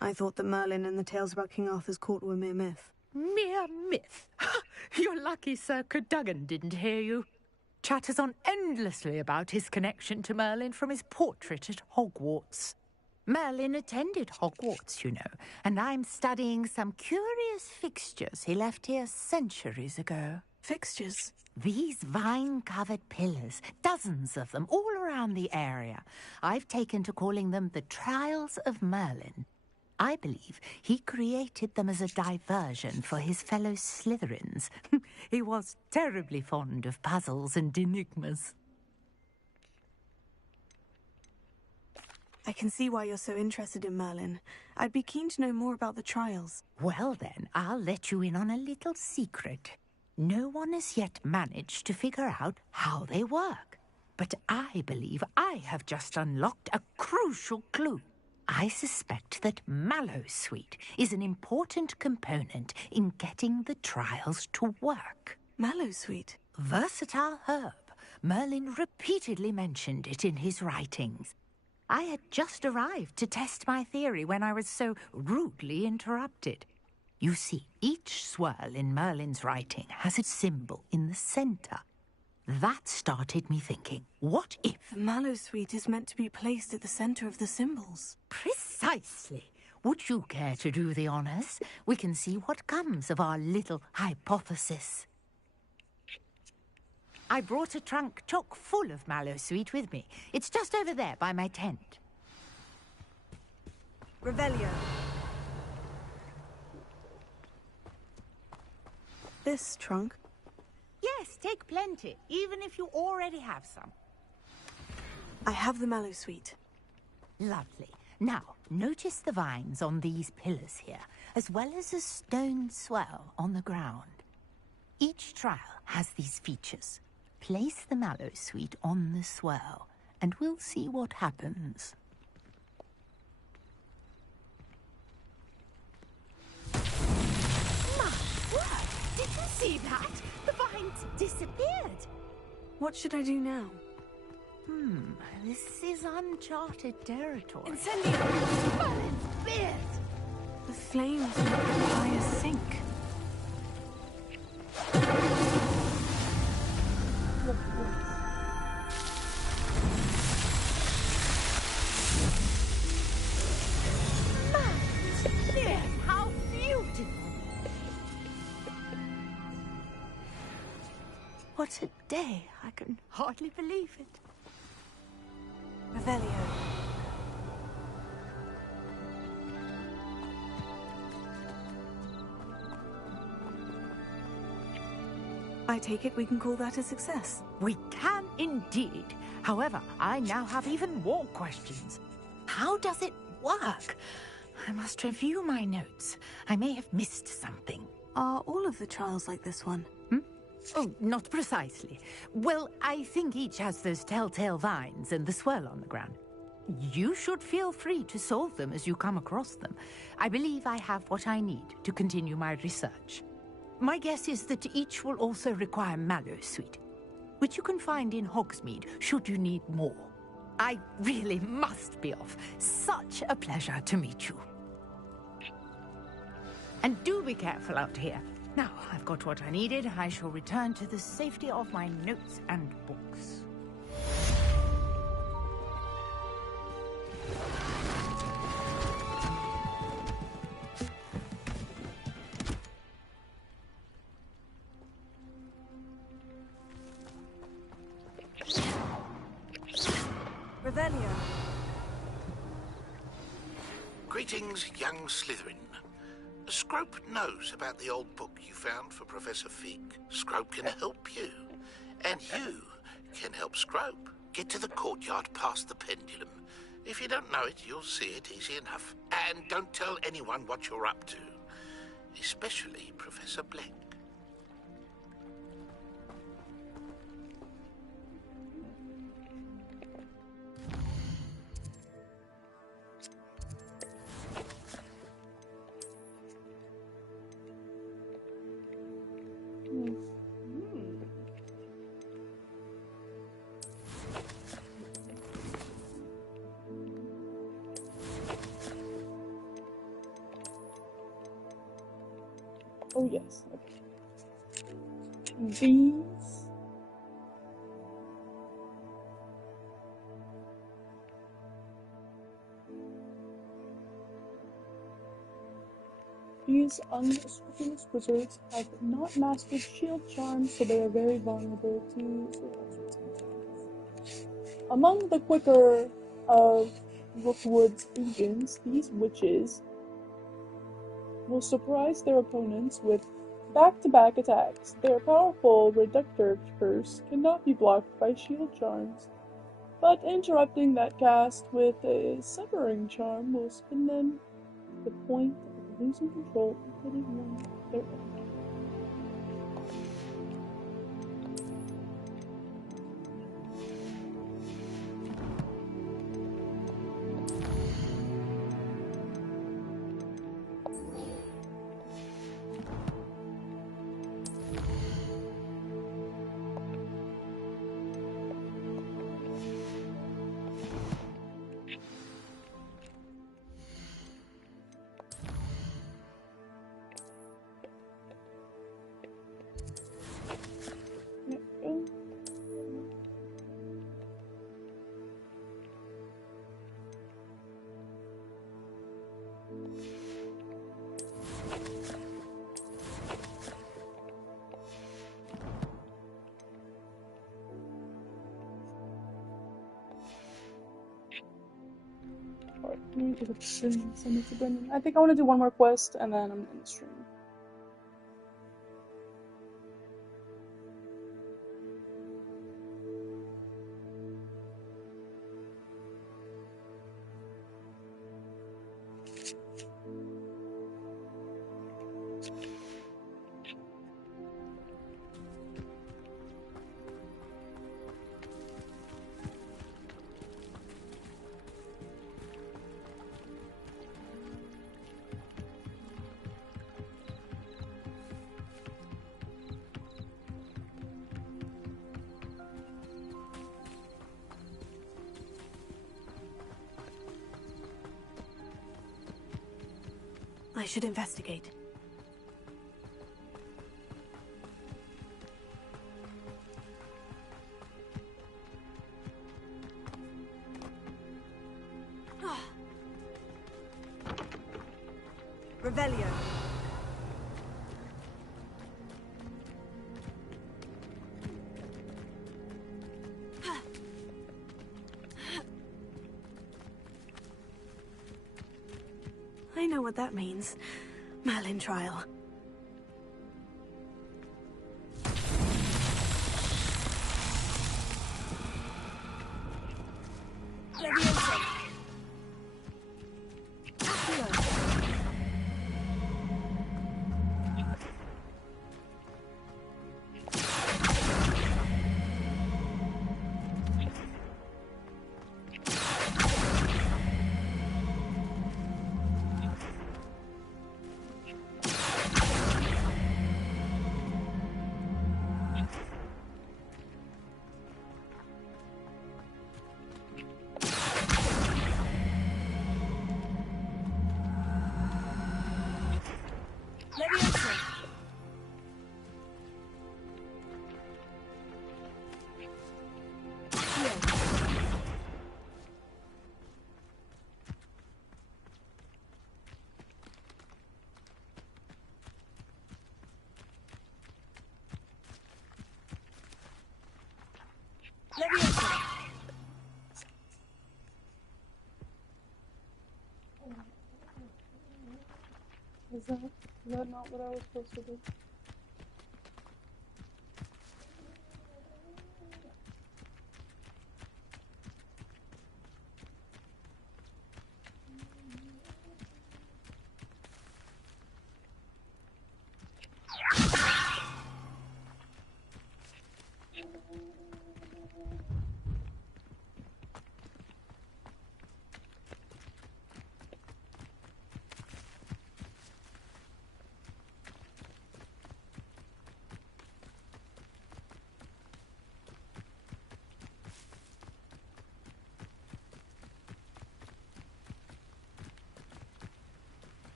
I thought that Merlin and the tales about King Arthur's court were mere myth. Mere myth? You're lucky Sir Cadogan didn't hear you. Chatters on endlessly about his connection to Merlin from his portrait at Hogwarts. Merlin attended Hogwarts, you know, and I'm studying some curious fixtures he left here centuries ago. Fixtures? These vine-covered pillars, dozens of them, all around the area. I've taken to calling them the Trials of Merlin. I believe he created them as a diversion for his fellow Slytherins. He was terribly fond of puzzles and enigmas. I can see why you're so interested in Merlin. I'd be keen to know more about the trials. Well then, I'll let you in on a little secret. No one has yet managed to figure out how they work. But I believe I have just unlocked a crucial clue. I suspect that Mallowsweet is an important component in getting the trials to work. Mallowsweet? Versatile herb. Merlin repeatedly mentioned it in his writings. I had just arrived to test my theory when I was so rudely interrupted. You see, each swirl in Merlin's writing has its symbol in the centre. That started me thinking, what if... The Mallowsweet is meant to be placed at the centre of the symbols. Precisely. Would you care to do the honours? We can see what comes of our little hypothesis. I brought a trunk chock full of Mallowsweet with me. It's just over there by my tent. Revelio. This trunk? Yes, take plenty, even if you already have some. I have the Mallowsweet. Lovely. Now, notice the vines on these pillars here, as well as a stone swell on the ground. Each trial has these features. Place the Mallowsweet on the swell, and we'll see what happens. My word! Did you see that? The vines disappeared. What should I do now? This is uncharted territory. Incendio! Merlin's beard! The flames make the fire sink. Merlin's beard! How beautiful! What a day! I can hardly believe it. Revelio. I take it we can call that a success. We can indeed. However, I now have even more questions. How does it work? I must review my notes. I may have missed something. Are all of the trials like this one? Oh, not precisely. Well, I think each has those telltale vines and the swirl on the ground. You should feel free to solve them as you come across them. I believe I have what I need to continue my research. My guess is that each will also require Mallowsweet. which you can find in Hogsmeade should you need more. I really must be off. Such a pleasure to meet you. And do be careful out here. Now, I've got what I needed. I shall return to the safety of my notes and books. Revelio. Greetings, young Slytherin. Scrope knows about the old book you found for Professor Fig. Scrope can help you. And you can help Scrope. Get to the courtyard past the pendulum. If you don't know it, you'll see it easy enough. And don't tell anyone what you're up to. Especially Professor Black. Oh yes, okay. These unscrupulous wizards have not mastered shield charms, so they are very vulnerable to sorts of attacks. Among the quicker of Rookwood's agents, these witches will surprise their opponents with back-to-back attacks. Their powerful Reductor curse cannot be blocked by shield charms, but interrupting that cast with a Severing charm will spin them to the point of losing control and hitting one of their own. Alright, let me give it send it to Brendan. I think I want to do one more quest and then I'm going to end the stream. I should investigate. Revelio. I know what that means. Merlin trial. Leviosa. Accio. Leviosa! Is that not what I was supposed to do?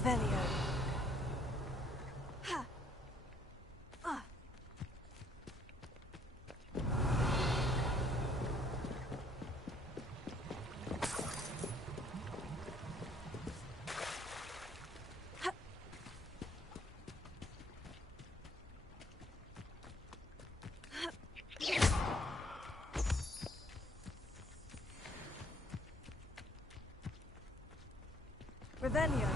Revelio. Revelio.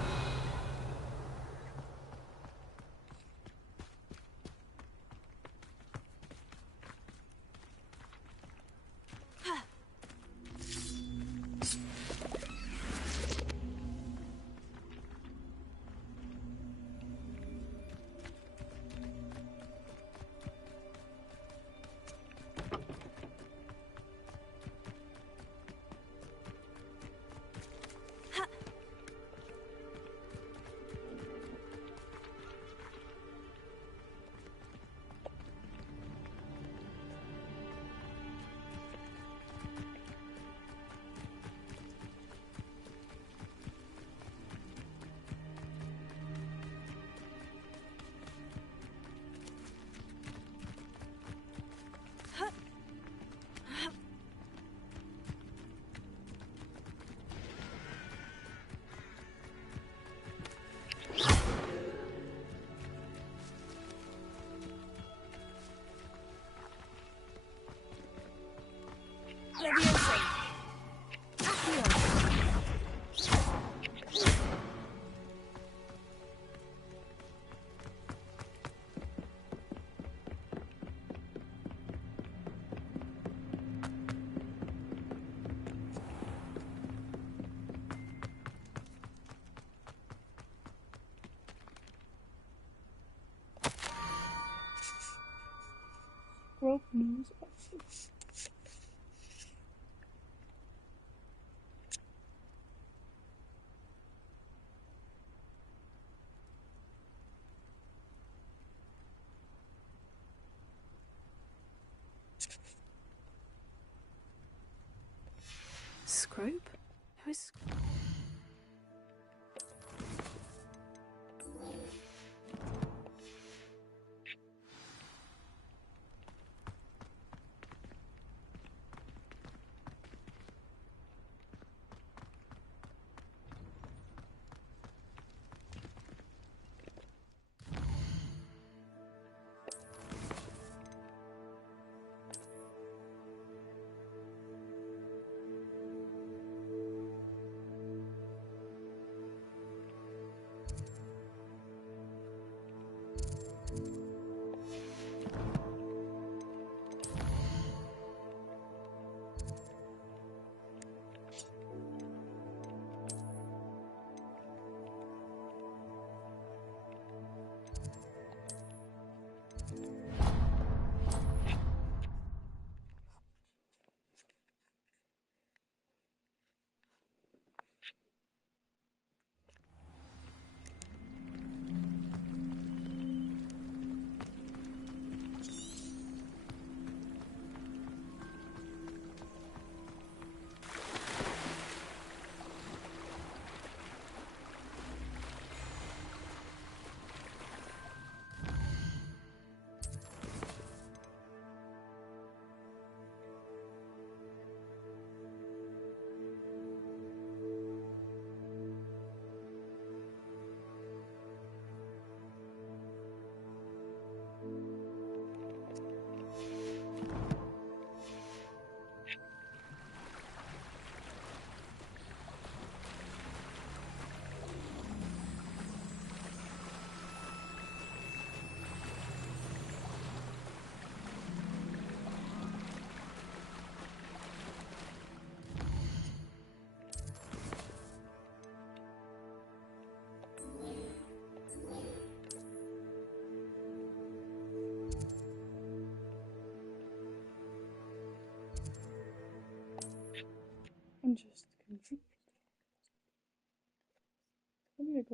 Leviosa. Broke news. Scrope? Who is...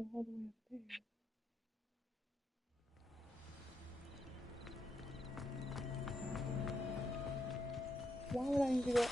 go all the way up there. Why would I need to go?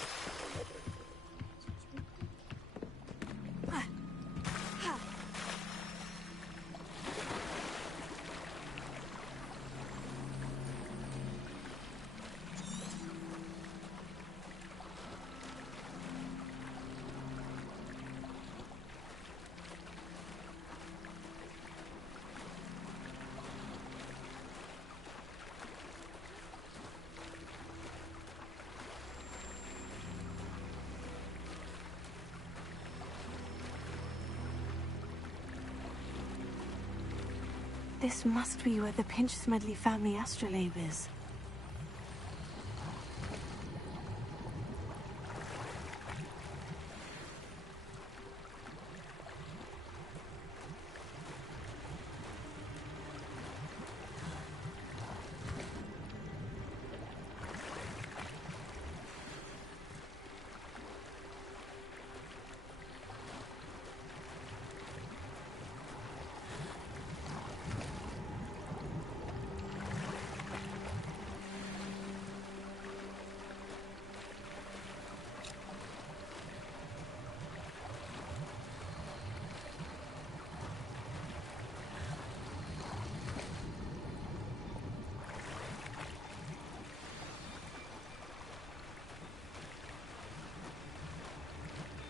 This must be where the Pinch Smedley family astrolabe is.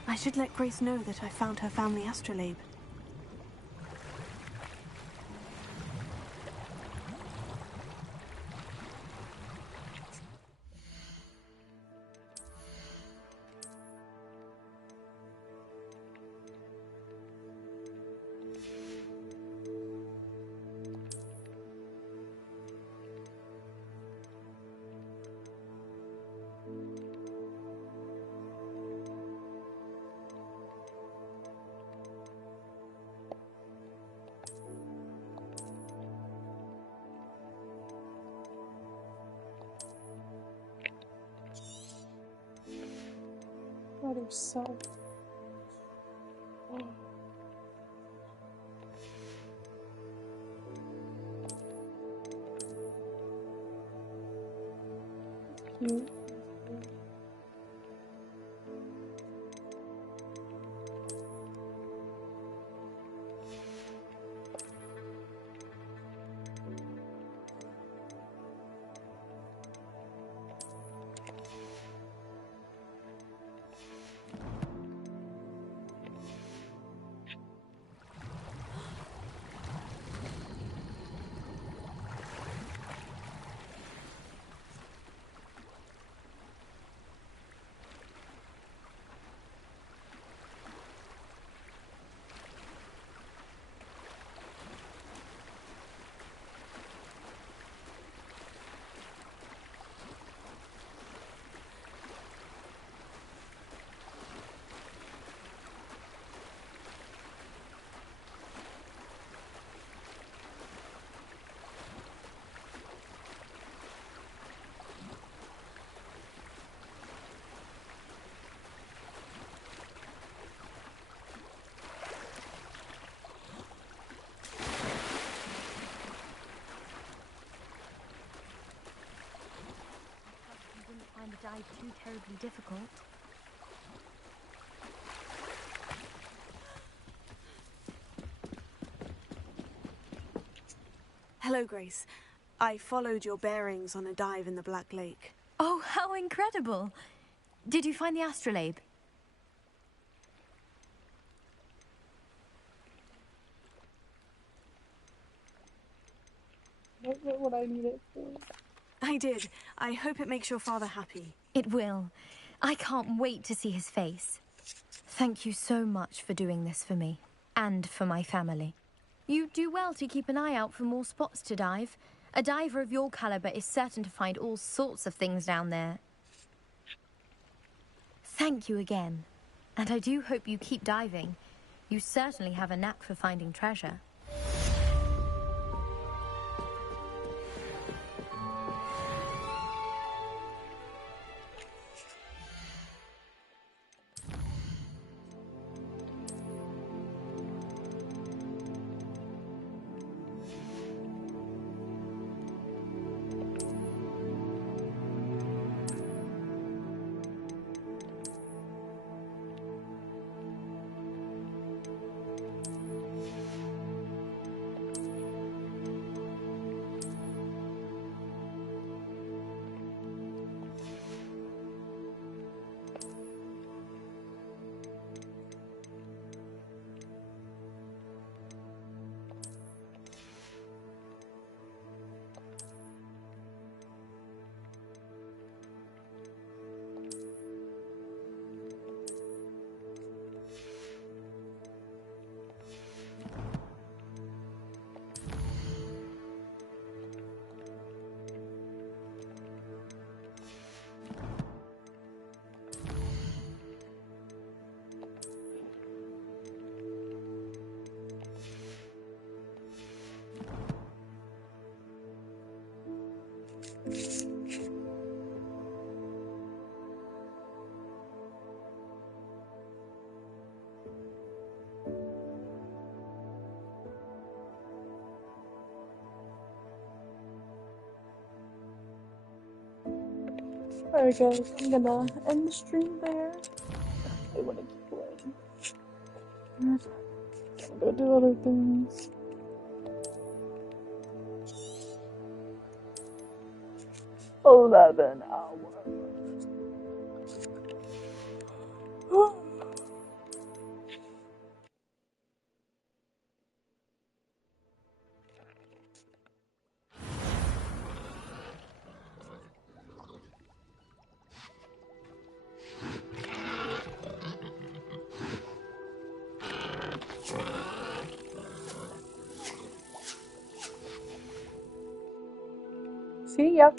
I should let Grace know that I found her family astrolabe. Other self. Oh. Cute. Find the dive too terribly difficult. Hello, Grace. I followed your bearings on a dive in the Black Lake. Oh, how incredible! Did you find the astrolabe? What would I need it for? I did. I hope it makes your father happy. It will. I can't wait to see his face. Thank you so much for doing this for me, and for my family. You do well to keep an eye out for more spots to dive. A diver of your caliber is certain to find all sorts of things down there. Thank you again. And I do hope you keep diving. You certainly have a knack for finding treasure. Alright guys, I'm gonna end the stream there. I wanna keep playing. I'm gonna do other things. $11 hours. See ya.